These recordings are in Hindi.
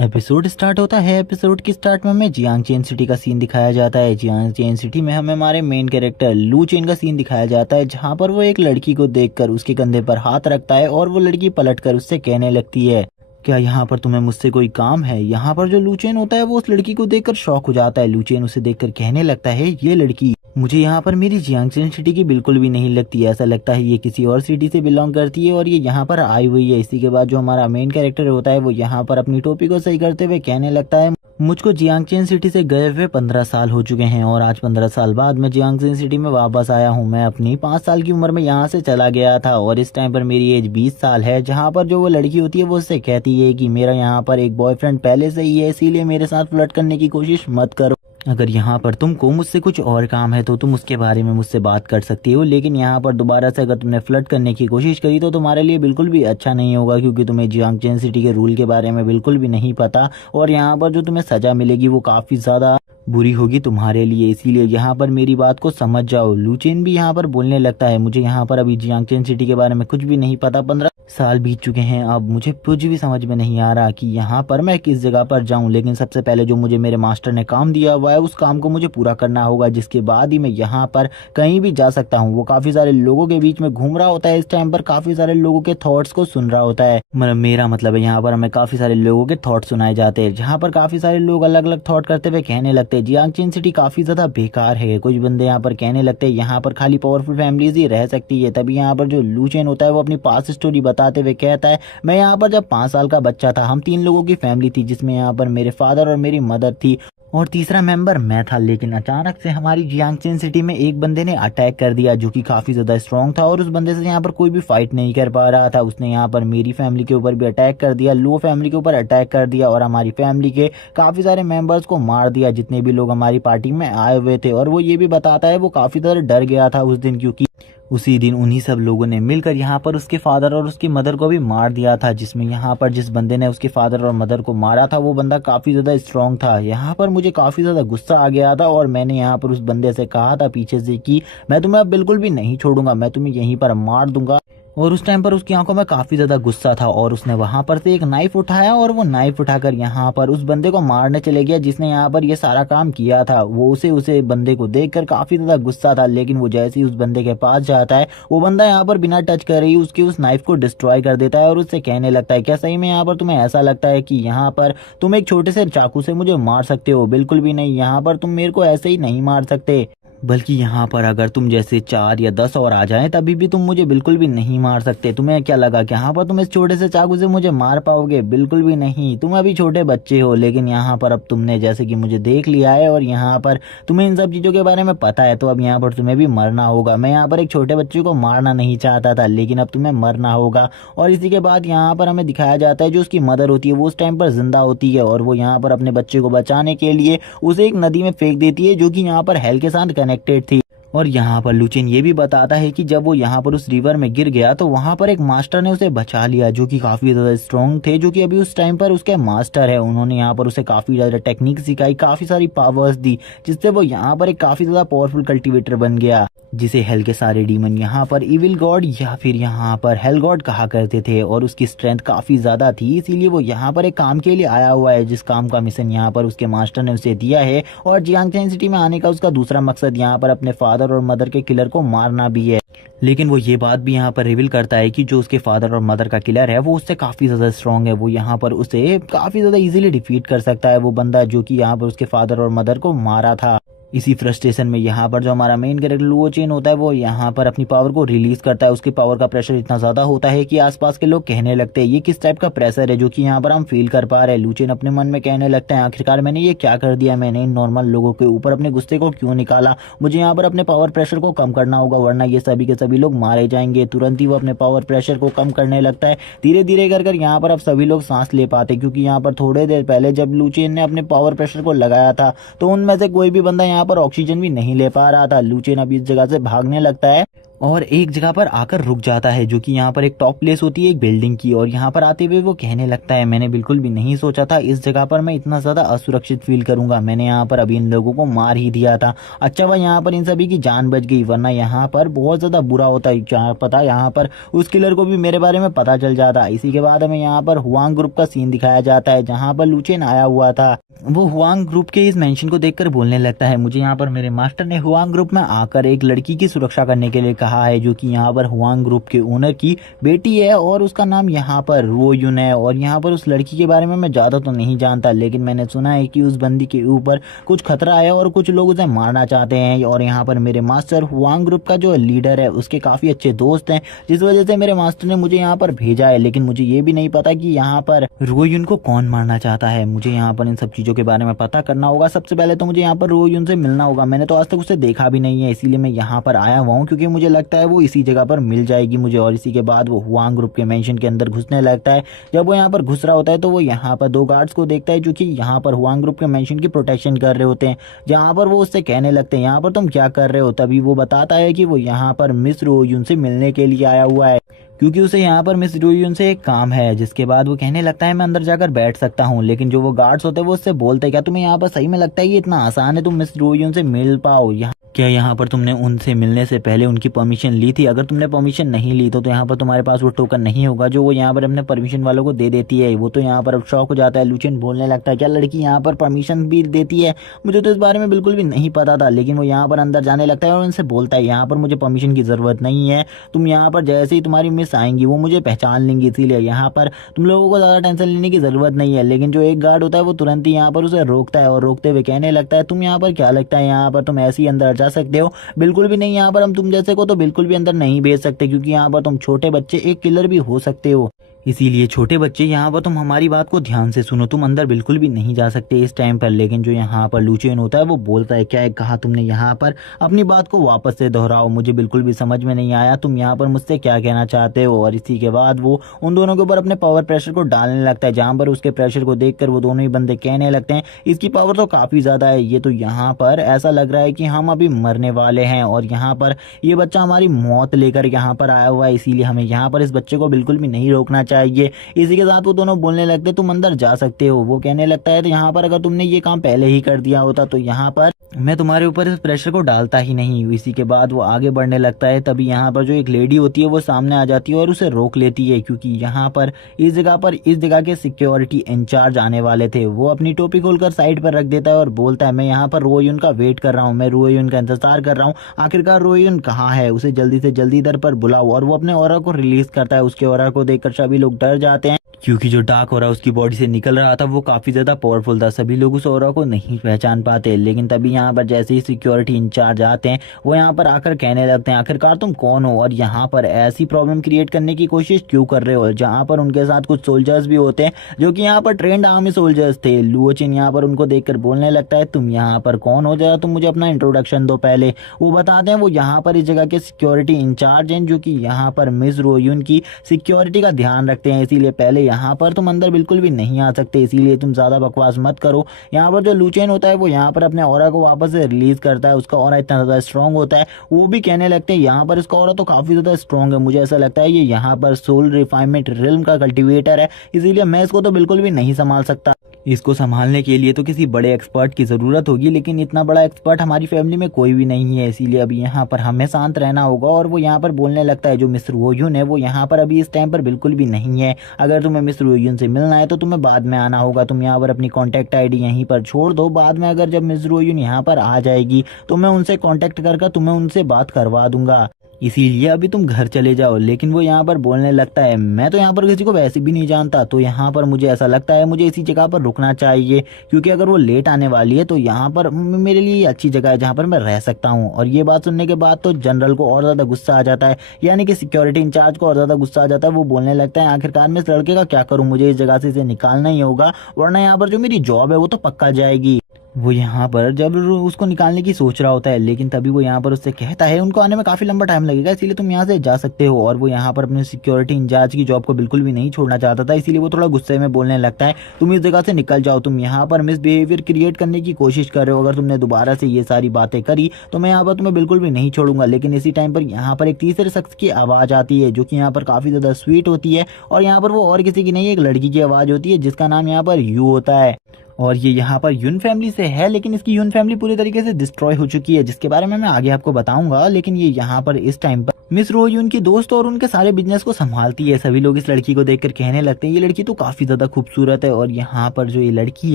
एपिसोड स्टार्ट होता है। एपिसोड के स्टार्ट में हमें जियांग चेन सिटी का सीन दिखाया जाता है। जियांग चेन सिटी में हमें हमारे मेन कैरेक्टर लू चेन का सीन दिखाया जाता है, जहां पर वो एक लड़की को देखकर उसके कंधे पर हाथ रखता है और वो लड़की पलटकर उससे कहने लगती है, क्या यहाँ पर तुम्हें मुझसे कोई काम है। यहाँ पर जो लूचेन होता है वो उस लड़की को देखकर शॉक हो जाता है। लूचेन उसे देखकर कहने लगता है, ये लड़की मुझे यहाँ पर मेरी जियांगचेन सिटी की बिल्कुल भी नहीं लगती है। ऐसा लगता है ये किसी और सिटी से बिलोंग करती है और ये यहाँ पर आई हुई है। इसी के बाद जो हमारा मेन कैरेक्टर होता है वो यहाँ पर अपनी टोपी को सही करते हुए कहने लगता है, मुझको जियांगचेन सिटी से गए हुए 15 साल हो चुके हैं और आज 15 साल बाद मैं जियांगचेन सिटी में वापस आया हूँ। मैं अपनी 5 साल की उम्र में यहाँ से चला गया था और इस टाइम पर मेरी एज 20 साल है। जहाँ पर जो वो लड़की होती है वो उससे कहती है कि मेरा यहाँ पर एक बॉयफ्रेंड पहले से ही है, इसीलिए मेरे साथ फ्लर्ट करने की कोशिश मत करो। अगर यहाँ पर तुमको मुझसे कुछ और काम है तो तुम उसके बारे में मुझसे बात कर सकती हो, लेकिन यहाँ पर दोबारा से अगर तुमने फ्लर्ट करने की कोशिश करी तो तुम्हारे लिए बिल्कुल भी अच्छा नहीं होगा, क्योंकि तुम्हें जियांगचेन सिटी के रूल के बारे में बिल्कुल भी नहीं पता और यहाँ पर जो तुम्हें सजा मिलेगी वो काफ़ी ज़्यादा बुरी होगी तुम्हारे लिए। इसीलिए यहाँ पर मेरी बात को समझ जाओ। लूचेन भी यहाँ पर बोलने लगता है, मुझे यहाँ पर अभी जियांगचेन सिटी के बारे में कुछ भी नहीं पता। 15 साल बीत चुके हैं, अब मुझे कुछ भी समझ में नहीं आ रहा कि यहाँ पर मैं किस जगह पर जाऊँ। लेकिन सबसे पहले जो मुझे मेरे मास्टर ने काम दिया हुआ है उस काम को मुझे पूरा करना होगा, जिसके बाद ही मैं यहाँ पर कहीं भी जा सकता हूँ। वो काफ़ी सारे लोगों के बीच में घूम रहा होता है इस टाइम पर, काफ़ी सारे लोगों के थॉट्स को सुन रहा होता है। मेरा मतलब है यहाँ पर हमें काफ़ी सारे लोगों के थॉट सुनाए जाते हैं, जहाँ पर काफ़ी सारे लोग अलग अलग थॉट करते हुए कहने लगते हैं जियांगचेन सिटी काफ़ी ज़्यादा बेकार है। कुछ बंदे यहाँ पर कहने लगते हैं यहाँ पर खाली पावरफुल फैमिलीज ही रह सकती है। तभी यहाँ पर जो लूचेन होता है वो अपनी पास्ट स्टोरी बताते हुए कहता है, मैं यहाँ पर जब 5 साल का बच्चा था, हम 3 लोगों की फैमिली थी, जिसमें यहाँ पर मेरे फादर और मेरी मदर थी और तीसरा मेंबर मैं था। लेकिन अचानक से हमारी जियांगचेन सिटी में एक बंदे ने अटैक कर दिया जो कि काफ़ी ज़्यादा स्ट्रॉन्ग था और उस बंदे से यहाँ पर कोई भी फाइट नहीं कर पा रहा था। उसने यहाँ पर मेरी फैमिली के ऊपर भी अटैक कर दिया, लो फैमिली के ऊपर अटैक कर दिया और हमारी फैमिली के काफ़ी सारे मेंबर्स को मार दिया, जितने भी लोग हमारी पार्टी में आए हुए थे। और वो ये भी बताता है वो काफ़ी ज़्यादा डर गया था उस दिन, क्योंकि उसी दिन उन्हीं सब लोगों ने मिलकर यहाँ पर उसके फादर और उसकी मदर को भी मार दिया था, जिसमें यहाँ पर जिस बंदे ने उसके फादर और मदर को मारा था वो बंदा काफ़ी ज़्यादा स्ट्रॉन्ग था। यहाँ पर मुझे काफ़ी ज़्यादा गुस्सा आ गया था और मैंने यहाँ पर उस बंदे से कहा था पीछे से कि मैं तुम्हें अब बिल्कुल भी नहीं छोड़ूंगा, मैं तुम्हें यहीं पर मार दूंगा। और उस टाइम पर उसकी आंखों में काफ़ी ज़्यादा गुस्सा था और उसने वहाँ पर से एक नाइफ उठाया और वो नाइफ उठाकर यहाँ पर उस बंदे को मारने चले गया जिसने यहाँ पर ये सारा काम किया था। वो उसे बंदे को देखकर काफ़ी ज़्यादा गुस्सा था, लेकिन वो जैसे ही उस बंदे के पास जाता है वो बंदा यहाँ पर बिना टच कर ही उसकी उस नाइफ को डिस्ट्रॉय कर देता है और उससे कहने लगता है, क्या सही में यहाँ पर तुम्हें ऐसा लगता है कि यहाँ पर तुम एक छोटे से चाकू से मुझे मार सकते हो? बिल्कुल भी नहीं, यहाँ पर तुम मेरे को ऐसे ही नहीं मार सकते, बल्कि यहाँ पर अगर तुम जैसे 4 या 10 और आ जाएं तभी भी तुम मुझे बिल्कुल भी नहीं मार सकते। तुम्हें क्या लगा कि यहाँ पर तुम इस छोटे से चाकू से मुझे मार पाओगे? बिल्कुल भी नहीं, तुम अभी छोटे बच्चे हो। लेकिन यहाँ पर अब तुमने जैसे कि मुझे देख लिया है और यहाँ पर तुम्हें इन सब चीज़ों के बारे में पता है, तो अब यहाँ पर तुम्हें भी मरना होगा। मैं यहाँ पर एक छोटे बच्चे को मारना नहीं चाहता था, लेकिन अब तुम्हें मरना होगा। और इसी के बाद यहाँ पर हमें दिखाया जाता है जो उसकी मदर होती है वो उस टाइम पर जिंदा होती है और वो यहाँ पर अपने बच्चे को बचाने के लिए उसे एक नदी में फेंक देती है जो कि यहाँ पर हेल के साथ कनेक्टेड थी। और यहाँ पर लुचिन ये भी बताता है कि जब वो यहाँ पर उस रिवर में गिर गया तो वहाँ पर एक मास्टर ने उसे बचा लिया जो कि काफ़ी ज़्यादा स्ट्रॉन्ग थे, जो कि अभी उस टाइम पर उसके मास्टर है। उन्होंने यहाँ पर उसे काफ़ी ज़्यादा टेक्निक सिखाई, काफ़ी सारी पावर्स दी, जिससे वो यहाँ पर एक काफ़ी ज़्यादा पावरफुल कल्टिवेटर बन गया, जिसे हेल के सारे डीमन यहाँ पर इविल गॉड या फिर यहाँ पर हेल गॉड कहा करते थे। और उसकी स्ट्रेंथ काफ़ी ज़्यादा थी, इसीलिए वो यहाँ पर एक काम के लिए आया हुआ है, जिस काम का मिशन यहाँ पर उसके मास्टर ने उसे दिया है। और जियांगचेन सिटी में आने का उसका दूसरा मकसद यहाँ पर अपने फादर और मदर के किलर को मारना भी है। लेकिन वो ये बात भी यहाँ पर रिवील करता है कि जो उसके फादर और मदर का किलर है वो उससे काफ़ी ज़्यादा स्ट्रॉन्ग है, वो यहाँ पर उसे काफ़ी ज़्यादा इजीली डिफीट कर सकता है, वो बंदा जो कि यहाँ पर उसके फादर और मदर को मारा था। इसी फ्रस्ट्रेशन में यहाँ पर जो हमारा मेन कैरेक्टर लुओ चेन होता है वो यहाँ पर अपनी पावर को रिलीज करता है। उसकी पावर का प्रेशर इतना ज़्यादा होता है कि आसपास के लोग कहने लगते हैं ये किस टाइप का प्रेशर है जो कि यहाँ पर हम फील कर पा रहे हैं। लुओ चेन अपने मन में कहने लगते हैं, आखिरकार मैंने ये क्या कर दिया, मैंने इन नॉर्मल लोगों के ऊपर अपने गुस्से को क्यों निकाला, मुझे यहाँ पर अपने पावर प्रेशर को कम करना होगा वरना ये सभी के सभी लोग मारे जाएंगे। तुरंत ही वो अपने पावर प्रेशर को कम करने लगता है। धीरे धीरे कर यहाँ पर अब सभी लोग सांस ले पाते, क्योंकि यहाँ पर थोड़े देर पहले जब लुओ चेन ने अपने पावर प्रेशर को लगाया था तो उनमें से कोई भी बंदा यहाँ यहाँ पर ऑक्सीजन भी नहीं ले पा रहा था। लू चेन अभी इस जगह से भागने लगता है और एक जगह पर आकर रुक जाता है, जो कि यहाँ पर एक टॉप प्लेस होती है एक बिल्डिंग की। और यहाँ पर आते हुए वो कहने लगता है, मैंने बिल्कुल भी नहीं सोचा था इस जगह पर मैं इतना ज़्यादा असुरक्षित फील करूंगा। मैंने यहाँ पर अभी इन लोगों को मार ही दिया था। अच्छा हुआ यहाँ पर इन सभी की जान बच गई, वरना यहाँ पर बहुत ज़्यादा बुरा होता है। क्या पता यहाँ पर उस किलर को भी मेरे बारे में पता चल जाता। इसी के बाद हमें यहाँ पर हुआंग ग्रुप का सीन दिखाया जाता है, जहाँ पर लू चेन आया हुआ था। वो हुआंग ग्रुप के इस मेंशन को देखकर बोलने लगता है, मुझे यहाँ पर मेरे मास्टर ने हुआंग ग्रुप में आकर एक लड़की की सुरक्षा करने के लिए कहा है, जो कि यहाँ पर हुआंग ग्रुप के ओनर की बेटी है और उसका नाम यहाँ पर रो युन है। और यहाँ पर उस लड़की के बारे में मैं ज़्यादा तो नहीं जानता, लेकिन मैंने सुना है कि उस बंदी के ऊपर कुछ खतरा है और कुछ लोग उसे मारना चाहते हैं। और यहाँ पर मेरे मास्टर हुआंग ग्रुप का जो लीडर है उसके काफ़ी अच्छे दोस्त हैं, जिस वजह से मेरे मास्टर ने मुझे यहाँ पर भेजा है। लेकिन मुझे ये भी नहीं पता कि यहाँ पर रो युन को कौन मारना चाहता है। मुझे यहाँ पर इन सब चीज़ों के बारे में पता करना होगा। सबसे पहले तो मुझे यहाँ पर रो युन से मिलना होगा। मैंने तो आज तक उसे देखा भी नहीं है, इसीलिए मैं यहाँ पर आया हुआ हूँ, क्योंकि मुझे लगता है वो इसी जगह पर मिल जाएगी मुझे। और इसी के बाद वो हुआंग ग्रुप के मेंशन के अंदर घुसने लगता है। जब वो यहाँ पर घुस रहा होता है तो वो यहाँ पर दो गार्ड्स को देखता है, जो कि यहाँ पर हुआंग ग्रुप के मेंशन की प्रोटेक्शन कर रहे होते हैं। जहाँ पर वो उससे कहने लगते हैं, यहाँ पर तुम क्या कर रहे हो। तभी वो बताता है कि वो यहाँ पर मिस रो युन से मिलने के लिए आया हुआ है, क्योंकि उसे यहाँ पर मिस रो युन से एक काम है। जिसके बाद वो कहने लगता है, मैं अंदर जाकर बैठ सकता हूँ। लेकिन जो वो गार्ड्स होते हैं वो उससे बोलते हैं, क्या तुम्हें यहाँ पर सही में लगता है ये इतना आसान है तुम मिस रो युन से मिल पाओ। क्या यहाँ पर तुमने उनसे मिलने से पहले उनकी परमिशन ली थी? अगर तुमने परमिशन नहीं ली तो यहाँ पर तुम्हारे पास वो टोकन नहीं होगा जो वो यहाँ पर अपने परमिशन वालों को दे देती है। वो तो यहाँ पर अब शॉक हो जाता है। लू चेन बोलने लगता है, क्या लड़की यहाँ पर परमिशन भी देती है? मुझे तो इस बारे में बिल्कुल भी नहीं पता था। लेकिन वो यहाँ पर अंदर जाने लगता है और उनसे बोलता है, यहाँ पर मुझे परमिशन की ज़रूरत नहीं है। तुम यहाँ पर जैसे ही तुम्हारी मिस आएंगी वो मुझे पहचान लेंगी, इसीलिए यहाँ पर तुम लोगों को ज़्यादा टेंशन लेने की ज़रूरत नहीं है। लेकिन जो एक गार्ड होता है वो तुरंत ही यहाँ पर उसे रोकता है और रोकते हुए कहने लगता है, तुम यहाँ पर क्या लगता है यहाँ पर तुम ऐसे ही अंदर जा सकते हो? बिल्कुल भी नहीं। यहाँ पर हम तुम जैसे को तो बिल्कुल भी अंदर नहीं भेज सकते, क्योंकि यहाँ पर तुम छोटे बच्चे एक किलर भी हो सकते हो। इसीलिए छोटे बच्चे यहाँ पर तुम हमारी बात को ध्यान से सुनो, तुम अंदर बिल्कुल भी नहीं जा सकते इस टाइम पर। लेकिन जो यहाँ पर लू चेन होता है वो बोलता है, क्या कहा तुमने? यहाँ पर अपनी बात को वापस से दोहराओ, मुझे बिल्कुल भी समझ में नहीं आया तुम यहाँ पर मुझसे क्या कहना चाहते हो। और इसी के बाद वो उन दोनों के ऊपर अपने पावर प्रेशर को डालने लगता है, जहाँ पर उसके प्रेशर को देखकर वो दोनों ही बंदे कहने लगते हैं, इसकी पावर तो काफ़ी ज़्यादा है, ये तो यहाँ पर ऐसा लग रहा है कि हम अभी मरने वाले हैं। और यहाँ पर ये बच्चा हमारी मौत लेकर यहाँ पर आया हुआ है, इसीलिए हमें यहाँ पर इस बच्चे को बिल्कुल भी नहीं रोकना चाहिए। इसी के साथ वो दोनों बोलने लगते, तुम अंदर जा सकते हो। वो कहने लगता है, तो यहाँ पर अगर तुमने ये काम पहले ही कर दिया होता तो यहाँ पर मैं तुम्हारे ऊपर इस प्रेशर को डालता ही नहीं। इसी के बाद वो आगे बढ़ने लगता है। तभी यहाँ पर जो एक लेडी होती है वो सामने आ जाती है और उसे रोक लेती है, क्योंकि यहाँ पर इस जगह के सिक्योरिटी इंचार्ज आने वाले थे। वो अपनी टोपी खोलकर साइड पर रख देता है और बोलता है, मैं यहाँ पर रो युन का वेट कर रहा हूँ, मैं रो युन का इंतजार कर रहा हूँ, आखिरकार रो युन कहाँ है, उसे जल्दी से जल्दी इधर पर बुलाओ। और वो अपने ऑरा को रिलीज करता है। उसके ऑरा को देखकर सभी लोग डर जाते हैं, क्योंकि जो डार्क ऑरा उसकी बॉडी से निकल रहा था वो काफ़ी ज़्यादा पावरफुल था। सभी लोग उस ऑरा को नहीं पहचान पाते। लेकिन तभी यहाँ पर जैसे ही सिक्योरिटी इंचार्ज आते हैं वो यहाँ पर आकर कहने लगते हैं, आखिरकार तुम कौन हो और यहाँ पर ऐसी प्रॉब्लम क्रिएट करने की कोशिश क्यों कर रहे हो? जहाँ पर उनके साथ कुछ सोल्जर्स भी होते हैं जो कि यहाँ पर ट्रेंड आर्मी सोल्जर्स थे। लुओ चिन यहाँ पर उनको देखकर बोलने लगता है, तुम यहाँ पर कौन हो? जरा तुम मुझे अपना इंट्रोडक्शन दो पहले। वो बताते हैं वो यहाँ पर इस जगह के सिक्योरिटी इंचार्ज हैं, जो कि यहाँ पर मिस रो युन की सिक्योरिटी का ध्यान रखते हैं। इसीलिए पहले यहाँ पर तुम अंदर बिल्कुल भी नहीं आ सकते, इसीलिए तुम ज़्यादा बकवास मत करो। यहाँ पर जो लू चेन होता है वो यहाँ पर अपने ऑरा को वापस से रिलीज करता है। उसका ऑरा इतना ज़्यादा स्ट्रॉन्ग होता है, वो भी कहने लगते हैं यहाँ पर इसका ऑरा तो काफ़ी ज़्यादा स्ट्रॉन्ग है, मुझे ऐसा लगता है ये यहाँ पर सोल रिफाइनमेंट रिल्म का कल्टिवेटर है, इसीलिए मैं इसको तो बिल्कुल भी नहीं संभाल सकता। इसको संभालने के लिए तो किसी बड़े एक्सपर्ट की ज़रूरत होगी, लेकिन इतना बड़ा एक्सपर्ट हमारी फैमिली में कोई भी नहीं है, इसीलिए अभी यहाँ पर हमें शांत रहना होगा। और वो यहाँ पर बोलने लगता है, जो मिस्टर वो युन है वो यहाँ पर अभी इस टाइम पर बिल्कुल भी नहीं है। अगर तुम्हें मिस्टर वो युन से मिलना है तो तुम्हें बाद में आना होगा। तुम यहाँ पर अपनी कॉन्टैक्ट ID यहीं पर छोड़ दो, बाद में अगर जब मिस्टर वो युन यहाँ पर आ जाएगी तो मैं उनसे कॉन्टैक्ट कर तुम्हें उनसे बात करवा दूंगा, इसीलिए अभी तुम घर चले जाओ। लेकिन वो यहाँ पर बोलने लगता है, मैं तो यहाँ पर किसी को वैसे भी नहीं जानता, तो यहाँ पर मुझे ऐसा लगता है मुझे इसी जगह पर रुकना चाहिए, क्योंकि अगर वो लेट आने वाली है तो यहाँ पर मेरे लिए अच्छी जगह है जहाँ पर मैं रह सकता हूँ। और ये बात सुनने के बाद तो जनरल को और ज़्यादा गुस्सा आ जाता है, यानी कि सिक्योरिटी इंचार्ज को और ज़्यादा गुस्सा आ जाता है। वो बोलने लगता है, आखिरकार मैं इस लड़के का क्या करूँ, मुझे इस जगह से इसे निकालना ही होगा, वरना यहाँ पर जो मेरी जॉब है वो तो पक्का जाएगी। वो यहाँ पर जब उसको निकालने की सोच रहा होता है, लेकिन तभी वो यहाँ पर उससे कहता है उनको आने में काफी लंबा टाइम लगेगा, इसीलिए तुम यहाँ से जा सकते हो। और वो यहाँ पर अपने सिक्योरिटी इंचार्ज की जॉब को बिल्कुल भी नहीं छोड़ना चाहता था, इसीलिए वो थोड़ा गुस्से में बोलने लगता है तुम इस जगह से निकल जाओ, तुम यहाँ पर मिस बिहेवियर क्रिएट करने की कोशिश कर रहे हो, अगर तुमने दोबारा से ये सारी बातें करी तो मैं यहाँ पर तुम्हें बिल्कुल भी नहीं छोड़ूंगा। लेकिन इसी टाइम पर यहाँ पर एक तीसरे शख्स की आवाज आती है जो कि यहाँ पर काफी ज्यादा स्वीट होती है, और यहाँ पर वो और किसी की नहीं, एक लड़की की आवाज होती है जिसका नाम यहाँ पर यू होता है। और ये यहाँ पर यून फैमिली से है, लेकिन इसकी यून फैमिली पूरी तरीके से डिस्ट्रॉय हो चुकी है, जिसके बारे में मैं आगे आपको बताऊंगा। लेकिन ये यहाँ पर इस टाइम पर मिस रो यून की दोस्त और उनके सारे बिजनेस को संभालती है। सभी लोग इस लड़की को देखकर कहने लगते हैं ये लड़की तो काफी ज्यादा खूबसूरत है, और यहाँ पर जो ये लड़की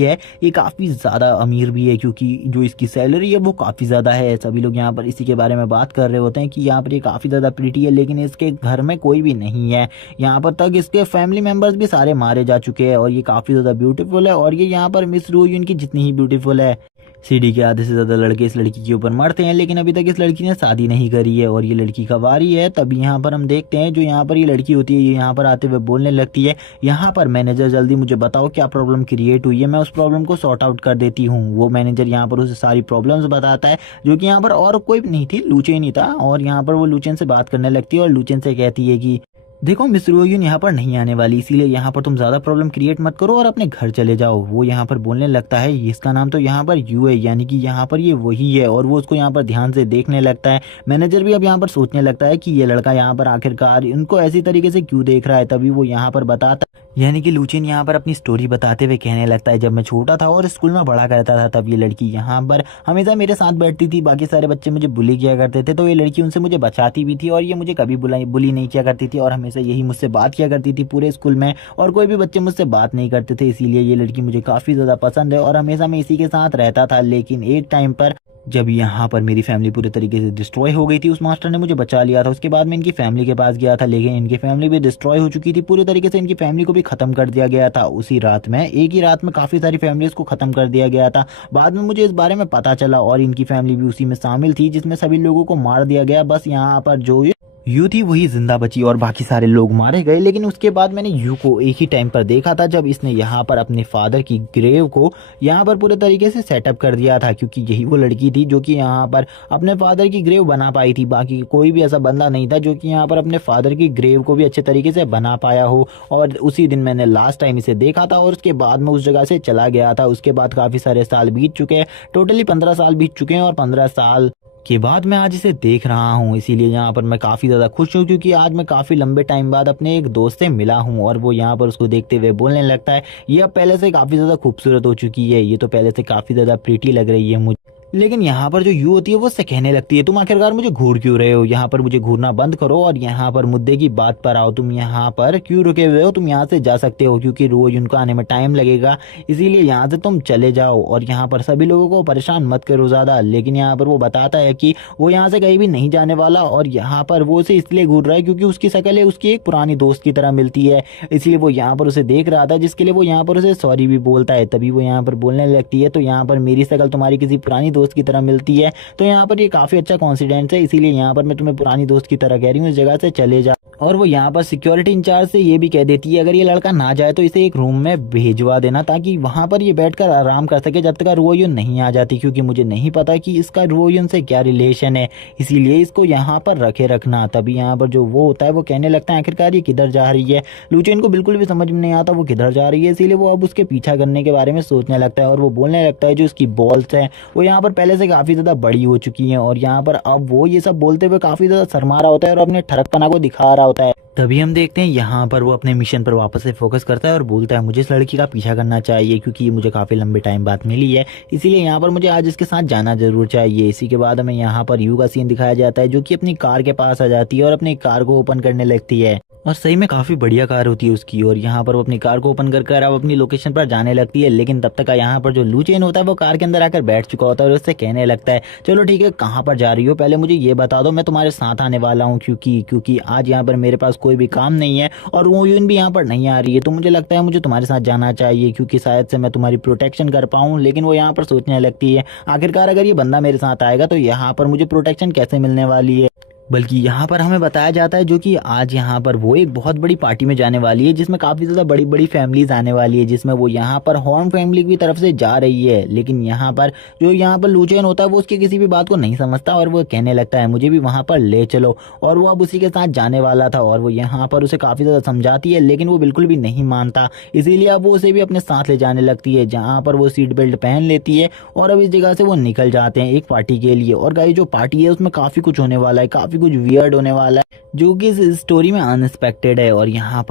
है ये काफी ज्यादा अमीर भी है, क्योंकि जो इसकी सैलरी है वो काफी ज्यादा है। सभी लोग यहाँ पर इसी के बारे में बात कर रहे होते हैं कि यहाँ पर ये काफी ज्यादा प्रीटी है, लेकिन इसके घर में कोई भी नहीं है। यहाँ पर तक इसके फैमिली मेंबर्स भी सारे मारे जा चुके हैं, और ये काफी ज्यादा ब्यूटीफुल है। और ये यहाँ पर मिस रो यून की जितनी ही ब्यूटीफुल है, सीढ़ी के आधे से ज्यादा लड़के इस लड़की के ऊपर मरते हैं, लेकिन अभी तक इस लड़की ने शादी नहीं करी है और ये लड़की का वारी है। तभी यहाँ पर हम देखते हैं जो यहाँ पर ये लड़की होती है, ये यहाँ पर आते हुए बोलने लगती है यहाँ पर मैनेजर जल्दी मुझे बताओ क्या प्रॉब्लम क्रिएट हुई है, मैं उस प्रॉब्लम को सॉर्ट आउट कर देती हूँ। वो मैनेजर यहाँ पर उसे सारी प्रॉब्लम्स बताता है, जो कि यहाँ पर और कोई नहीं थी, लूचेन ही था। और यहाँ पर वो लूचेन से बात करने लगती है और लूचेन से कहती है कि देखो मिस रोयून यहाँ पर नहीं आने वाली, इसीलिए यहाँ पर तुम ज्यादा प्रॉब्लम क्रिएट मत करो और अपने घर चले जाओ। वो यहाँ पर बोलने लगता है इसका नाम तो यहाँ पर यू है, यानी कि यहाँ पर ये वही है, और वो उसको यहाँ पर ध्यान से देखने लगता है। मैनेजर भी अब यहाँ पर सोचने लगता है कि ये लड़का यहाँ पर आखिरकार इनको ऐसी तरीके से क्यों देख रहा है। तभी वो यहाँ पर बताता, यानी कि लूचिन यहाँ पर अपनी स्टोरी बताते हुए कहने लगता है जब मैं छोटा था और स्कूल में पढ़ा करता था, तब ये लड़की यहाँ पर हमेशा मेरे साथ बैठती थी, बाकी सारे बच्चे मुझे बुली किया करते थे, तो ये लड़की उनसे मुझे बचाती भी थी और ये मुझे कभी बुली नहीं किया करती थी, और हमेशा यही मुझसे बात किया करती थी पूरे स्कूल में, और कोई भी बच्चे मुझसे बात नहीं करते थे। इसीलिए ये लड़की मुझे काफी ज्यादा पसंद है और हमेशा मैं इसी के साथ रहता था। लेकिन एक टाइम पर जब यहाँ पर मेरी फैमिली पूरी तरीके से डिस्ट्रॉय हो गई थी, उस मास्टर ने मुझे बचा लिया था। उसके बाद मैं इनकी फैमिली के पास गया था, लेकिन इनकी फैमिली भी डिस्ट्रॉय हो चुकी थी पूरी तरीके से, इनकी फैमिली को भी खत्म कर दिया गया था उसी रात में। एक ही रात में काफी सारी फैमिलीज को खत्म कर दिया गया था। बाद में मुझे इस बारे में पता चला और इनकी फैमिली भी उसी में शामिल थी, जिसमें सभी लोगों को मार दिया गया। बस यहाँ पर जो यू थी वही जिंदा बची और बाकी सारे लोग मारे गए। लेकिन उसके बाद मैंने यू को एक ही टाइम पर देखा था जब इसने यहाँ पर अपने फादर की ग्रेव को यहाँ पर पूरे तरीके से सेटअप कर दिया था, क्योंकि यही वो लड़की थी जो कि यहाँ पर अपने फादर की ग्रेव बना पाई थी। बाकी कोई भी ऐसा बंदा नहीं था जो कि यहाँ पर अपने फादर की ग्रेव को भी अच्छे तरीके से बना पाया हो। और उसी दिन मैंने लास्ट टाइम इसे देखा था और उसके बाद मैं उस जगह से चला गया था। उसके बाद काफी सारे साल बीत चुके हैं, टोटली 15 साल बीत चुके हैं, और 15 साल के बाद मैं आज इसे देख रहा हूँ। इसीलिए यहाँ पर मैं काफी ज्यादा खुश हूँ, क्योंकि आज मैं काफी लंबे टाइम बाद अपने एक दोस्त से मिला हूँ। और वो यहाँ पर उसको देखते हुए बोलने लगता है ये अब पहले से काफी ज्यादा खूबसूरत हो चुकी है, ये तो पहले से काफी ज्यादा प्रीटी लग रही है मुझे। लेकिन यहाँ पर जो यू होती है वो उससे कहने लगती है तुम आखिरकार मुझे घूर क्यों रहे हो, यहाँ पर मुझे घूरना बंद करो और यहाँ पर मुद्दे की बात पर आओ। तुम यहाँ पर क्यों रुके हुए हो, तुम यहाँ से जा सकते हो, क्योंकि रोज उनको आने में टाइम लगेगा, इसीलिए यहाँ से तुम चले जाओ और यहाँ पर सभी लोगों को परेशान मत करो ज्यादा। लेकिन यहाँ पर वो बताता है कि वो यहाँ से कहीं भी नहीं जाने वाला, और यहाँ पर वो उसे इसलिए घूर रहा है क्योंकि उसकी शक्ल है उसकी एक पुरानी दोस्त की तरह मिलती है, इसलिए वो यहाँ पर उसे देख रहा था, जिसके लिए वो यहाँ पर उसे सॉरी भी बोलता है। तभी वो यहाँ पर बोलने लगती है तो यहाँ पर मेरी शक्ल तुम्हारी किसी पुरानी दोस्त की तरह मिलती है, तो यहाँ पर ये काफी अच्छा कॉन्फिडेंस है, इसीलिए यहाँ पर मैं तुम्हें पुरानी दोस्त की तरह कह रही हूँ, इस जगह से चले जा। और वो यहाँ पर सिक्योरिटी इंचार्ज से ये भी कह देती है अगर ये लड़का ना जाए तो इसे एक रूम में भेजवा देना, ताकि वहां पर ये बैठकर आराम कर सके जब तक रोयुन नहीं आ जाती, क्योंकि मुझे नहीं पता कि इसका रोयुन से क्या रिलेशन है, इसीलिए इसको यहाँ पर रखे रखना। तभी यहाँ पर जो वो होता है वो कहने लगता है आखिरकार ये किधर जा रही है। लूचेन को बिल्कुल भी समझ में नहीं आता वो किधर जा रही है, इसीलिए वो अब उसके पीछा करने के बारे में सोचने लगता है। और वो बोलने लगता है जो इसकी बॉल्स है वो यहाँ पर पहले से काफी ज्यादा बड़ी हो चुकी है, और यहाँ पर अब वो ये सब बोलते हुए काफी ज्यादा शर्मा रहा होता है और अपने ठरकपना को दिखा रहा होता है। तभी हम देखते हैं यहाँ पर वो अपने मिशन पर वापस से फोकस करता है और बोलता है मुझे इस लड़की का पीछा करना चाहिए, क्योंकि ये मुझे काफी लंबे टाइम बाद मिली है, इसीलिए यहाँ पर मुझे आज इसके साथ जाना जरूर चाहिए। इसी के बाद हमें यहाँ पर यू का सीन दिखाया जाता है जो कि अपनी कार के पास आ जाती है और अपनी कार को ओपन करने लगती है, और सही में काफी बढ़िया कार होती है उसकी। और यहाँ पर वो अपनी कार को ओपन कर अब अपनी लोकेशन पर जाने लगती है, लेकिन तब तक यहाँ पर जो लू चेन होता है वो कार के अंदर आकर बैठ चुका होता है और उससे कहने लगता है चलो ठीक है कहाँ पर जा रही हो, पहले मुझे ये बता दो, मैं तुम्हारे साथ आने वाला हूँ, क्योंकि आज यहाँ पर मेरे पास कोई भी काम नहीं है और वो यून भी यहाँ पर नहीं आ रही है, तो मुझे लगता है मुझे तुम्हारे साथ जाना चाहिए, क्योंकि शायद से मैं तुम्हारी प्रोटेक्शन कर पाऊँ। लेकिन वो यहाँ पर सोचने लगती है आखिरकार अगर ये बंदा मेरे साथ आएगा तो यहाँ पर मुझे प्रोटेक्शन कैसे मिलने वाली है। बल्कि यहाँ पर हमें बताया जाता है जो कि आज यहाँ पर वो एक बहुत बड़ी पार्टी में जाने वाली है जिसमें काफ़ी ज़्यादा बड़ी बड़ी फैमिलीज आने वाली है, जिसमें वो यहाँ पर हॉर्न फैमिली की तरफ से जा रही है। लेकिन यहाँ पर जो यहाँ पर लूचेन होता है वो उसकी किसी भी बात को नहीं समझता और वो कहने लगता है मुझे भी वहाँ पर ले चलो, और वो अब उसी के साथ जाने वाला था और वो यहाँ पर उसे काफ़ी ज़्यादा समझाती है लेकिन वो बिल्कुल भी नहीं मानता। इसीलिए अब वो उसे भी अपने साथ ले जाने लगती है, जहाँ पर वो सीट बेल्ट पहन लेती है और अब इस जगह से वो निकल जाते हैं एक पार्टी के लिए। और गाइस जो पार्टी है उसमें काफ़ी कुछ होने वाला है, काफ़ी कुछ वियर्ड होने वाला है जो कि इस स्टोरी में अनएक्सपेक्टेड है। और यहाँ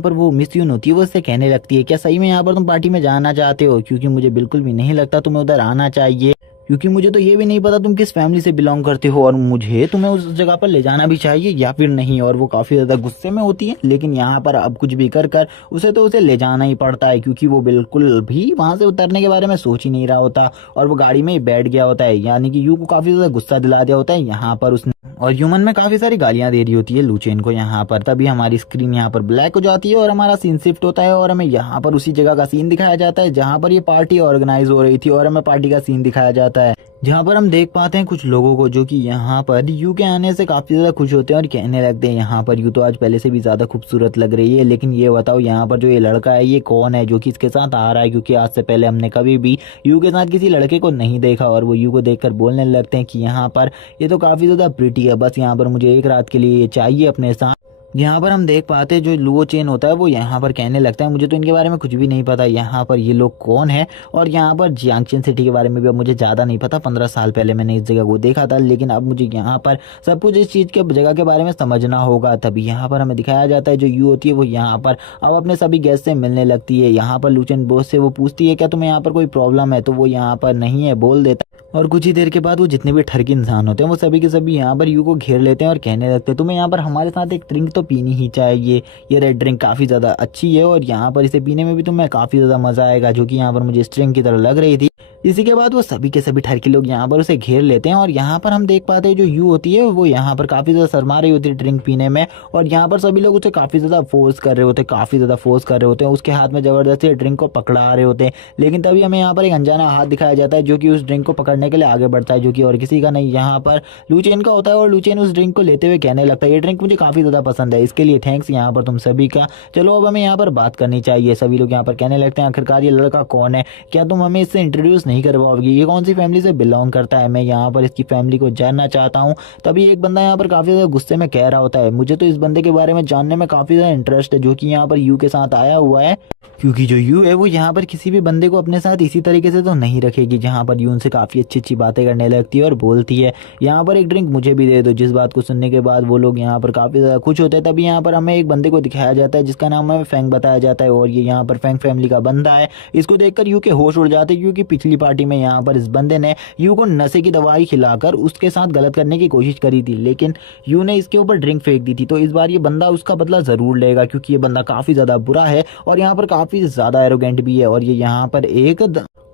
पर वो मिस यून होती है, वो उससे कहने लगती है क्या सही में यहाँ पर तुम पार्टी में जाना चाहते हो, क्योंकि मुझे बिल्कुल भी नहीं लगता तुम्हें उधर आना चाहिए, क्योंकि मुझे तो ये भी नहीं पता तुम किस फैमिली से बिलोंग करते हो और मुझे तुम्हें उस जगह पर ले जाना भी चाहिए या फिर नहीं। और वो काफ़ी ज़्यादा गुस्से में होती है, लेकिन यहाँ पर अब कुछ भी कर कर उसे ले जाना ही पड़ता है, क्योंकि वो बिल्कुल भी वहाँ से उतरने के बारे में सोच ही नहीं रहा होता और वो गाड़ी में ही बैठ गया होता है। यानी कि यू को काफ़ी ज़्यादा गुस्सा दिला दिया होता है यहाँ पर उसने, और ह्यूमन में काफ़ी सारी गालियाँ दे रही होती है लूचेन को यहाँ पर। तभी हमारी स्क्रीन यहाँ पर ब्लैक हो जाती है और हमारा सीन शिफ्ट होता है और हमें यहाँ पर उसी जगह का सीन दिखाया जाता है जहाँ पर ये पार्टी ऑर्गेनाइज हो रही थी, और हमें पार्टी का सीन दिखाया जाता है जहाँ पर हम देख पाते हैं कुछ लोगों को जो कि यहाँ पर यू के आने से काफ़ी ज़्यादा खुश होते हैं और कहने लगते हैं यहाँ पर यू तो आज पहले से भी ज़्यादा खूबसूरत लग रही है, लेकिन ये बताओ यहाँ पर जो ये लड़का है ये कौन है जो कि इसके साथ आ रहा है, क्योंकि आज से पहले हमने कभी भी यू के साथ किसी लड़के को नहीं देखा। और वो यू को देखकर बोलने लगते हैं कि यहाँ पर ये तो काफ़ी ज़्यादा प्रिटी है, बस यहाँ पर मुझे एक रात के लिए ये चाहिए अपने साथ। यहाँ पर हम देख पाते हैं जो लुओ चेन होता है वो यहाँ पर कहने लगता है मुझे तो इनके बारे में कुछ भी नहीं पता, यहाँ पर ये लोग कौन है। और यहाँ पर जियांगचेन सिटी के बारे में भी अब मुझे ज़्यादा नहीं पता, 15 साल पहले मैंने इस जगह को देखा था, लेकिन अब मुझे यहाँ पर सब कुछ इस चीज़ के जगह के बारे में समझना होगा। तभी यहाँ पर हमें दिखाया जाता है जो यू होती है वो यहाँ पर अब अपने सभी गेस्ट से मिलने लगती है। यहाँ पर लूचेन बॉस से वो पूछती है क्या तुम्हें यहाँ पर कोई प्रॉब्लम है, तो वो यहाँ पर नहीं है बोल देता है। और कुछ ही देर के बाद वो जितने भी ठरकी इंसान होते हैं वो सभी के सभी यहाँ पर यू को घेर लेते हैं और कहने लगते हैं तुम्हें यहाँ पर हमारे साथ एक ड्रिंक तो पीनी ही चाहिए, ये रेड ड्रिंक काफ़ी ज़्यादा अच्छी है और यहाँ पर इसे पीने में भी तुम्हें काफ़ी ज़्यादा मज़ा आएगा, जो कि यहाँ पर मुझे स्ट्रिंग की तरह लग रही थी। इसी के बाद वो सभी के सभी ठरकी लोग यहाँ पर उसे घेर लेते हैं और यहाँ पर हम देख पाते हैं जो यू होती है वो यहाँ पर काफ़ी ज़्यादा शर्मा रही होती है ड्रिंक पीने में, और यहाँ पर सभी लोग उसे काफ़ी ज़्यादा फोर्स कर रहे होते हैं, काफ़ी ज़्यादा फोर्स कर रहे होते हैं, उसके हाथ में ज़बरदस्ती ड्रिंक को पकड़ा रहे होते हैं। लेकिन तभी हमें यहाँ पर एक अनजाना हाथ दिखाया जाता है जो कि उस ड्रिंक को पकड़ने के लिए आगे बढ़ता है, जो कि और किसी का नहीं यहाँ पर लूचेन का होता है। और लूचेन उस ड्रिंक को लेते हुए कहने लगता है ये ड्रिंक मुझे काफ़ी ज़्यादा पसंद है, इसके लिए थैंक्स यहाँ पर तुम सभी का, चलो अब हमें यहाँ पर बात करनी चाहिए। सभी लोग यहाँ पर कहने लगते हैं आखिरकार ये लड़का कौन है, क्या तुम हमें इससे इंट्रोड्यूस नहीं करवाओगी, ये कौन सी फैमिली से बिलोंग करता है, मैं यहाँ पर इसकी फैमिली को जानना चाहता हूँ। तभी एक बंदा यहाँ पर काफ़ी ज़्यादा गुस्से में कह रहा होता है मुझे तो इस बंदे के बारे में जानने में काफ़ी ज़्यादा इंटरेस्ट है जो कि यहाँ पर यू के साथ आया हुआ है, क्योंकि जो यू है वो यहाँ पर किसी भी बंदे को अपने साथ इसी तरीके से तो नहीं रखेगी। जहाँ पर यू उनसे काफ़ी अच्छी अच्छी बातें करने लगती है और बोलती है यहाँ पर एक ड्रिंक मुझे भी दे दो, जिस बात को सुनने के बाद वो लोग यहाँ पर काफ़ी ज़्यादा खुश होते हैं। तभी यहाँ पर हमें एक बंदे को दिखाया जाता है जिसका नाम हमें फैंग बताया जाता है, और ये यहाँ पर फैंग फैमिली का बंदा है। इसको देखकर यू के होश उड़ जाते हैं, क्योंकि पिछली पार्टी में यहाँ पर इस बंदे ने यू को नशे की दवाई खिलाकर उसके साथ गलत करने की कोशिश करी थी, लेकिन यू ने इसके ऊपर ड्रिंक फेंक दी थी। तो इस बार ये बंदा उसका बदला ज़रूर लेगा, क्योंकि ये बंदा काफ़ी ज़्यादा बुरा है और यहाँ पर काफ़ी ज़्यादा एरोगेंट भी है। और ये यहाँ पर एक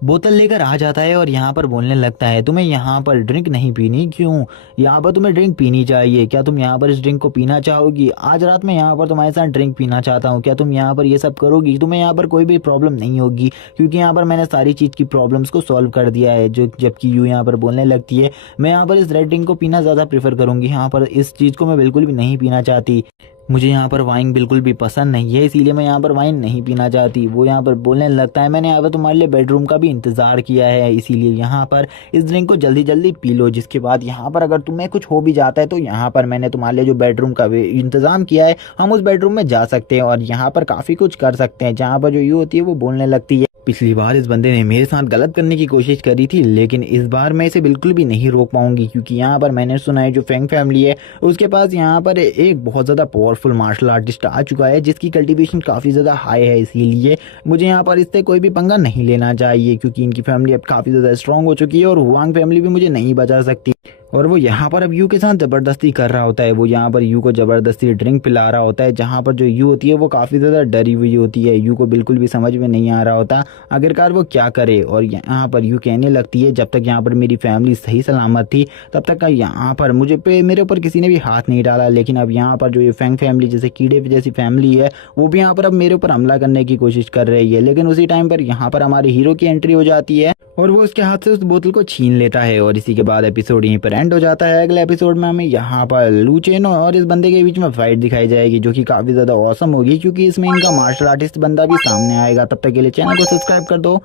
बोतल लेकर आ जाता है और यहाँ पर बोलने लगता है तुम्हें यहाँ पर ड्रिंक नहीं पीनी, क्यों, यहाँ पर तुम्हें ड्रिंक पीनी चाहिए, क्या तुम यहाँ पर इस ड्रिंक को पीना चाहोगी, आज रात में यहाँ पर तुम्हारे साथ ड्रिंक पीना चाहता हूँ, क्या तुम यहाँ पर ये सब करोगी, तुम्हें यहाँ पर कोई भी प्रॉब्लम नहीं होगी, क्योंकि यहाँ पर मैंने सारी चीज़ की प्रॉब्लम्स को सॉल्व कर दिया है। जो जबकि यू यहाँ पर बोलने लगती है मैं यहाँ पर इस रेड ड्रिंक को पीना ज़्यादा प्रेफर करूँगी, यहाँ पर इस चीज़ को मैं बिल्कुल भी नहीं पीना चाहती, मुझे यहाँ पर वाइन बिल्कुल भी पसंद नहीं है, इसीलिए मैं यहाँ पर वाइन नहीं पीना चाहती। वो यहाँ पर बोलने लगता है मैंने यहाँ पर तुम्हारे लिए बेडरूम का भी इंतज़ार किया है, इसीलिए यहाँ पर इस ड्रिंक को जल्दी जल्दी पी लो, जिसके बाद यहाँ पर अगर तुम्हें कुछ हो भी जाता है तो यहाँ पर मैंने तुम्हारे लिए जो बेडरूम का इंतज़ाम किया है हम उस बेडरूम में जा सकते हैं और यहाँ पर काफ़ी कुछ कर सकते हैं। जहाँ पर जो यू होती है वो बोलने लगती है पिछली बार इस बंदे ने मेरे साथ गलत करने की कोशिश करी थी, लेकिन इस बार मैं इसे बिल्कुल भी नहीं रोक पाऊंगी, क्योंकि यहाँ पर मैंने सुना है जो फैंग फैमिली है उसके पास यहाँ पर एक बहुत ज़्यादा पावरफुल मार्शल आर्टिस्ट आ चुका है जिसकी कल्टीवेशन काफ़ी ज़्यादा हाई है, इसीलिए मुझे यहाँ पर इससे कोई भी पंगा नहीं लेना चाहिए, क्योंकि इनकी फैमिली अब काफ़ी ज़्यादा स्ट्रॉन्ग हो चुकी है और हुआंग फैमिली भी मुझे नहीं बचा सकती। और वो यहाँ पर अब यू के साथ ज़बरदस्ती कर रहा होता है, वो यहाँ पर यू को ज़बरदस्ती ड्रिंक पिला रहा होता है, जहाँ पर जो यू होती है वो काफ़ी ज़्यादा डरी हुई होती है, यू को बिल्कुल भी समझ में नहीं आ रहा होता आखिरकार वो क्या करे। और यहाँ पर यू कहने लगती है जब तक यहाँ पर मेरी फैमिली सही सलामत थी तब तक का यहाँ पर मेरे ऊपर किसी ने भी हाथ नहीं डाला, लेकिन अब यहाँ पर जो ये फैंग फैमिली जैसे कीड़े जैसी फैमिली है वो भी यहाँ पर अब मेरे ऊपर हमला करने की कोशिश कर रही है। लेकिन उसी टाइम पर यहाँ पर हमारे हीरो की एंट्री हो जाती है और वो उसके हाथ से उस बोतल को छीन लेता है। और इसी के बाद एपिसोड यहीं पर एंड हो जाता है। अगले एपिसोड में हमें यहाँ पर लू चेन और इस बंदे के बीच में फाइट दिखाई जाएगी, जो कि काफी ज्यादा औसम होगी, क्योंकि इसमें इनका मार्शल आर्टिस्ट बंदा भी सामने आएगा। तब तक के लिए चैनल को सब्सक्राइब कर दो।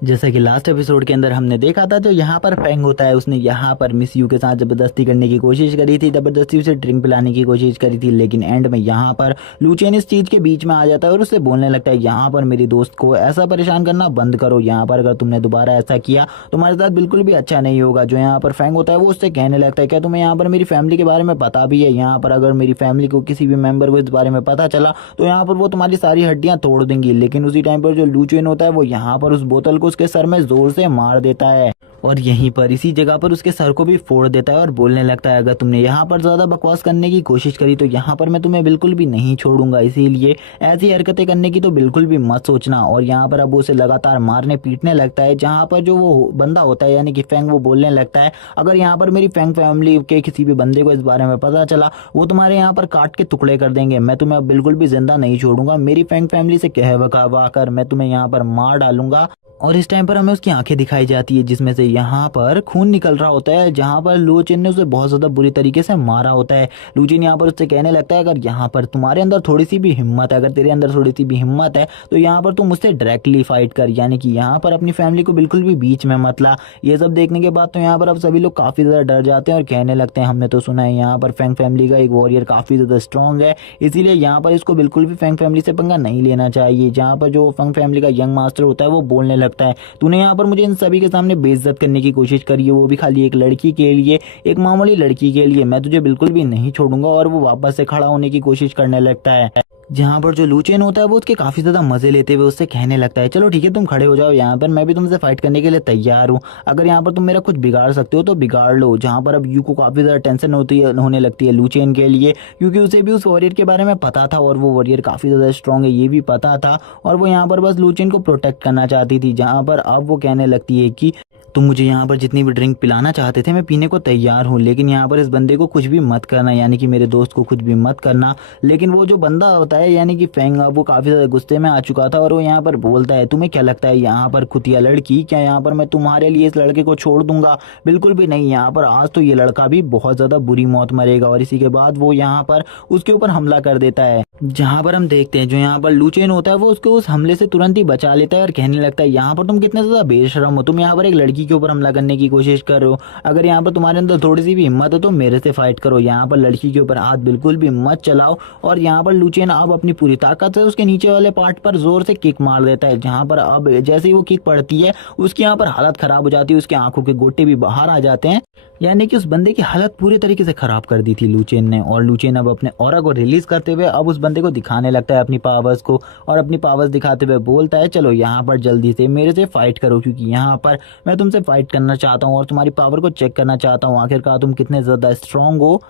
जैसा कि लास्ट एपिसोड के अंदर हमने देखा था, जो यहाँ पर फैंग होता है उसने यहाँ पर मिस यू के साथ जबरदस्ती करने की कोशिश करी थी, जबरदस्ती उसे ड्रिंक पिलाने की कोशिश करी थी, लेकिन एंड में यहाँ पर लूचेन इस चीज के बीच में आ जाता है और उससे बोलने लगता है यहाँ पर मेरी दोस्त को ऐसा परेशान करना बंद करो, यहाँ पर अगर तुमने दोबारा ऐसा किया तुम्हारे साथ बिल्कुल भी अच्छा नहीं होगा। जो यहाँ पर फैंग होता है वो उससे कहने लगता है क्या तुम्हें यहाँ पर मेरी फैमिली के बारे में पता भी है, यहाँ पर अगर मेरी फैमिली को किसी भी मेंबर को इस बारे में पता चला तो यहाँ पर वो तुम्हारी सारी हड्डियां तोड़ देंगी। लेकिन उसी टाइम पर जो लूचेन होता है वो यहाँ पर उस बोतल को उसके सर में जोर से मार देता है और यहीं पर इसी जगह पर उसके सर को भी फोड़ देता है और बोलने लगता है अगर तुमने यहाँ पर ज्यादा बकवास करने की कोशिश करी तो यहाँ पर मैं तुम्हें बिल्कुल भी नहीं छोड़ूंगा, इसीलिए ऐसी हरकतें करने की तो बिल्कुल भी मत सोचना। और यहाँ पर अब वो उसे लगातार मारने पीटने लगता है, जहाँ पर जो वो बंदा होता है यानी कि फैंग वो बोलने लगता है अगर यहाँ पर मेरी फैंग फैमिली के किसी भी बंदे को इस बारे में पता चला वो तुम्हारे यहाँ पर काट के टुकड़े कर देंगे, मैं तुम्हें अब बिल्कुल भी जिंदा नहीं छोड़ूंगा, मेरी फैंग फैमिली से कह वकवा कर मैं तुम्हें यहाँ पर मार डालूंगा। और इस टाइम पर हमें उसकी आंखें दिखाई जाती है जिसमें से यहाँ पर खून निकल रहा होता है, जहाँ पर लूचिन ने उसे बहुत ज्यादा बुरी तरीके से मारा होता है। लूचिन यहाँ पर उससे कहने लगता है अगर यहाँ पर तुम्हारे अंदर थोड़ी सी भी हिम्मत है, अगर तेरे अंदर थोड़ी सी भी हिम्मत है तो यहाँ पर तुम मुझसे डायरेक्टली फाइट कर, यानी कि यहाँ पर अपनी फैमिली को बिल्कुल भी बीच में मत ला। ये सब देखने के बाद तो यहाँ पर अब सभी लोग काफी ज्यादा डर जाते हैं और कहने लगते हैं हमने तो सुना है यहाँ पर फैंग फैमिली का एक वॉरियर काफी ज्यादा स्ट्रॉन्ग है, इसीलिए यहाँ पर इसको बिल्कुल भी फैंग फैमिली से पंगा नहीं लेना चाहिए। जहाँ पर जो फैंग फैमिली का यंग मास्टर होता है वो बोलने लगता है तूने यहाँ पर मुझे इन सभी के सामने बेइज्जत करने की कोशिश करी है, वो भी खाली एक लड़की के लिए, एक मामूली लड़की के लिए, मैं तुझे बिल्कुल भी नहीं छोड़ूंगा। और वो वापस से खड़ा होने की कोशिश करने लगता है, जहाँ पर जो लूचेन होता है वो उसके काफी ज्यादा मजे लेते हुए उससे कहने लगता है चलो ठीक है तुम खड़े हो जाओ यहाँ पर, मैं भी तुमसे फाइट करने के लिए तैयार हूँ, अगर यहाँ पर तुम मेरा कुछ बिगाड़ सकते हो तो बिगाड़ लो। जहाँ पर अब यू को काफी ज्यादा टेंशन होने लगती है लूचेन के लिए, क्योंकि उसे भी उस वॉरियर के बारे में पता था और वो वॉरियर काफी ज्यादा स्ट्रॉन्ग है ये भी पता था, और वो यहाँ पर बस लूचेन को प्रोटेक्ट करना चाहती थी। जहाँ पर अब वो कहने लगती है कि तुम मुझे यहाँ पर जितनी भी ड्रिंक पिलाना चाहते थे मैं पीने को तैयार हूँ, लेकिन यहाँ पर इस बंदे को कुछ भी मत करना, यानी कि मेरे दोस्त को कुछ भी मत करना। लेकिन वो जो बंदा होता है यानी कि फैंग वो काफी ज्यादा गुस्से में आ चुका था और वो यहाँ पर बोलता है तुम्हें क्या लगता है यहाँ पर खुतिया लड़की, क्या यहाँ पर मैं तुम्हारे लिए इस लड़के को छोड़ दूंगा, बिल्कुल भी नहीं, यहाँ पर आज तो ये लड़का भी बहुत ज्यादा बुरी मौत मरेगा। और इसी के बाद वो यहाँ पर उसके ऊपर हमला कर देता है, जहाँ पर हम देखते हैं जो यहाँ पर लूचेन होता है वो उसको उस हमले से तुरंत ही बचा लेता है और कहने लगता है यहाँ पर तुम कितने ज्यादा बेशरम हो, तुम यहाँ पर एक लड़की के ऊपर हमला करने की कोशिश कर रहे हो, अगर यहाँ पर तुम्हारे अंदर थोड़ी सी भी हिम्मत है तो मेरे से फाइट करो, यहाँ पर लड़की के ऊपर हाथ बिल्कुल भी मत चलाओ। और यहाँ पर लूचेन अब अपनी पूरी ताकत से उसके नीचे वाले पार्ट पर जोर से किक मार देता है, जहाँ पर अब जैसे ही वो किक पड़ती है उसकी यहाँ पर हालत खराब हो जाती है, उसकी आंखों के गोटे भी बाहर आ जाते हैं, यानी कि उस बंदे की हालत पूरी तरीके से खराब कर दी थी लूचेन ने। और लूचेन अब अपने ऑरा को रिलीज करते हुए अब उस बंदे को दिखाने लगता है अपनी पावर्स को, और अपनी पावर्स दिखाते हुए बोलता है चलो यहाँ पर जल्दी से मेरे से फाइट करो, क्योंकि यहाँ पर मैं तुमसे फाइट करना चाहता हूँ और तुम्हारी पावर को चेक करना चाहता हूँ, आखिरकार तुम कितने ज्यादा स्ट्रांग हो,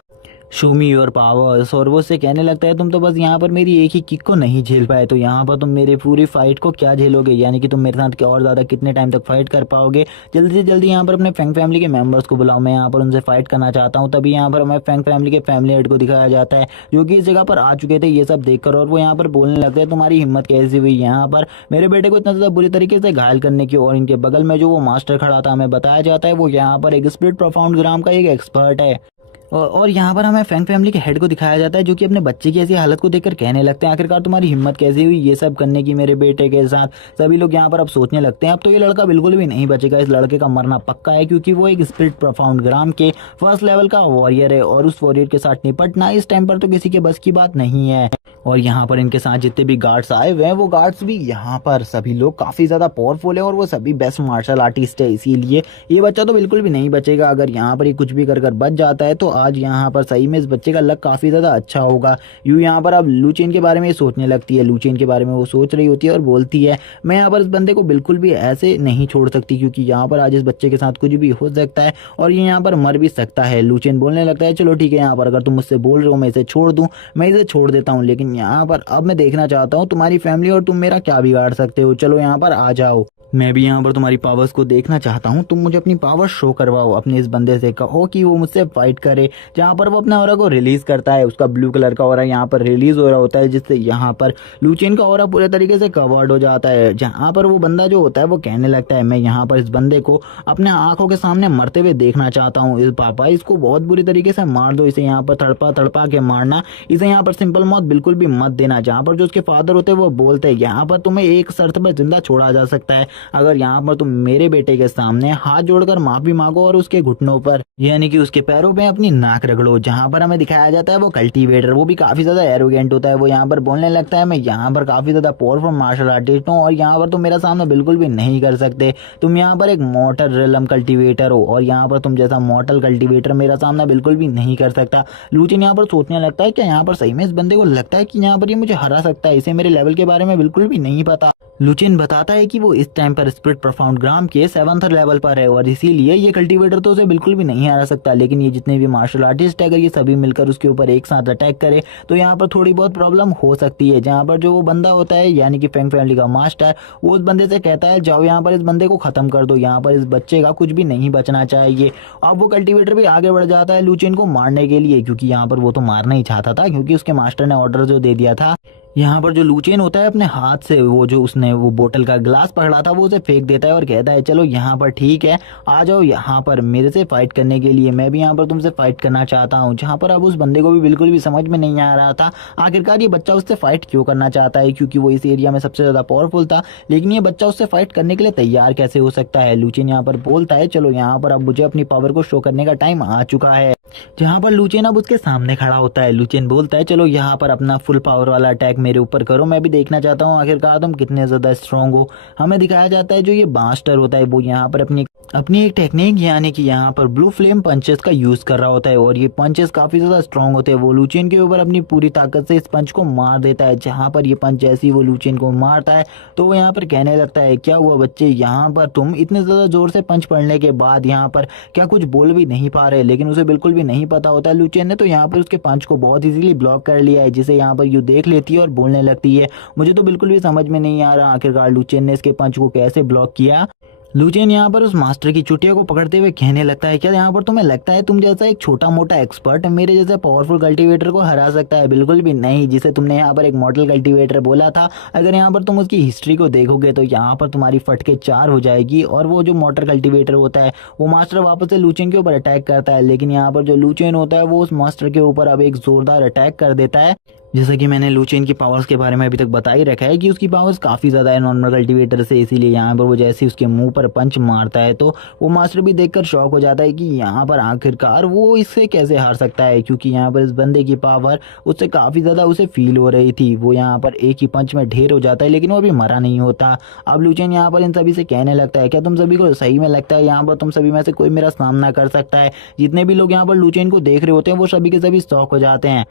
शो मी योर पावर्स। और वो उससे कहने लगता है तुम तो बस यहाँ पर मेरी एक ही किक को नहीं झेल पाए, तो यहाँ पर तुम मेरी पूरी फाइट को क्या झेलोगे, यानी कि तुम मेरे साथ क्या और ज्यादा कितने टाइम तक फाइट कर पाओगे, जल्दी से जल्दी यहाँ पर अपने फैंग फैमिली के मेंबर्स को बुलाओ, मैं यहाँ पर उनसे फाइट करना चाहता हूँ। तभी यहाँ पर हमें फैंग फैमिली के फैमिली हेड को दिखाया जाता है जो कि इस जगह पर आ चुके थे ये सब देखकर, और वो यहाँ पर बोलने लगते हैं तुम्हारी हिम्मत कैसी हुई यहाँ पर मेरे बेटे को इतना ज्यादा बुरी तरीके से घायल करने की। और इनके बगल में जो वो मास्टर खड़ा था हमें बताया जाता है वो यहाँ पर एक स्प्लिट प्रोफाउंड ग्राम का एक एक्सपर्ट है। और यहाँ पर हमें फैंग फैमिली के हेड को दिखाया जाता है जो कि अपने बच्चे की ऐसी हालत को देखकर कहने लगते हैं आखिरकार तुम्हारी हिम्मत कैसी हुई ये सब करने की मेरे बेटे के साथ। सभी लोग यहाँ पर अब सोचने लगते हैं अब तो ये लड़का बिल्कुल भी नहीं बचेगा, इस लड़के का मरना पक्का है, क्योंकि वो एक स्पिरिट प्रोफाउंड ग्राम के फर्स्ट लेवल का वॉरियर है और उस वॉरियर के साथ निपटना इस टाइम पर तो किसी के बस की बात नहीं है। और यहाँ पर इनके साथ जितने भी गार्ड्स आए हुए हैं वो गार्ड्स भी यहाँ पर सभी लोग काफी ज्यादा पावरफुल है और वो सभी बेस्ट मार्शल आर्टिस्ट है, इसीलिए ये बच्चा तो बिल्कुल भी नहीं बचेगा। अगर यहाँ पर ये कुछ भी कर बच जाता है तो आज यहाँ पर सही में इस बच्चे का लक काफी ज्यादा अच्छा होगा। यू यहाँ पर अब लूचेन के बारे में सोचने लगती है, लूचेन के बारे में वो सोच रही होती है और बोलती है मैं यहाँ पर इस बंदे को बिल्कुल भी ऐसे नहीं छोड़ सकती, क्योंकि यहाँ पर आज इस बच्चे के साथ कुछ भी हो सकता है और ये यहाँ पर मर भी सकता है। लूचेन बोलने लगता है चलो ठीक है यहाँ पर अगर तुम मुझसे बोल रहे हो मैं इसे छोड़ दूं, मैं इसे छोड़ देता हूँ, लेकिन यहाँ पर अब मैं देखना चाहता हूँ तुम्हारी फैमिली और तुम मेरा क्या बिगाड़ सकते हो, चलो यहाँ पर आ जाओ। मैं भी यहाँ पर तुम्हारी पावर्स को देखना चाहता हूँ, तुम मुझे अपनी पावर शो करवाओ। अपने इस बंदे से कहो कि वो मुझसे फाइट करे। जहाँ पर वो अपने ऑरा को रिलीज करता है, उसका ब्लू कलर का ऑरा यहाँ पर रिलीज हो रहा होता है, जिससे यहाँ पर लूचेन का ऑरा पूरे तरीके से कवर्ड हो जाता है। जहाँ पर वो बंदा जो होता है वो कहने लगता है, मैं यहाँ पर इस बंदे को अपने आंखों के सामने मरते हुए देखना चाहता हूँ। इस पापा इसको बहुत बुरी तरीके से मार दो, इसे यहाँ पर तड़पा तड़पा के मारना, इसे यहाँ पर सिंपल मौत बिल्कुल भी मत देना। जहाँ पर जो उसके फादर होते हैं वो बोलते हैं, यहाँ पर तुम्हें एक शर्त पर जिंदा छोड़ा जा सकता है, अगर यहाँ पर तुम मेरे बेटे के सामने हाथ जोड़कर माफी मांगो और उसके घुटनों पर यानी कि उसके पैरों पे अपनी नाक रगड़ो। जहाँ पर हमें दिखाया जाता है वो कल्टीवेटर, वो भी काफी ज्यादा एरोगेंट होता है। वो यहाँ पर बोलने लगता है, मैं यहाँ पर काफी ज्यादा पावरफुल मार्शल आर्टिस्ट हूँ और यहाँ पर तुम मेरा सामना बिल्कुल भी नहीं कर सकते। तुम यहाँ पर एक मॉर्टल रिलम कल्टीवेटर हो और यहाँ पर तुम जैसा मॉर्टल कल्टीवेटर मेरा सामना बिल्कुल भी नहीं कर सकता। लूचिन यहाँ पर सोचने लगता है कि यहाँ पर सही में इस बंदे को लगता है कि यहाँ पर ये मुझे हरा सकता है, इसे मेरे लेवल के बारे में बिल्कुल भी नहीं पता। लुचिन बताता है कि वो इस टाइम पर स्पिरिट प्रोफाउंड ग्राम के 7th लेवल पर है और इसीलिए ये कल्टीवेटर तो उसे बिल्कुल भी नहीं हरा सकता। लेकिन ये जितने भी मार्शल आर्टिस्ट है, अगर ये सभी मिलकर उसके ऊपर एक साथ अटैक करे तो यहाँ पर थोड़ी बहुत प्रॉब्लम हो सकती है। जहाँ पर जो वो बंदा होता है यानी कि फैंग फैमिली का मास्टर, वो उस बंदे से कहता है, जाओ यहाँ पर इस बंदे को खत्म कर दो, यहाँ पर इस बच्चे का कुछ भी नहीं बचना चाहिए। अब वो कल्टीवेटर भी आगे बढ़ जाता है लुचिन को मारने के लिए, क्योंकि यहाँ पर वो तो मारना ही चाहता था, क्योंकि उसके मास्टर ने ऑर्डर जो दे दिया था। यहाँ पर जो लूचेन होता है अपने हाथ से वो जो उसने वो बोतल का ग्लास पकड़ा था वो उसे फेंक देता है और कहता है, चलो यहाँ पर ठीक है, आ जाओ यहाँ पर मेरे से फाइट करने के लिए, मैं भी यहाँ पर तुमसे फाइट करना चाहता हूँ। जहाँ पर अब उस बंदे को भी बिल्कुल भी समझ में नहीं आ रहा था आखिरकार ये बच्चा उससे फाइट क्यों करना चाहता है, क्योंकि वो इस एरिया में सबसे ज्यादा पावरफुल था। लेकिन ये बच्चा उससे फाइट करने के लिए तैयार कैसे हो सकता है। लूचेन यहाँ पर बोलता है, चलो यहाँ पर अब मुझे अपनी पावर को शो करने का टाइम आ चुका है। जहाँ पर लूचेन अब उसके सामने खड़ा होता है। लूचेन बोलता है, चलो यहाँ पर अपना फुल पावर वाला अटैक मेरे ऊपर करो, मैं भी देखना चाहता हूँ आखिरकार तुम कितने ज्यादा स्ट्रांग हो। हमें दिखाया जाता है जो ये मास्टर होता है वो यहाँ पर अपनी एक टेक्निक यानी कि यहाँ पर ब्लू फ्लेम पंचेस का यूज कर रहा होता है और ये पंचेस काफी ज्यादा स्ट्रांग होते हैं। वो लूचेन के ऊपर अपनी पूरी ताकत से इस पंच को मार देता है। जहाँ पर ये पंच जैसे ही वो लूचेन को मारता है तो वो यहाँ पर कहने लगता है, क्या हुआ बच्चे, यहाँ पर तुम इतने ज्यादा जोर से पंच पड़ने के बाद यहाँ पर क्या कुछ बोल भी नहीं पा रहे। लेकिन उसे बिल्कुल भी नहीं पता होता है लूचेन ने तो यहाँ पर उसके पंच को बहुत इजीली ब्लॉक कर लिया है, जिसे यहाँ पर यू देख लेती है और बोलने लगती है, मुझे तो बिल्कुल भी समझ में नहीं आ रहा आखिरकार लूचेन ने इसके पंच को कैसे ब्लॉक किया। लूचेन यहाँ पर उस मास्टर की चुटिया को पकड़ते हुए कहने लगता है, क्या यहाँ पर तुम्हें लगता है तुम जैसा एक छोटा मोटा एक्सपर्ट मेरे जैसे पावरफुल कल्टीवेटर को हरा सकता है? बिल्कुल भी नहीं। जिसे तुमने यहाँ पर एक मॉडल कल्टीवेटर बोला था, अगर यहाँ पर तुम उसकी हिस्ट्री को देखोगे तो यहाँ पर तुम्हारी फटके 4 हो जाएगी। और वो जो मोटर कल्टीवेटर होता है वो मास्टर वापस से लूचेन के ऊपर अटैक करता है। लेकिन यहाँ पर जो लूचेन होता है वो उस मास्टर के ऊपर अब एक जोरदार अटैक कर देता है। जैसा कि मैंने लूचेन की पावर्स के बारे में अभी तक बता ही रखा है कि उसकी पावर्स काफ़ी ज़्यादा है नॉर्मल कल्टीवेटर से, इसीलिए यहाँ पर वो जैसे उसके मुंह पर पंच मारता है तो वो मास्टर भी देखकर शॉक हो जाता है कि यहाँ पर आखिरकार वो इससे कैसे हार सकता है, क्योंकि यहाँ पर इस बंदे की पावर उससे काफ़ी ज़्यादा उसे फील हो रही थी। वो यहाँ पर एक ही पंच में ढेर हो जाता है लेकिन वो अभी मरा नहीं होता। अब लूचेन यहाँ पर इन सभी से कहने लगता है, क्या तुम सभी को सही में लगता है यहाँ पर तुम सभी में से कोई मेरा सामना कर सकता है? जितने भी लोग यहाँ पर लूचेन को देख रहे होते हैं वो सभी के सभी शॉक हो जाते हैं।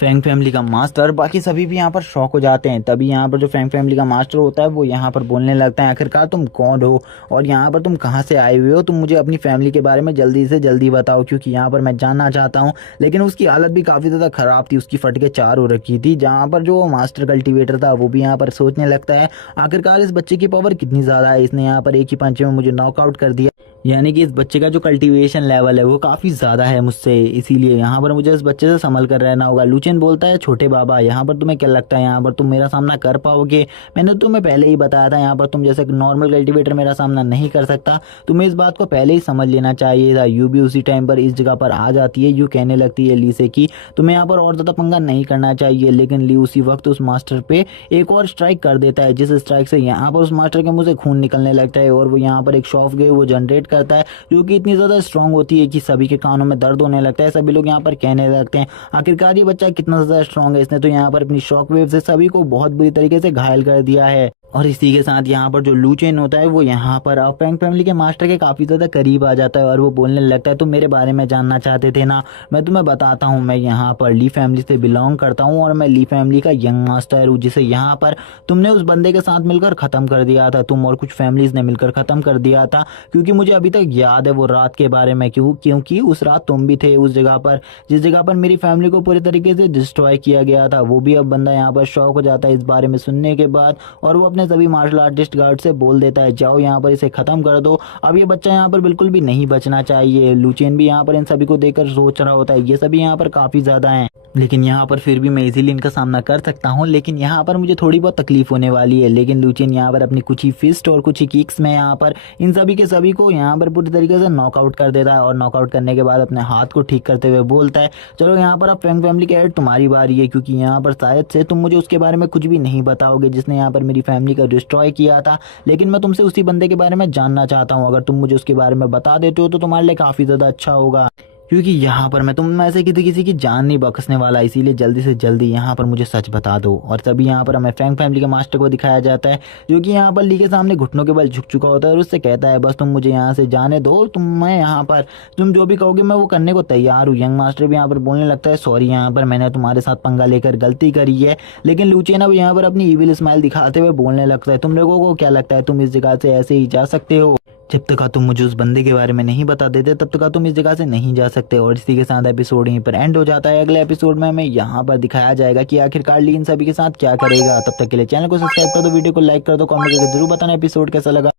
फैंग फैमिली का मास्टर बाकी सभी भी यहाँ पर शॉक हो जाते हैं। तभी यहाँ पर जो फैंग फैमिली का मास्टर होता है वो यहाँ पर बोलने लगता है, आखिरकार तुम कौन हो और यहाँ पर तुम कहाँ से आए हुए हो? तुम मुझे अपनी फैमिली के बारे में जल्दी से जल्दी बताओ, क्योंकि यहाँ पर मैं जानना चाहता हूँ। लेकिन उसकी हालत भी काफ़ी ज़्यादा ख़राब थी, उसकी फटके 4 हो रखी थी। जहाँ पर जो मास्टर कल्टीवेटर था वो भी यहाँ पर सोचने लगता है, आखिरकार इस बच्चे की पावर कितनी ज़्यादा है, इसने यहाँ पर एक ही पंच में मुझे नॉकआउट कर दिया। यानी कि इस बच्चे का जो कल्टीवेशन लेवल है वो काफ़ी ज़्यादा है मुझसे, इसीलिए यहाँ पर मुझे इस बच्चे से संभल कर रहना होगा। लूचेन बोलता है, छोटे बाबा यहाँ पर तुम्हें क्या लगता है यहाँ पर तुम मेरा सामना कर पाओगे? मैंने तुम्हें पहले ही बताया था यहाँ पर तुम जैसे नॉर्मल कल्टीवेटर मेरा सामना नहीं कर सकता। तुम्हें इस बात को पहले ही समझ लेना चाहिए था। यू भी उसी टाइम पर इस जगह पर आ जाती है। यू कहने लगती है ली से कि तुम्हें यहाँ पर और ज़्यादा पंगा नहीं करना चाहिए। लेकिन ली उसी वक्त उस मास्टर पे एक और स्ट्राइक कर देता है, जिस स्ट्राइक से यहाँ पर उस मास्टर के मुँह से खून निकलने लगता है और वो यहाँ पर एक शॉक वेव वो जनरेट करता है जो कि इतनी ज़्यादा स्ट्रांग होती है कि सभी के कानों में दर्द होने लगता है। सभी लोग यहाँ पर कहने लगते हैं, आखिरकार ये बच्चा कितना ज़्यादा स्ट्रांग है, इसने तो यहाँ पर अपनी शॉक वेव से सभी को बहुत बुरी तरीके से घायल कर दिया है। और इसी के साथ यहाँ पर जो लूचेन होता है वो यहाँ पर फैंग फैमिली के मास्टर के काफ़ी ज़्यादा करीब आ जाता है और वो बोलने लगता है, तुम मेरे बारे में जानना चाहते थे ना, मैं तुम्हें बताता हूँ। मैं यहाँ पर ली फैमिली से बिलोंग करता हूँ और मैं ली फैमिली का यंग मास्टर हूँ, जिसे यहाँ पर तुमने उस बंदे के साथ मिलकर ख़त्म कर दिया था। तुम और कुछ फैमिलीज ने मिलकर ख़त्म कर दिया था, क्योंकि मुझे अभी तक याद है वो रात के बारे में, क्योंकि उस रात तुम भी थे उस जगह पर जिस जगह पर मेरी फैमिली को पूरे तरीके से डिस्ट्रॉय किया गया था। वो भी अब बंदा यहाँ पर शॉक हो जाता है इस बारे में सुनने के बाद और वो अपने अपने सभी मार्शल आर्टिस्ट गार्ड से बोल देता है जाओ यहाँ पर इसे खत्म कर दो, अब ये बच्चा यहाँ पर बिल्कुल भी नहीं बचना चाहिए। लू चेन भी यहाँ पर इन सभी को देखकर सोच रहा होता है ये सभी यहाँ पर काफी ज्यादा हैं, लेकिन यहाँ पर फिर भी मैं इजीली इनका सामना कर सकता हूँ, लेकिन यहाँ पर मुझे थोड़ी बहुत तकलीफ होने वाली है। लेकिन लू चेन यहाँ पर अपनी कुछ ही फिस्ट और कुछ ही किक्स में यहाँ पर इन सभी के सभी को यहाँ पर पूरी तरीके से नॉकआउट कर देता है और नॉकआउट करने के बाद अपने हाथ को ठीक करते हुए बोलता है चलो यहाँ पर अब फैंग फैमिली के हेड तुम्हारी बारी है, क्योंकि यहाँ पर शायद से तुम मुझे उसके बारे में कुछ भी नहीं बताओगे जिसने यहाँ पर मेरी फैमिली का डिस्ट्रॉय किया था, लेकिन मैं तुमसे उसी बंदे के बारे में जानना चाहता हूँ। अगर तुम मुझे उसके बारे में बता देते हो तो तुम्हारे लिए काफी ज्यादा अच्छा होगा, क्योंकि यहाँ पर मैं तुम में से किसी की जान नहीं बख्शने वाला, इसीलिए जल्दी से जल्दी यहाँ पर मुझे सच बता दो। और तभी यहाँ पर हमें फैंग फैमिली के मास्टर को दिखाया जाता है जो कि यहाँ पर ली के सामने घुटनों के बल झुक चुका होता है और उससे कहता है बस तुम मुझे यहाँ से जाने दो, मैं यहाँ पर तुम जो भी कहोगे मैं वो करने को तैयार हूँ। यंग मास्टर भी यहाँ पर बोलने लगता है सॉरी यहाँ पर मैंने तुम्हारे साथ पंगा लेकर गलती करी है, लेकिन लू चेन अब यहाँ पर अपनी इविल स्माइल दिखाते हुए बोलने लगता है तुम लोगों को क्या लगता है तुम इस जगह से ऐसे ही जा सकते हो? जब तक तुम मुझे उस बंदे के बारे में नहीं बता देते तब तक तुम इस जगह से नहीं जा सकते। और इसी के साथ एपिसोड यहीं पर एंड हो जाता है। अगले एपिसोड में हमें यहाँ पर दिखाया जाएगा कि आखिरकार ली इन सभी के साथ क्या करेगा। तब तक के लिए चैनल को सब्सक्राइब कर दो, वीडियो को लाइक कर दो, कमेंट करके जरूर बताना एपिसोड कैसा लगा।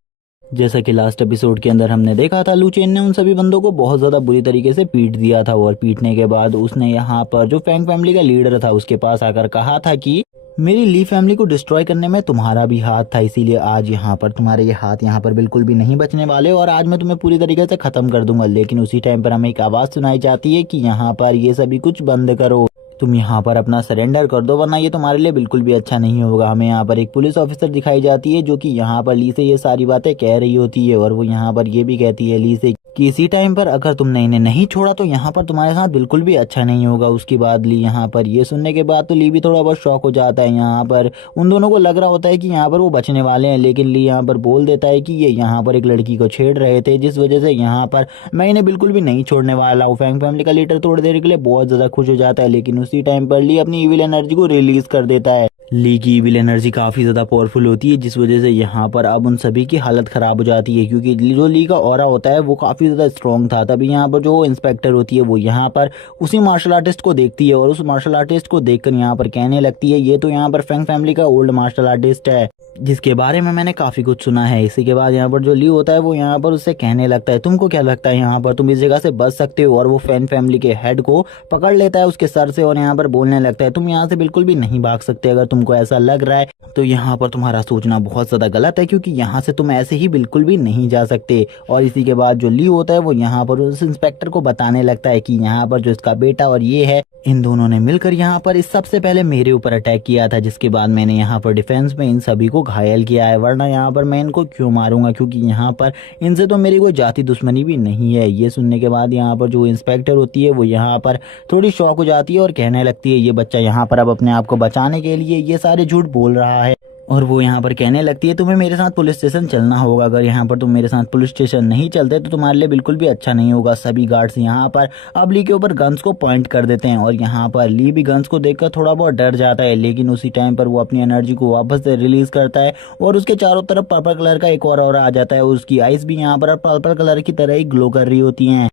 जैसा कि लास्ट एपिसोड के अंदर हमने देखा था लू चेन ने उन सभी बंदों को बहुत ज्यादा बुरी तरीके से पीट दिया था और पीटने के बाद उसने यहाँ पर जो फैंग फैमिली का लीडर था उसके पास आकर कहा था कि मेरी ली फैमिली को डिस्ट्रॉय करने में तुम्हारा भी हाथ था, इसीलिए आज यहाँ पर तुम्हारे ये हाथ यहाँ पर बिल्कुल भी नहीं बचने वाले और आज मैं तुम्हें पूरी तरीके से खत्म कर दूंगा। लेकिन उसी टाइम पर हमें एक आवाज सुनाई जाती है कि यहाँ पर ये सभी कुछ बंद करो, तुम यहाँ पर अपना सरेंडर कर दो वरना ये तुम्हारे लिए बिल्कुल भी अच्छा नहीं होगा। हमें यहाँ पर एक पुलिस ऑफिसर दिखाई जाती है जो कि यहाँ पर ली से ये सारी बातें कह रही होती है और वो यहाँ पर ये भी कहती है ली से कि इसी टाइम पर अगर तुमने इन्हें नहीं छोड़ा तो यहाँ पर तुम्हारे साथ बिल्कुल भी अच्छा नहीं होगा। उसके बाद ली यहाँ पर ये सुनने के बाद तो ली भी थोड़ा बहुत शॉक हो जाता है। यहाँ पर उन दोनों को लग रहा होता है कि यहाँ पर वो बचने वाले हैं, लेकिन ली यहाँ पर बोल देता है कि ये यहाँ पर एक लड़की को छेड़ रहे थे जिस वजह से यहाँ पर मैं इन्हें बिल्कुल भी नहीं छोड़ने वाला हूँ। फैंग फैमिली का लीडर थोड़ी देर के लिए बहुत ज्यादा खुश हो जाता है, लेकिन उसी टाइम पर ली अपनी इविल एनर्जी को रिलीज कर देता है। ली की इविल एनर्जी काफी ज्यादा पावरफुल होती है जिस वजह से यहाँ पर अब उन सभी की हालत खराब हो जाती है, क्योंकि जो ली का ऑरा होता है वो काफी ज्यादा स्ट्रॉन्ग था। तभी यहाँ पर जो इंस्पेक्टर होती है वो यहाँ पर उसी मार्शल आर्टिस्ट को देखती है और उस मार्शल आर्टिस्ट को देखकर यहाँ पर कहने लगती है ये तो यहाँ पर फैंग फैमिली का ओल्ड मार्शल आर्टिस्ट है जिसके बारे में मैंने काफी कुछ सुना है। इसी के बाद यहाँ पर जो ली होता है वो यहाँ पर उससे कहने लगता है तुमको क्या लगता है यहाँ पर तुम इस जगह से बच सकते हो? और वो फैंग फैमिली के हेड को पकड़ लेता है उसके सर से और यहाँ पर बोलने लगता है तुम यहाँ से बिल्कुल भी नहीं भाग सकते। अगर तुमको ऐसा लग रहा है तो यहाँ पर तुम्हारा सोचना बहुत ज्यादा गलत है, क्योंकि यहाँ से तुम ऐसे ही बिल्कुल भी नहीं जा सकते। और इसी के बाद जो ली होता है वो यहाँ पर उस इंस्पेक्टर को बताने लगता है कि यहाँ पर जो इसका बेटा और ये है इन दोनों ने मिलकर यहाँ पर इस सबसे पहले मेरे ऊपर अटैक किया था, जिसके बाद मैंने यहाँ पर डिफेंस में इन सभी को घायल किया है, वरना यहाँ पर मैं इनको क्यों मारूंगा, क्योंकि यहाँ पर इनसे तो मेरी कोई जाति दुश्मनी भी नहीं है। ये सुनने के बाद यहाँ पर जो इंस्पेक्टर होती है वो यहाँ पर थोड़ी शॉक हो जाती है और कहने लगती है ये बच्चा यहाँ पर अब अपने आप को बचाने के लिए ये सारे झूठ बोल रहा है। और वो यहाँ पर कहने लगती है तुम्हें मेरे साथ पुलिस स्टेशन चलना होगा, अगर यहाँ पर तुम मेरे साथ पुलिस स्टेशन नहीं चलते तो तुम्हारे लिए बिल्कुल भी अच्छा नहीं होगा। सभी गार्ड्स यहाँ पर अब ली के ऊपर गन्स को पॉइंट कर देते हैं और यहाँ पर ली भी गन्स को देखकर थोड़ा बहुत डर जाता है, लेकिन उसी टाइम पर वो अपनी एनर्जी को वापस से रिलीज करता है और उसके चारों तरफ पर्पल कलर का एक और आ जाता है। उसकी आईज भी यहाँ पर पर्पल कलर की तरह ही ग्लो कर रही होती हैं।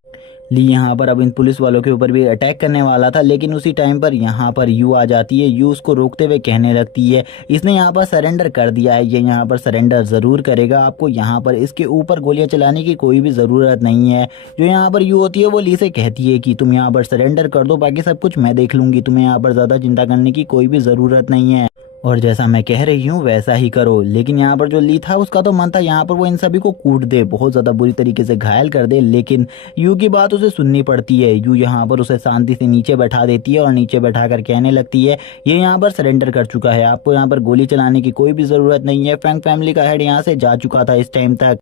ली यहाँ पर अब इन पुलिस वालों के ऊपर भी अटैक करने वाला था, लेकिन उसी टाइम पर यहाँ पर यू आ जाती है। यू उसको रोकते हुए कहने लगती है इसने यहाँ पर सरेंडर कर दिया है, ये यहाँ पर सरेंडर जरूर करेगा, आपको यहाँ पर इसके ऊपर गोलियां चलाने की कोई भी जरूरत नहीं है। जो यहाँ पर यू होती है वो ली से कहती है कि तुम यहाँ पर सरेंडर कर दो, बाकी सब कुछ मैं देख लूंगी, तुम्हें यहाँ पर ज्यादा चिंता करने की कोई भी जरूरत नहीं है और जैसा मैं कह रही हूँ वैसा ही करो। लेकिन यहाँ पर जो ली था उसका तो मन था यहाँ पर वो इन सभी को कूट दे, बहुत ज्यादा बुरी तरीके से घायल कर दे, लेकिन यू की बात उसे सुननी पड़ती है। यू यहाँ पर उसे शांति से नीचे बैठा देती है और नीचे बैठा कर कहने लगती है ये यहाँ पर सरेंडर कर चुका है, आपको यहाँ पर गोली चलाने की कोई भी जरूरत नहीं है, फैंग फैमिली का हेड यहाँ से जा चुका था इस टाइम तक।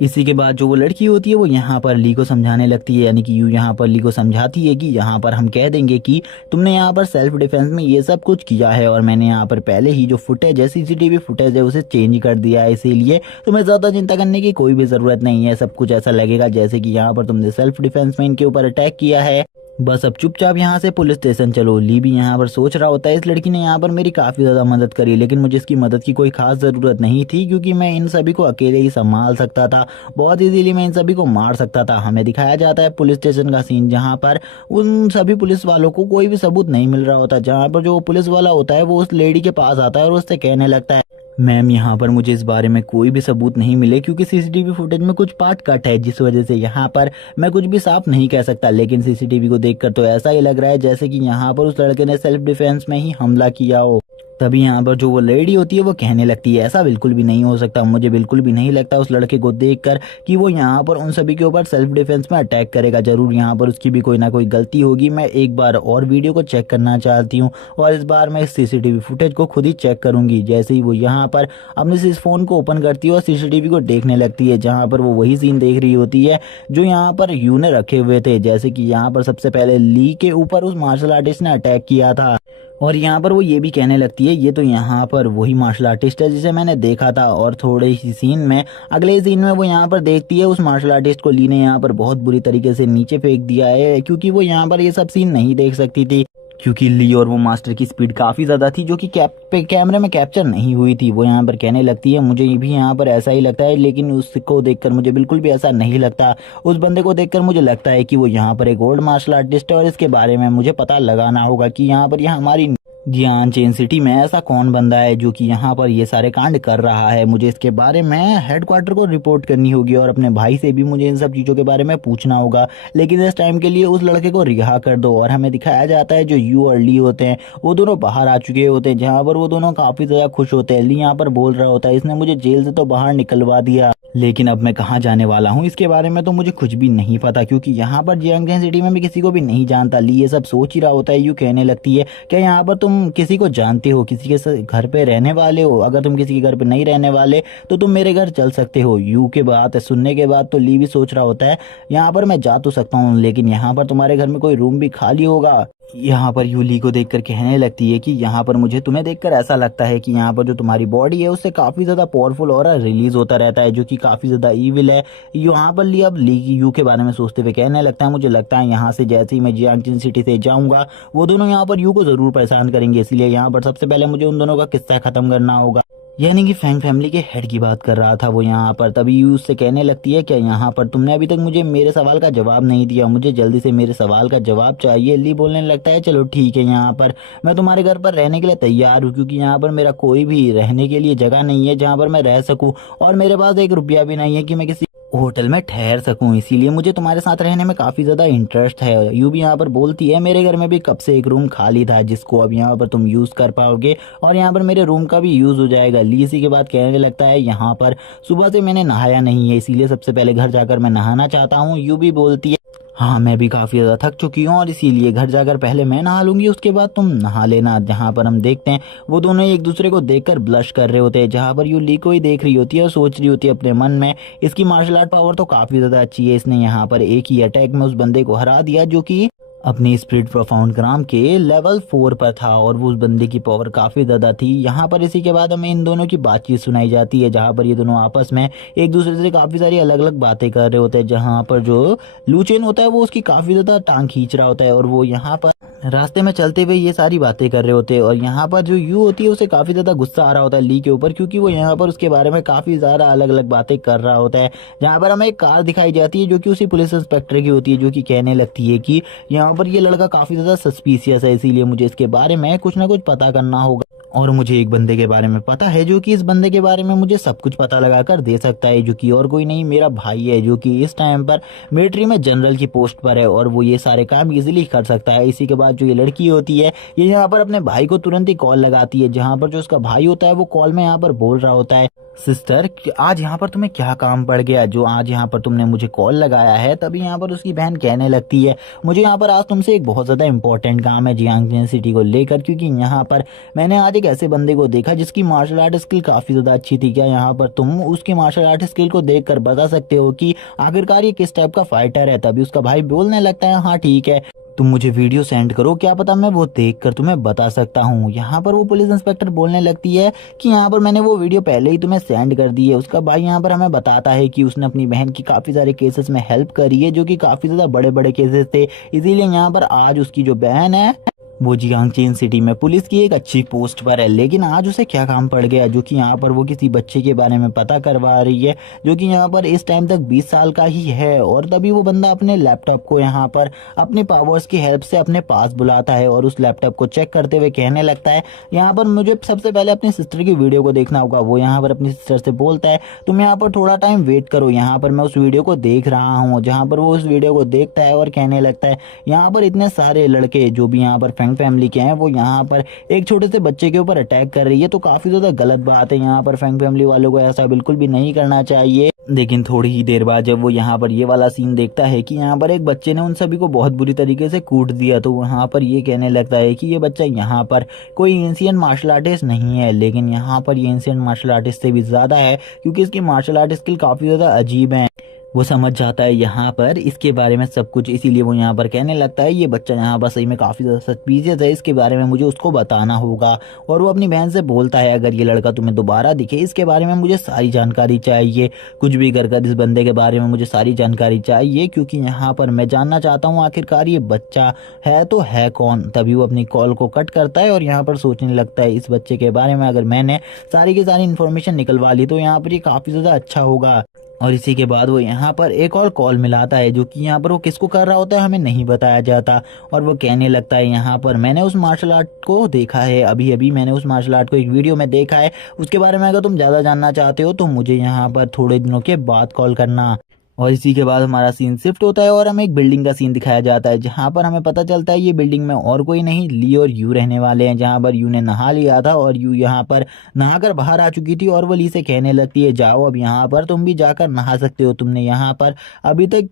इसी के बाद जो वो लड़की होती है वो यहाँ पर ली को समझाने लगती है, यानी कि यू यहाँ पर ली को समझाती है कि यहाँ पर हम कह देंगे कि तुमने यहाँ पर सेल्फ डिफेंस में ये सब कुछ किया है और मैंने यहाँ पर पहले ही जो फुटेज है सीसीटीवी फुटेज है उसे चेंज कर दिया है, इसीलिए तुम्हें ज्यादा चिंता करने की कोई भी जरूरत नहीं है। सब कुछ ऐसा लगेगा जैसे कि यहाँ पर तुमने सेल्फ डिफेंस में इनके ऊपर अटैक किया है, बस अब चुपचाप यहाँ से पुलिस स्टेशन चलो। ली भी यहाँ पर सोच रहा होता है इस लड़की ने यहाँ पर मेरी काफी ज्यादा मदद करी, लेकिन मुझे इसकी मदद की कोई खास जरूरत नहीं थी, क्योंकि मैं इन सभी को अकेले ही संभाल सकता था, बहुत इजीली मैं इन सभी को मार सकता था। हमें दिखाया जाता है पुलिस स्टेशन का सीन जहाँ पर उन सभी पुलिस वालों को कोई भी सबूत नहीं मिल रहा होता, जहाँ पर जो पुलिस वाला होता है वो उस लेडी के पास आता है और उससे कहने लगता है मैम यहाँ पर मुझे इस बारे में कोई भी सबूत नहीं मिले क्योंकि सीसीटीवी फुटेज में कुछ पार्ट कट है, जिस वजह से यहाँ पर मैं कुछ भी साफ नहीं कह सकता। लेकिन सीसीटीवी को देखकर तो ऐसा ही लग रहा है जैसे कि यहाँ पर उस लड़के ने सेल्फ डिफेंस में ही हमला किया हो। तभी यहाँ पर जो वो लेडी होती है वो कहने लगती है ऐसा बिल्कुल भी नहीं हो सकता, मुझे बिल्कुल भी नहीं लगता उस लड़के को देखकर कि वो यहाँ पर उन सभी के ऊपर सेल्फ डिफेंस में अटैक करेगा। जरूर यहाँ पर उसकी भी कोई ना कोई गलती होगी। मैं एक बार और वीडियो को चेक करना चाहती हूँ और इस बार मैं इस सीसीटीवी फुटेज को खुद ही चेक करूंगी। जैसे ही वो यहाँ पर अपने इस फोन को ओपन करती है और सीसीटीवी को देखने लगती है, जहाँ पर वो वही सीन देख रही होती है जो यहाँ पर यू ने रखे हुए थे। जैसे कि यहाँ पर सबसे पहले ली के ऊपर उस मार्शल आर्टिस्ट ने अटैक किया था और यहाँ पर वो ये भी कहने लगती है ये तो यहाँ पर वही मार्शल आर्टिस्ट है जिसे मैंने देखा था। और थोड़े ही सीन में, अगले सीन में वो यहाँ पर देखती है उस मार्शल आर्टिस्ट को ली ने यहाँ पर बहुत बुरी तरीके से नीचे फेंक दिया है, क्योंकि वो यहाँ पर ये सब सीन नहीं देख सकती थी क्योंकि ली और वो मास्टर की स्पीड काफ़ी ज़्यादा थी जो कि कैमरे में कैप्चर नहीं हुई थी। वो यहाँ पर कहने लगती है मुझे भी यहाँ पर ऐसा ही लगता है, लेकिन उसको देखकर मुझे बिल्कुल भी ऐसा नहीं लगता। उस बंदे को देखकर मुझे लगता है कि वो यहाँ पर एक ओल्ड मार्शल आर्टिस्ट है और इसके बारे में मुझे पता लगाना होगा कि यहाँ पर हमारी जियान चेन सिटी में ऐसा कौन बंदा है जो कि यहाँ पर ये सारे कांड कर रहा है। मुझे इसके बारे में हेडक्वार्टर को रिपोर्ट करनी होगी और अपने भाई से भी मुझे इन सब चीज़ों के बारे में पूछना होगा। लेकिन इस टाइम के लिए उस लड़के को रिहा कर दो। और हमें दिखाया जाता है जो यू और ली होते हैं वो दोनों बाहर आ चुके होते हैं, जहाँ पर वो दोनों काफ़ी ज़्यादा खुश होते हैं। ली यहाँ पर बोल रहा होता है इसने मुझे जेल से तो बाहर निकलवा दिया, लेकिन अब मैं कहाँ जाने वाला हूँ इसके बारे में तो मुझे कुछ भी नहीं पता, क्योंकि यहाँ पर जियांगजेन सिटी में भी किसी को भी नहीं जानता। ली ये सब सोच ही रहा होता है। यू कहने लगती है क्या यहाँ पर तुम किसी को जानते हो, किसी के घर पे रहने वाले हो? अगर तुम किसी के घर पे नहीं रहने वाले तो तुम मेरे घर चल सकते हो। यू के बात सुनने के बाद तो ली भी सोच रहा होता है यहाँ पर मैं जा तो सकता हूँ, लेकिन यहाँ पर तुम्हारे घर में कोई रूम भी खाली होगा। यहाँ पर यू ली को देखकर कहने लगती है कि यहाँ पर मुझे तुम्हें देखकर ऐसा लगता है कि यहाँ पर जो तुम्हारी बॉडी है उससे काफ़ी ज़्यादा पावरफुल ऑरा रिलीज होता रहता है जो कि काफ़ी ज़्यादा ईविल है। यहाँ पर ली अब ली यू के बारे में सोचते हुए कहने लगता है मुझे लगता है यहाँ से जैसे ही मैं जियांगजेन सिटी से जाऊँगा वो दोनों यहाँ पर यू को ज़रूर परेशान करेंगे, इसलिए यहाँ पर सबसे पहले मुझे उन दोनों का किस्सा ख़त्म करना होगा। यानी कि फैंग फैमिली के हेड की बात कर रहा था वो यहाँ पर। तभी यू उससे कहने लगती है क्या यहाँ पर तुमने अभी तक मुझे मेरे सवाल का जवाब नहीं दिया, मुझे जल्दी से मेरे सवाल का जवाब चाहिए। ली बोलने लगता है चलो ठीक है, यहाँ पर मैं तुम्हारे घर पर रहने के लिए तैयार हूँ, क्योंकि यहाँ पर मेरा कोई भी रहने के लिए जगह नहीं है जहाँ पर मैं रह सकूँ और मेरे पास एक रुपया भी नहीं है कि मैं किसी होटल में ठहर सकूं, इसीलिए मुझे तुम्हारे साथ रहने में काफ़ी ज़्यादा इंटरेस्ट है। यू भी यहाँ पर बोलती है मेरे घर में भी कब से एक रूम खाली था जिसको अब यहाँ पर तुम यूज़ कर पाओगे और यहाँ पर मेरे रूम का भी यूज़ हो जाएगा। ली इसी के बाद कहने लगता है यहाँ पर सुबह से मैंने नहाया नहीं है, इसीलिए सबसे पहले घर जाकर मैं नहाना चाहता हूँ। यू भी बोलती है हाँ मैं भी काफ़ी ज़्यादा थक चुकी हूँ और इसीलिए घर जाकर पहले मैं नहा लूंगी, उसके बाद तुम नहा लेना। जहाँ पर हम देखते हैं वो दोनों एक दूसरे को देखकर ब्लश कर रहे होते हैं, जहाँ पर यू ली को ही देख रही होती है और सोच रही होती है अपने मन में इसकी मार्शल आर्ट पावर तो काफ़ी ज़्यादा अच्छी है, इसने यहाँ पर एक ही अटैक में उस बंदे को हरा दिया जो कि अपनी स्पिरिट प्रोफाउंड ग्राम के लेवल 4 पर था और वो उस बंदे की पावर काफ़ी ज़्यादा थी। यहाँ पर इसी के बाद हमें इन दोनों की बातचीत सुनाई जाती है, जहाँ पर ये दोनों आपस में एक दूसरे से काफ़ी सारी अलग अलग बातें कर रहे होते हैं। जहाँ पर जो लू चेन होता है वो उसकी काफ़ी ज़्यादा टांग खींच रहा होता है और वो यहाँ पर रास्ते में चलते हुए ये सारी बातें कर रहे होते हैं। और यहाँ पर जो यू होती है उसे काफ़ी ज़्यादा गुस्सा आ रहा होता है ली के ऊपर, क्योंकि वो यहाँ पर उसके बारे में काफ़ी ज़्यादा अलग अलग बातें कर रहा होता है। जहाँ पर हमें एक कार दिखाई जाती है जो कि उसी पुलिस इंस्पेक्टर की होती है, जो कि कहने लगती है कि यहाँ पर ये लड़का काफ़ी ज़्यादा सस्पिशियस है, इसीलिए मुझे इसके बारे में कुछ ना कुछ पता करना होगा। और मुझे एक बंदे के बारे में पता है जो कि इस बंदे के बारे में मुझे सब कुछ पता लगा कर दे सकता है, जो कि और कोई नहीं मेरा भाई है, जो कि इस टाइम पर मिलिट्री में जनरल की पोस्ट पर है और वो ये सारे काम इजीली कर सकता है। इसी के बाद जो ये लड़की होती है ये यहाँ पर अपने भाई को तुरंत ही कॉल लगाती है, जहाँ पर जो उसका भाई होता है वो कॉल में यहाँ पर बोल रहा होता है सिस्टर आज यहाँ पर तुम्हें क्या काम पड़ गया जो आज यहाँ पर तुमने मुझे कॉल लगाया है। तभी यहाँ पर उसकी बहन कहने लगती है मुझे यहाँ पर आज तुमसे एक बहुत ज़्यादा इंपॉर्टेंट काम है जियांगजेन सिटी को लेकर, क्योंकि यहाँ पर मैंने आज एक ऐसे बंदे को देखा जिसकी मार्शल आर्ट स्किल काफ़ी ज़्यादा अच्छी थी। क्या यहाँ पर तुम उसकी मार्शल आर्ट स्किल को देख कर बता सकते हो कि आखिरकार ये किस टाइप का फाइटर है? तभी उसका भाई बोलने लगता है हाँ ठीक है तुम मुझे वीडियो सेंड करो, क्या पता मैं वो देख कर तुम्हें बता सकता हूँ। यहाँ पर वो पुलिस इंस्पेक्टर बोलने लगती है कि यहाँ पर मैंने वो वीडियो पहले ही तुम्हें सेंड कर दी है। उसका भाई यहाँ पर हमें बताता है कि उसने अपनी बहन की काफ़ी सारे केसेस में हेल्प करी है जो कि काफ़ी ज़्यादा बड़े बड़े केसेस थे, इसीलिए यहाँ पर आज उसकी जो बहन है वो जियांगचेन सिटी में पुलिस की एक अच्छी पोस्ट पर है, लेकिन आज उसे क्या काम पड़ गया जो कि यहाँ पर वो किसी बच्चे के बारे में पता करवा रही है जो कि यहाँ पर इस टाइम तक 20 साल का ही है। और तभी वो बंदा अपने लैपटॉप को यहाँ पर अपने पावर्स की हेल्प से अपने पास बुलाता है और उस लैपटॉप को चेक करते हुए कहने लगता है यहाँ पर मुझे सबसे पहले अपनी सिस्टर की वीडियो को देखना होगा। वो यहाँ पर अपनी सिस्टर से बोलता है तुम यहाँ पर थोड़ा टाइम वेट करो, यहाँ पर मैं उस वीडियो को देख रहा हूँ। जहाँ पर वो उस वीडियो को देखता है और कहने लगता है यहाँ पर इतने सारे लड़के जो भी यहाँ पर फैंग फैमिली के हैं वो यहाँ पर एक छोटे से बच्चे के ऊपर अटैक कर रही है, तो काफी ज्यादा गलत बात है। यहाँ पर फैंग फैमिली वालों को ऐसा बिल्कुल भी नहीं करना चाहिए। लेकिन थोड़ी ही देर बाद जब वो यहाँ पर ये वाला सीन देखता है कि यहाँ पर एक बच्चे ने उन सभी को बहुत बुरी तरीके से कूट दिया, तो वहाँ पर ये कहने लगता है कि ये बच्चा यहाँ पर कोई एंशिएंट मार्शल आर्टिस्ट नहीं है, लेकिन यहाँ पर ये एंशिएंट मार्शल आर्टिस्ट से भी ज्यादा है क्योंकि इसकी मार्शल आर्ट स्किल काफी ज्यादा अजीब है। वो समझ जाता है यहाँ पर इसके बारे में सब कुछ, इसीलिए वो यहाँ पर कहने लगता है ये बच्चा यहाँ पर सही में काफ़ी ज़्यादा सस्पिशियस है, इसके बारे में मुझे उसको बताना होगा। और वो अपनी बहन से बोलता है अगर ये लड़का तुम्हें दोबारा दिखे इसके बारे में मुझे सारी जानकारी चाहिए, कुछ भी कर इस बंदे के बारे में मुझे सारी जानकारी चाहिए क्योंकि यहाँ पर मैं जानना चाहता हूँ आखिरकार ये बच्चा है तो है कौन। तभी वो अपनी कॉल को कट करता है और यहाँ पर सोचने लगता है इस बच्चे के बारे में अगर मैंने सारी की सारी इन्फॉर्मेशन निकलवा ली तो यहाँ पर ये काफ़ी ज़्यादा अच्छा होगा। और इसी के बाद वो यहाँ पर एक और कॉल मिलाता है जो कि यहाँ पर वो किसको कर रहा होता है हमें नहीं बताया जाता। और वो कहने लगता है यहाँ पर मैंने उस मार्शल आर्ट को देखा है, अभी अभी मैंने उस मार्शल आर्ट को एक वीडियो में देखा है, उसके बारे में अगर तुम ज़्यादा जानना चाहते हो तो मुझे यहाँ पर थोड़े दिनों के बाद कॉल करना। और इसी के बाद हमारा सीन शिफ्ट होता है और हमें एक बिल्डिंग का सीन दिखाया जाता है जहां पर हमें पता चलता है ये बिल्डिंग में और कोई नहीं ली और यू रहने वाले हैं। जहां पर यू ने नहा लिया था और यू यहां पर नहाकर बाहर आ चुकी थी और वो ली से कहने लगती है जाओ अब यहां पर तुम भी जाकर नहा सकते हो, तुमने यहाँ पर अभी तक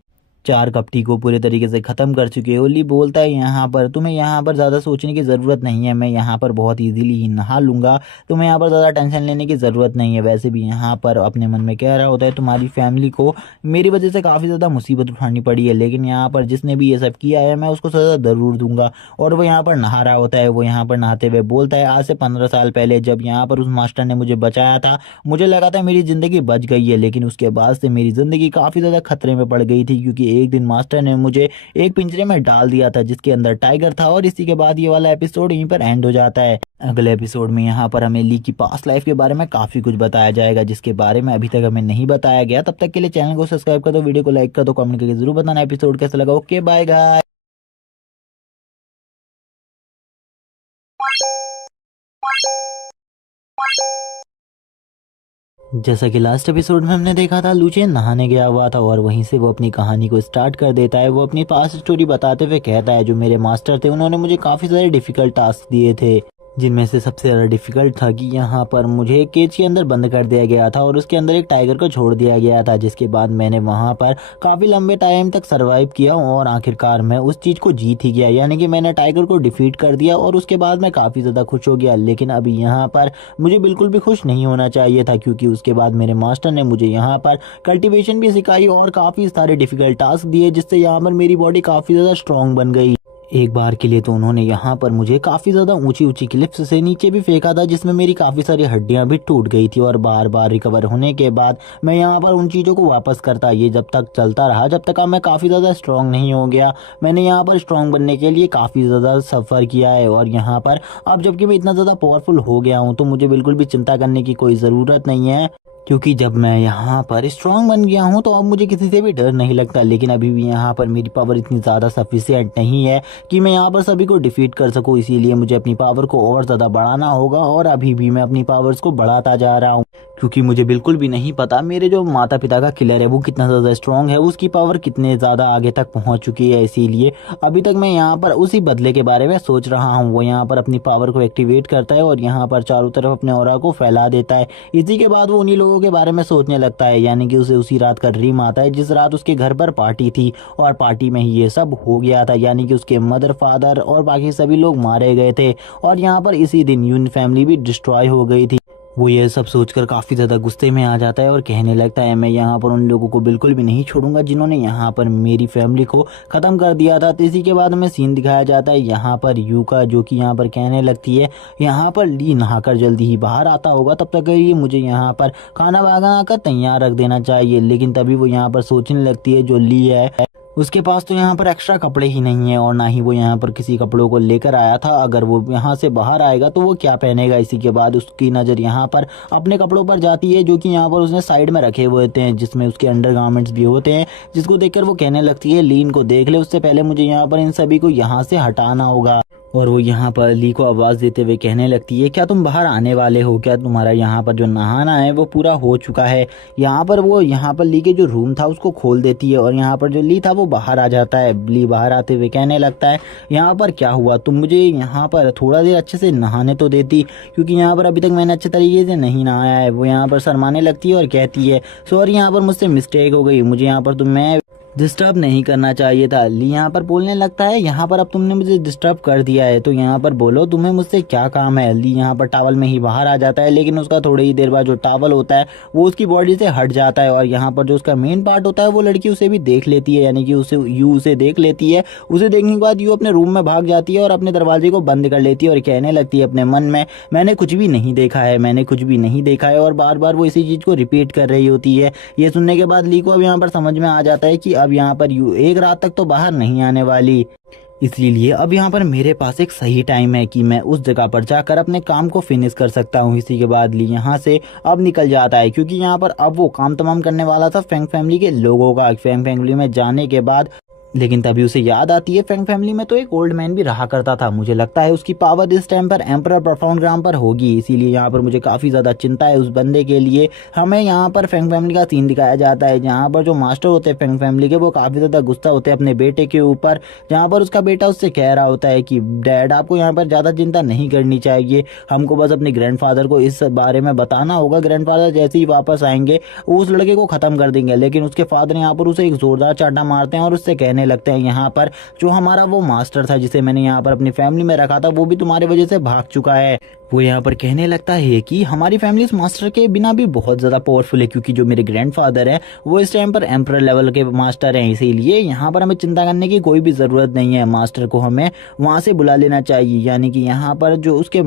4 कप टी को पूरे तरीके से खत्म कर चुके हो। ली बोलता है यहाँ पर तुम्हें यहाँ पर ज़्यादा सोचने की ज़रूरत नहीं है, मैं यहाँ पर बहुत इजीली ही नहा लूँगा, तुम्हें यहाँ पर ज़्यादा टेंशन लेने की ज़रूरत नहीं है। वैसे भी यहाँ पर अपने मन में कह रहा होता है तुम्हारी फैमिली को मेरी वजह से काफ़ी ज़्यादा मुसीबत उठानी पड़ी है, लेकिन यहाँ पर जिसने भी ये सब किया है मैं उसको सज़ा ज़रूर दूंगा। और वो यहाँ पर नहा रहा होता है। वो यहाँ पर नहाते हुए बोलता है आज से 15 साल पहले जब यहाँ पर उस मास्टर ने मुझे बचाया था मुझे लगा था मेरी ज़िंदगी बच गई है, लेकिन उसके बाद से मेरी ज़िंदगी काफ़ी ज़्यादा खतरे में पड़ गई थी क्योंकि एक दिन मास्टर ने मुझे एक पिंजरे में डाल दिया था जिसके अंदर टाइगर था। और इसी के बाद ये वाला एपिसोड यहीं पर एंड हो जाता है। अगले एपिसोड में यहाँ पर हमें ली की पास्ट लाइफ के बारे में काफी कुछ बताया जाएगा जिसके बारे में अभी तक हमें नहीं बताया गया। तब तक के लिए चैनल को सब्सक्राइब कर दो, वीडियो को लाइक कर दो, कमेंट करके जरूर बताना एपिसोड कैसा लगा। Okay bye guys. जैसा कि लास्ट एपिसोड में हमने देखा था लूचेन नहाने गया हुआ था और वहीं से वो अपनी कहानी को स्टार्ट कर देता है। वो अपनी पास्ट स्टोरी बताते हुए कहता है जो मेरे मास्टर थे उन्होंने मुझे काफ़ी सारे डिफिकल्ट टास्क दिए थे, जिनमें से सबसे ज़्यादा डिफिकल्ट था कि यहाँ पर मुझे एक केज के अंदर बंद कर दिया गया था और उसके अंदर एक टाइगर को छोड़ दिया गया था, जिसके बाद मैंने वहाँ पर काफ़ी लंबे टाइम तक सरवाइव किया और आखिरकार मैं उस चीज़ को जीत ही गया, यानी कि मैंने टाइगर को डिफीट कर दिया और उसके बाद मैं काफ़ी ज़्यादा खुश हो गया। लेकिन अभी यहाँ पर मुझे बिल्कुल भी खुश नहीं होना चाहिए था क्योंकि उसके बाद मेरे मास्टर ने मुझे यहाँ पर कल्टिवेशन भी सिखाई और काफ़ी सारे डिफिकल्ट टास्क दिए जिससे यहाँ पर मेरी बॉडी काफ़ी ज़्यादा स्ट्रॉन्ग बन गई। एक बार के लिए तो उन्होंने यहाँ पर मुझे काफ़ी ज़्यादा ऊंची ऊंची क्लिफ्स से नीचे भी फेंका था जिसमें मेरी काफ़ी सारी हड्डियाँ भी टूट गई थी और बार बार रिकवर होने के बाद मैं यहाँ पर उन चीज़ों को वापस करता। ये जब तक चलता रहा जब तक मैं काफ़ी ज़्यादा स्ट्रांग नहीं हो गया। मैंने यहाँ पर स्ट्रांग बनने के लिए काफ़ी ज़्यादा सफ़र किया है और यहाँ पर अब जबकि मैं इतना ज़्यादा पावरफुल हो गया हूँ तो मुझे बिल्कुल भी चिंता करने की कोई ज़रूरत नहीं है क्योंकि जब मैं यहाँ पर स्ट्रांग बन गया हूँ तो अब मुझे किसी से भी डर नहीं लगता। लेकिन अभी भी यहाँ पर मेरी पावर इतनी ज़्यादा सफिशिएंट नहीं है कि मैं यहाँ पर सभी को डिफीट कर सकूँ, इसीलिए मुझे अपनी पावर को और ज़्यादा बढ़ाना होगा और अभी भी मैं अपनी पावर्स को बढ़ाता जा रहा हूँ क्योंकि मुझे बिल्कुल भी नहीं पता मेरे जो माता पिता का किलर है वो कितना ज़्यादा स्ट्रांग है, उसकी पावर कितने ज़्यादा आगे तक पहुँच चुकी है। इसीलिए अभी तक मैं यहाँ पर उसी बदले के बारे में सोच रहा हूँ। वो यहाँ पर अपनी पावर को एक्टिवेट करता है और यहाँ पर चारों तरफ अपने ऑरा को फैला देता है। इसी के बाद वो उन्हीं लोगों के बारे में सोचने लगता है, यानी कि उसे उसी रात का ड्रीम आता है जिस रात उसके घर पर पार्टी थी और पार्टी में ही ये सब हो गया था, यानी कि उसके मदर फादर और बाकी सभी लोग मारे गए थे और यहाँ पर इसी दिन यून फैमिली भी डिस्ट्रॉय हो गई थी। वो ये सब सोचकर काफ़ी ज़्यादा गुस्से में आ जाता है और कहने लगता है मैं यहाँ पर उन लोगों को बिल्कुल भी नहीं छोड़ूंगा जिन्होंने यहाँ पर मेरी फैमिली को ख़त्म कर दिया था। तो इसी के बाद हमें सीन दिखाया जाता है यहाँ पर यू का, जो कि यहाँ पर कहने लगती है यहाँ पर ली नहाकर जल्दी ही बाहर आता होगा, तब तक ये मुझे यहाँ पर खाना बना कर तैयार रख देना चाहिए। लेकिन तभी वो यहाँ पर सोचने लगती है जो ली है उसके पास तो यहाँ पर एक्स्ट्रा कपड़े ही नहीं है और ना ही वो यहाँ पर किसी कपड़ों को लेकर आया था। अगर वो यहाँ से बाहर आएगा तो वो क्या पहनेगा। इसी के बाद उसकी नज़र यहाँ पर अपने कपड़ों पर जाती है जो कि यहाँ पर उसने साइड में रखे हुए होते हैं, जिसमें उसके अंडरगारमेंट्स भी होते हैं, जिसको देखकर वो कहने लगती है ली इनको देख ले, उससे पहले मुझे यहाँ पर इन सभी को यहाँ से हटाना होगा। और वो यहाँ पर ली को आवाज़ देते हुए कहने लगती है क्या तुम बाहर आने वाले हो, क्या तुम्हारा यहाँ पर जो नहाना है वो पूरा हो चुका है। यहाँ पर वो यहाँ पर ली के जो रूम था उसको खोल देती है और यहाँ पर जो ली था वो बाहर आ जाता है। ली बाहर आते हुए कहने लगता है यहाँ पर क्या हुआ, तुम मुझे यहाँ पर थोड़ा देर अच्छे से नहाने तो देती, क्योंकि यहाँ पर अभी तक मैंने अच्छे तरीके से नहीं नहाया है। वो यहाँ पर शर्माने लगती है और कहती है सॉरी यहाँ पर मुझसे मिस्टेक हो गई, मुझे यहाँ पर तुम्हें डिस्टर्ब नहीं करना चाहिए था। ली यहाँ पर बोलने लगता है यहाँ पर अब तुमने मुझे डिस्टर्ब कर दिया है तो यहाँ पर बोलो तुम्हें मुझसे क्या काम है। ली यहाँ पर टॉवल में ही बाहर आ जाता है, लेकिन उसका थोड़ी ही देर बाद जो टॉवल होता है वो उसकी बॉडी से हट जाता है और यहाँ पर जो उसका मेन पार्ट होता है वो लड़की उसे भी देख लेती है, यानी कि उसे देख लेती है। उसे देखने के बाद यू अपने रूम में भाग जाती है और अपने दरवाजे को बंद कर लेती है और कहने लगती है अपने मन में मैंने कुछ भी नहीं देखा है, मैंने कुछ भी नहीं देखा है, और बार बार वो इसी चीज़ को रिपीट कर रही होती है। ये सुनने के बाद ली को अब यहाँ पर समझ में आ जाता है कि अब यहाँ पर यू एक रात तक तो बाहर नहीं आने वाली, इसीलिए अब यहाँ पर मेरे पास एक सही टाइम है कि मैं उस जगह पर जाकर अपने काम को फिनिश कर सकता हूँ। इसी के बाद ली यहाँ से अब निकल जाता है, क्योंकि यहाँ पर अब वो काम तमाम करने वाला था फैंग फैमिली के लोगों का। फैंग फैमिली में जाने के बाद लेकिन तभी उसे याद आती है फैंग फैमिली में तो एक ओल्ड मैन भी रहा करता था, मुझे लगता है उसकी पावर इस टाइम पर एम्परर प्रोफाउंड ग्राम पर होगी, इसीलिए यहाँ पर मुझे काफ़ी ज़्यादा चिंता है उस बंदे के लिए। हमें यहाँ पर फैंग फैमिली का सीन दिखाया जाता है जहाँ पर जो मास्टर होते हैं फैंग फैमिली के वो काफ़ी ज़्यादा गुस्सा होते हैं अपने बेटे के ऊपर, जहाँ पर उसका बेटा उससे कह रहा होता है कि डैड आपको यहाँ पर ज़्यादा चिंता नहीं करनी चाहिए, हमको बस अपने ग्रैंडफादर को इस बारे में बताना होगा, ग्रैंडफादर जैसे ही वापस आएंगे वो उस लड़के को ख़त्म कर देंगे। लेकिन उसके फादर यहाँ पर उसे एक ज़ोरदार चाटा मारते हैं और उससे कहने लगते हैं यहाँ पर जो हमारा वो मास्टर था जिसे मैंने यहाँ पर अपनी फैमिली में रखा था वो भी तुम्हारी वजह से भाग चुका है। वो यहाँ पर कहने लगता है कि हमारी फैमिली इस मास्टर के बिना भी बहुत ज़्यादा पावरफुल है, क्योंकि जो मेरे ग्रैंडफादर है वो इस टाइम पर एम्परर लेवल के मास्टर हैं, इसीलिए यहाँ पर हमें चिंता करने की कोई भी ज़रूरत नहीं है। मास्टर को हमें वहाँ से बुला लेना चाहिए, यानी कि यहाँ पर जो उसके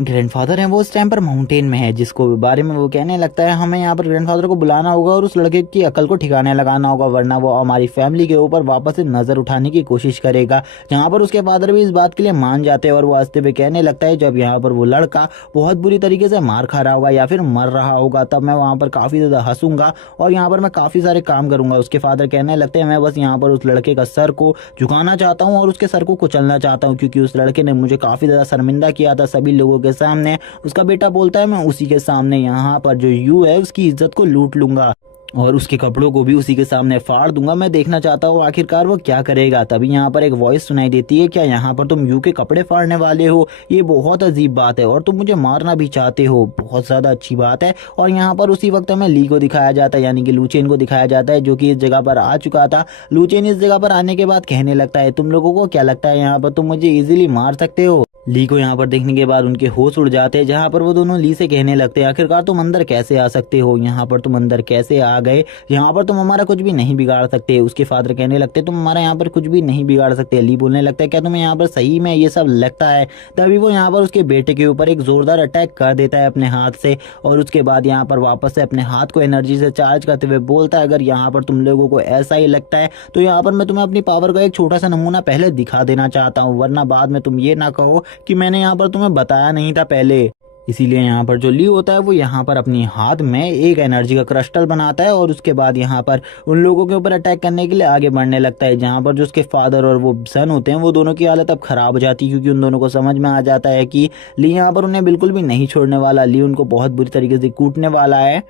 ग्रैंडफादर हैं वो इस टाइम पर माउंटेन में है, जिसको बारे में वो कहने लगता है हमें यहाँ पर ग्रैंडफादर को बुलाना होगा और उस लड़के की अकल को ठिकाने लगाना होगा, वरना वो हमारी फैमिली के ऊपर वापस से नज़र उठाने की कोशिश करेगा। जहाँ पर उसके फादर भी इस बात के लिए मान जाते हैं और वो हंसते हुए कहने लगता है जब यहाँ पर वो लड़का बहुत बुरी तरीके से मार खा रहा होगा या फिर मर रहा होगा तब मैं वहाँ पर काफ़ी ज़्यादा हंसूंगा और यहाँ पर मैं काफ़ी सारे काम करूंगा। उसके फादर कहने लगते हैं मैं बस यहाँ पर उस लड़के का सर को झुकाना चाहता हूँ और उसके सर को कुचलना चाहता हूँ, क्योंकि उस लड़के ने मुझे काफ़ी ज़्यादा शर्मिंदा किया था सभी लोगों के सामने। उसका बेटा बोलता है मैं उसी के सामने यहाँ पर जो यू है उसकी इज्जत को लूट लूंगा और उसके कपड़ों को भी उसी के सामने फाड़ दूंगा, मैं देखना चाहता हूँ आखिरकार वो क्या करेगा। तभी यहाँ पर एक वॉइस सुनाई देती है क्या यहाँ पर तुम यू के कपड़े फाड़ने वाले हो, ये बहुत अजीब बात है और तुम मुझे मारना भी चाहते हो, बहुत ज़्यादा अच्छी बात है। और यहाँ पर उसी वक्त हमें ली को दिखाया जाता है, यानी कि लूचेन को दिखाया जाता है जो कि इस जगह पर आ चुका था। लूचेन इस जगह पर आने के बाद कहने लगता है तुम लोगों को क्या लगता है यहाँ पर तुम मुझे ईजिली मार सकते हो। ली को यहाँ पर देखने के बाद उनके होश उड़ जाते हैं, जहाँ पर वो दोनों ली से कहने लगते हैं आखिरकार तुम अंदर कैसे आ सकते हो, यहाँ पर तुम अंदर कैसे आ गए, यहाँ पर तुम हमारा कुछ भी नहीं बिगाड़ सकते। उसके फादर कहने लगते तुम हमारा यहाँ पर कुछ भी नहीं बिगाड़ सकते। ली बोलने लगता है क्या तुम्हें यहाँ पर सही में ये सब लगता है। तभी वो यहाँ पर उसके बेटे के ऊपर एक जोरदार अटैक कर देता है अपने हाथ से और उसके बाद यहाँ पर वापस से अपने हाथ को एनर्जी से चार्ज करते हुए बोलता है अगर यहाँ पर तुम लोगों को ऐसा ही लगता है तो यहाँ पर मैं तुम्हें अपनी पावर का एक छोटा सा नमूना पहले दिखा देना चाहता हूँ, वरना बाद में तुम ये ना कहो कि मैंने यहाँ पर तुम्हें बताया नहीं था पहले। इसीलिए यहाँ पर जो ली होता है वो यहाँ पर अपनी हाथ में एक एनर्जी का क्रिस्टल बनाता है और उसके बाद यहाँ पर उन लोगों के ऊपर अटैक करने के लिए आगे बढ़ने लगता है, जहाँ पर जो उसके फादर और वो सन होते हैं वो दोनों की हालत अब खराब हो जाती है, क्योंकि उन दोनों को समझ में आ जाता है कि ली यहाँ पर उन्हें बिल्कुल भी नहीं छोड़ने वाला, ली उनको बहुत बुरी तरीके से कूटने वाला है।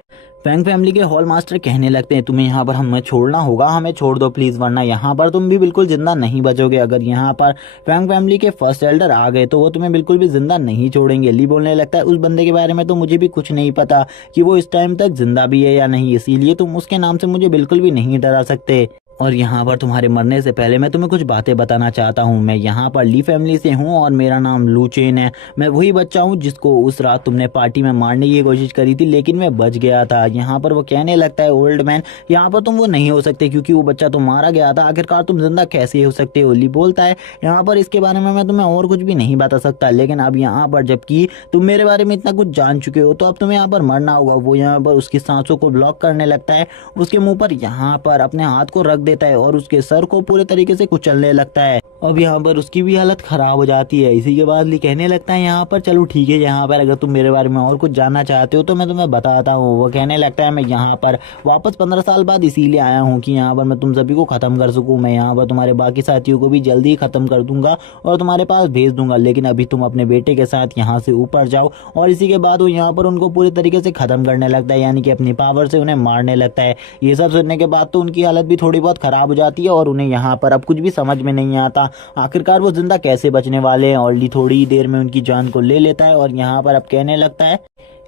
फैंग फैमिली के हॉल मास्टर कहने लगते हैं तुम्हें यहाँ पर हमें छोड़ना होगा, हमें छोड़ दो प्लीज़, वरना यहाँ पर तुम भी बिल्कुल जिंदा नहीं बचोगे। अगर यहाँ पर फैंग फैमिली के फर्स्ट एल्डर आ गए तो वो तुम्हें बिल्कुल भी जिंदा नहीं छोड़ेंगे। ली बोलने लगता है उस बंदे के बारे में तो मुझे भी कुछ नहीं पता कि वो इस टाइम तक जिंदा भी है या नहीं, इसीलिए तुम उसके नाम से मुझे बिल्कुल भी नहीं डरा सकते। और यहाँ पर तुम्हारे मरने से पहले मैं तुम्हें कुछ बातें बताना चाहता हूँ। मैं यहाँ पर ली फैमिली से हूँ और मेरा नाम लूचेन है। मैं वही बच्चा हूँ जिसको उस रात तुमने पार्टी में मारने की कोशिश करी थी, लेकिन मैं बच गया था। यहाँ पर वो कहने लगता है ओल्ड मैन यहाँ पर तुम वो नहीं हो सकते क्योंकि वो बच्चा तो मारा गया था, आखिरकार तुम जिंदा कैसे हो सकते हो। ली बोलता है यहाँ पर इसके बारे में मैं तुम्हें और कुछ भी नहीं बता सकता, लेकिन अब यहाँ पर जबकि तुम मेरे बारे में इतना कुछ जान चुके हो तो अब तुम्हें यहाँ पर मरना होगा। वो यहाँ पर उसकी सांसों को ब्लॉक करने लगता है, उसके मुँह पर यहाँ पर अपने हाथ को रख देता है और उसके सर को पूरे तरीके से कुचलने लगता है। अब यहाँ पर उसकी भी हालत खराब हो जाती है। इसी के बाद ली कहने लगता है यहाँ पर चलो ठीक है, यहाँ पर अगर तुम मेरे बारे में और कुछ जानना चाहते हो तो मैं तुम्हें बताता हूँ। वो कहने लगता है मैं यहाँ पर वापस 15 साल बाद इसीलिए आया हूँ कि यहाँ पर मैं तुम सभी को खत्म कर सकूँ। मैं यहाँ पर तुम्हारे बाकी साथियों को भी जल्दी ही खत्म कर दूंगा और तुम्हारे पास भेज दूंगा, लेकिन अभी तुम अपने बेटे के साथ यहाँ से ऊपर जाओ। और इसी के बाद वो यहाँ पर उनको पूरी तरीके से खत्म करने लगता है, यानी कि अपनी पावर से उन्हें मारने लगता है। ये सब सुनने के बाद तो उनकी हालत भी थोड़ी बहुत खराब हो जाती है और उन्हें यहाँ पर अब कुछ भी समझ में नहीं आता आखिरकार वो जिंदा कैसे बचने वाले हैं। और ली थोड़ी देर में उनकी जान को ले लेता है और यहाँ पर अब कहने लगता है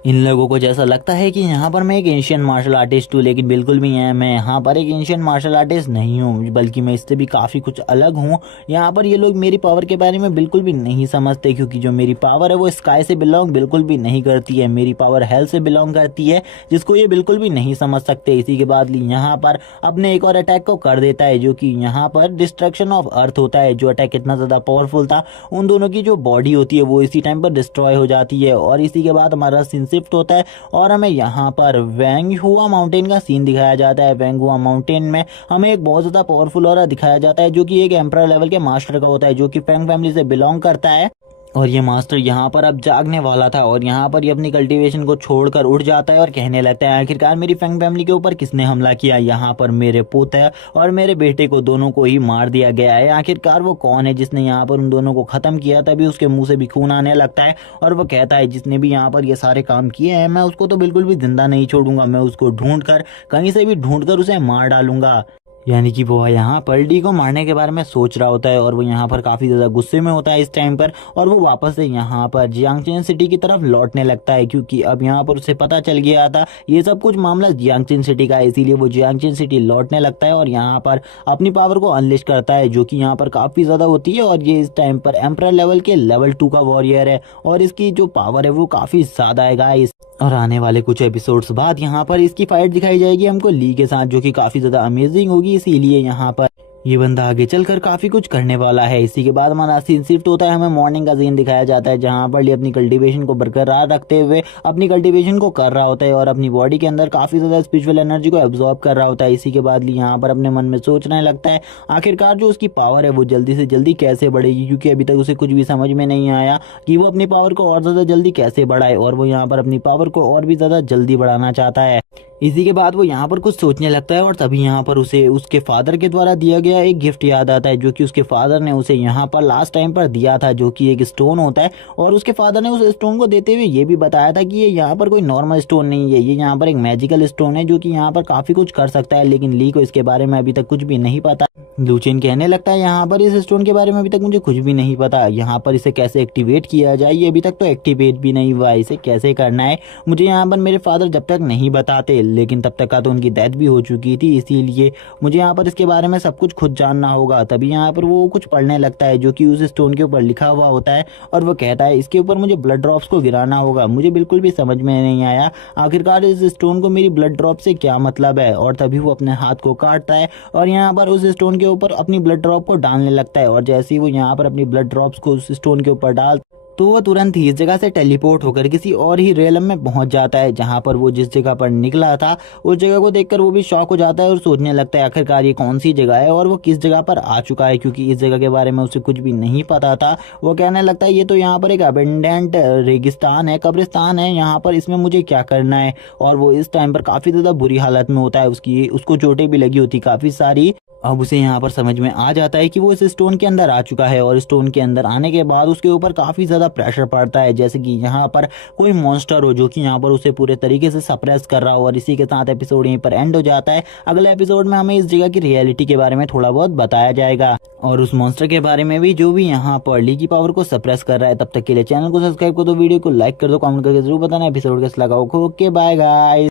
इन लोगों को जैसा लगता है कि यहाँ पर मैं एक एशियन मार्शल आर्टिस्ट हूँ, लेकिन बिल्कुल भी है, मैं यहाँ पर एक एशियन मार्शल आर्टिस्ट नहीं हूँ, बल्कि मैं इससे भी काफ़ी कुछ अलग हूँ। यहाँ पर ये लोग मेरी पावर के बारे में बिल्कुल भी नहीं समझते, क्योंकि जो मेरी पावर है वो स्काई से बिलोंग बिल्कुल भी नहीं करती है। मेरी पावर हेल से बिलोंग करती है, जिसको ये बिल्कुल भी नहीं समझ सकते। इसी के बाद यहाँ पर अपने एक और अटैक को कर देता है, जो कि यहाँ पर डिस्ट्रक्शन ऑफ अर्थ होता है। जो अटैक इतना ज़्यादा पावरफुल था, उन दोनों की जो बॉडी होती है वो इसी टाइम पर डिस्ट्रॉय हो जाती है। और इसी के बाद हमारा सीन शिफ्ट होता है और हमें यहाँ पर वेंगहुआ माउंटेन का सीन दिखाया जाता है। वेंगहुआ माउंटेन में हमें एक बहुत ज़्यादा पावरफुल ऑरा दिखाया जाता है, जो कि एक एम्परर लेवल के मास्टर का होता है, जो कि फैंग फैमिली से बिलोंग करता है। और ये मास्टर यहाँ पर अब जागने वाला था और यहाँ पर ये अपनी कल्टीवेशन को छोड़कर उठ जाता है और कहने लगता है आखिरकार मेरी फैंग फैमिली के ऊपर किसने हमला किया। यहाँ पर मेरे पोते और मेरे बेटे को दोनों को ही मार दिया गया है। आखिरकार वो कौन है जिसने यहाँ पर उन दोनों को खत्म किया। तभी उसके मुंह से भी खून आने लगता है और वो कहता है जिसने भी यहाँ पर ये सारे काम किए हैं मैं उसको तो बिल्कुल भी जिंदा नहीं छोड़ूंगा, मैं उसको ढूंढ कर कहीं से भी ढूंढ कर उसे मार डालूंगा। यानी कि वो यहाँ पर डी को मारने के बारे में सोच रहा होता है और वो यहाँ पर काफ़ी ज़्यादा गुस्से में होता है इस टाइम पर। और वो वापस से यहाँ पर जियांगचेन सिटी की तरफ लौटने लगता है, क्योंकि अब यहाँ पर उसे पता चल गया था ये सब कुछ मामला जियांगचेन सिटी का है। इसीलिए वो जियांगचेन सिटी लौटने लगता है और यहाँ पर अपनी पावर को अनलिस्ट करता है, जो कि यहाँ पर काफ़ी ज़्यादा होती है। और ये इस टाइम पर एम्परर लेवल के लेवल 2 का वॉरियर है और इसकी जो पावर है वो काफ़ी ज़्यादा है गाइस। और आने वाले कुछ एपिसोड्स बाद यहाँ पर इसकी फाइट दिखाई जाएगी हमको ली के साथ, जो कि काफ़ी ज़्यादा अमेजिंग होगी। इसीलिए यहाँ पर ये बंदा आगे चलकर काफी कुछ करने वाला है। इसी के बाद हमारा सीन शिफ्ट होता है, हमें मॉर्निंग का सीन दिखाया जाता है, जहां पर ये अपनी कल्टीवेशन को बरकरार रखते हुए अपनी कल्टीवेशन को कर रहा होता है और अपनी बॉडी के अंदर काफी ज्यादा स्पिरिचुअल एनर्जी को एब्जॉर्ब कर रहा होता है। इसी के बाद यहाँ पर अपने मन में सोचने लगता है आखिरकार जो उसकी पावर है वो जल्दी से जल्दी कैसे बढ़ेगी, क्योंकि अभी तक उसे कुछ भी समझ में नहीं आया कि वो अपनी पावर को और ज्यादा जल्दी कैसे बढ़ाए। और वो यहाँ पर अपनी पावर को और भी ज्यादा जल्दी बढ़ाना चाहता है। इसी के बाद वो यहाँ पर कुछ सोचने लगता है और तभी यहाँ पर उसे उसके फादर के द्वारा दिया गया एक गिफ्ट याद आता है, जो कि उसके फादर ने उसे यहाँ पर लास्ट टाइम पर दिया था, जो कि एक स्टोन होता है। और उसके फादर ने उस स्टोन को देते हुए ये भी बताया था कि ये यहाँ पर कोई नॉर्मल स्टोन नहीं है, ये यहाँ पर एक मैजिकल स्टोन है, जो कि यहाँ पर काफी कुछ कर सकता है। लेकिन ली को इसके बारे में अभी तक कुछ भी नहीं पता। लू चेन कहने लगता है यहाँ पर इस स्टोन के बारे में अभी तक मुझे कुछ भी नहीं पता, यहाँ पर इसे कैसे एक्टिवेट किया जाए ये अभी तक तो एक्टिवेट भी नहीं हुआ, इसे कैसे करना है मुझे यहाँ पर मेरे फादर जब तक नहीं बताते। लेकिन तब तक का तो उनकी डेथ भी हो चुकी थी, इसीलिए मुझे यहाँ पर इसके बारे में सब कुछ खुद जानना होगा। तभी यहाँ पर वो कुछ पढ़ने लगता है, जो कि उस स्टोन के ऊपर लिखा हुआ होता है और वो कहता है इसके ऊपर मुझे ब्लड ड्रॉप्स को गिराना होगा। मुझे बिल्कुल भी समझ में नहीं आया आखिरकार इस स्टोन को मेरी ब्लड ड्रॉप से क्या मतलब है। और तभी वो अपने हाथ को काटता है और यहाँ पर उस स्टोन के ऊपर अपनी ब्लड ड्रॉप को डालने लगता है। और जैसे ही वो यहाँ पर अपनी ब्लड ड्रॉप्स को उस स्टोन के ऊपर डाल तो वो तुरंत ही इस जगह से टेलीपोर्ट होकर किसी और ही रेलम में पहुंच जाता है, जहां पर वो जिस जगह पर निकला था उस जगह को देखकर वो भी शॉक हो जाता है और सोचने लगता है आखिरकार ये कौन सी जगह है और वो किस जगह पर आ चुका है, क्योंकि इस जगह के बारे में उसे कुछ भी नहीं पता था। वो कहने लगता है ये तो यहाँ पर एक अबेंडेंट रेगिस्तान है, कब्रिस्तान है, यहाँ पर इसमें मुझे क्या करना है। और वो इस टाइम पर काफी ज्यादा बुरी हालत में होता है, उसको चोटें भी लगी होती काफी सारी। अब उसे यहाँ पर समझ में आ जाता है कि वो इस स्टोन के अंदर आ चुका है और स्टोन के अंदर आने के बाद उसके ऊपर काफ़ी ज़्यादा प्रेशर पड़ता है, जैसे कि यहाँ पर कोई मॉन्स्टर हो जो कि यहाँ पर उसे पूरे तरीके से सप्रेस कर रहा हो। और इसी के साथ एपिसोड यहीं पर एंड हो जाता है। अगले एपिसोड में हमें इस जगह की रियलिटी के बारे में थोड़ा बहुत बताया जाएगा और उस मॉन्स्टर के बारे में भी, जो भी यहाँ पर ली की पावर को सप्रेस कर रहा है। तब तक के लिए चैनल को सब्सक्राइब कर दो, वीडियो को लाइक कर दो, कमेंट करके जरूर बताना एपिसोड कैसा लगा। Okay bye guys.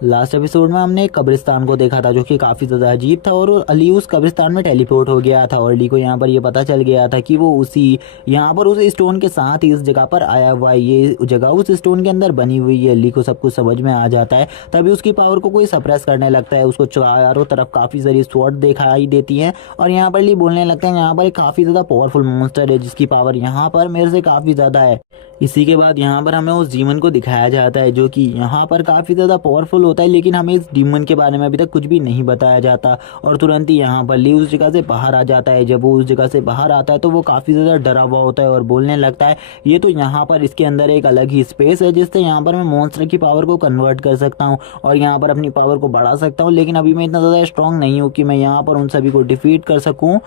Last episode में हमने एक कब्रिस्तान को देखा था जो कि काफी ज्यादा अजीब था और अली उस कब्रिस्तान में टेलीपोर्ट हो गया था और अली को यहाँ पर ये पता चल गया था कि वो उसी यहाँ पर उस स्टोन के साथ ही इस जगह पर आया हुआ है। ये जगह उस स्टोन के अंदर बनी हुई है। अली को सब कुछ समझ में आ जाता है। तभी उसकी पावर को कोई सप्रेस करने लगता है। उसको चारों तरफ काफी सारी स्वॉर्ड दिखाई देती है और यहाँ पर अली बोलने लगता है यहाँ पर एक काफी ज्यादा पावरफुल मॉन्स्टर है जिसकी पावर यहाँ पर मेरे से काफी ज्यादा है। इसी के बाद यहाँ पर हमें उस डीमन को दिखाया जाता है जो कि यहाँ पर काफी ज्यादा पावरफुल होता है, लेकिन हमें इस डीमन के बारे में अभी तक कुछ भी नहीं बताया जाता। और तुरंत ही यहाँ पर ली उस जगह से बाहर आ जाता है। जब वो उस जगह से बाहर आता है तो वो काफी ज्यादा डरा हुआ होता है और बोलने लगता है ये तो यहाँ पर इसके अंदर एक अलग ही स्पेस है जिससे यहाँ पर मैं मॉन्स्टर की पावर को कन्वर्ट कर सकता हूँ और यहाँ पर अपनी पावर को बढ़ा सकता हूँ, लेकिन अभी मैं इतना ज्यादा स्ट्रांग नहीं हूँ कि मैं यहाँ पर उन सभी को डिफीट कर सकूँ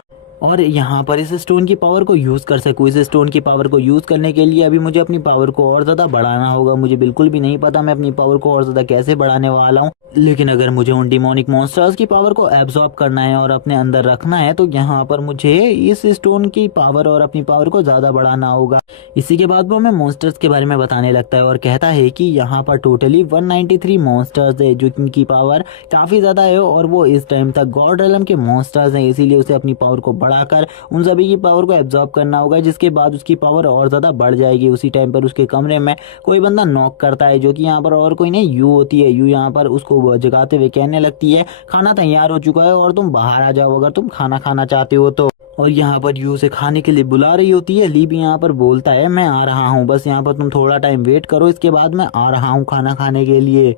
और यहाँ पर इस स्टोन की पावर को यूज़ कर सकूँ। इस स्टोन की पावर को यूज़ करने के लिए अभी मुझे अपनी पावर को और ज़्यादा बढ़ाना होगा। मुझे बिल्कुल भी नहीं पता मैं अपनी पावर को और ज़्यादा कैसे बढ़ाने वाला हूँ, लेकिन अगर मुझे उन डिमोनिक मॉन्स्टर्स की पावर को एब्जॉर्ब करना है और अपने अंदर रखना है तो यहाँ पर मुझे इस स्टोन की पावर और अपनी पावर को ज़्यादा बढ़ाना होगा। इसी के बाद वो हमें मॉन्स्टर्स के बारे में बताने लगता है और कहता है कि यहाँ पर टोटली 193 मॉन्स्टर्स है जो इनकी पावर काफ़ी ज़्यादा है और वो इस टाइम तक गॉड रेलम के मॉन्स्टर्स हैं, इसीलिए उसे अपनी पावर को बढ़ाकर उन सभी की पावर को एब्जॉर्ब करना होगा, जिसके बाद उसकी पावर और ज़्यादा बढ़ जाएगी। उसी टाइम पर उसके कमरे में कोई बंदा नॉक करता है जो कि यहाँ पर और कोई नहीं यू होती है। यू यहाँ पर उसको जगाते हुए कहने लगती है खाना तैयार हो चुका है और तुम बाहर आ जाओ अगर तुम खाना खाना चाहते हो तो। और यहाँ पर यू उसे खाने के लिए बुला रही होती है। ली भी यहाँ पर बोलता है मैं आ रहा हूँ, बस यहाँ पर तुम थोड़ा टाइम वेट करो, इसके बाद मैं आ रहा हूँ खाना खाने के लिए।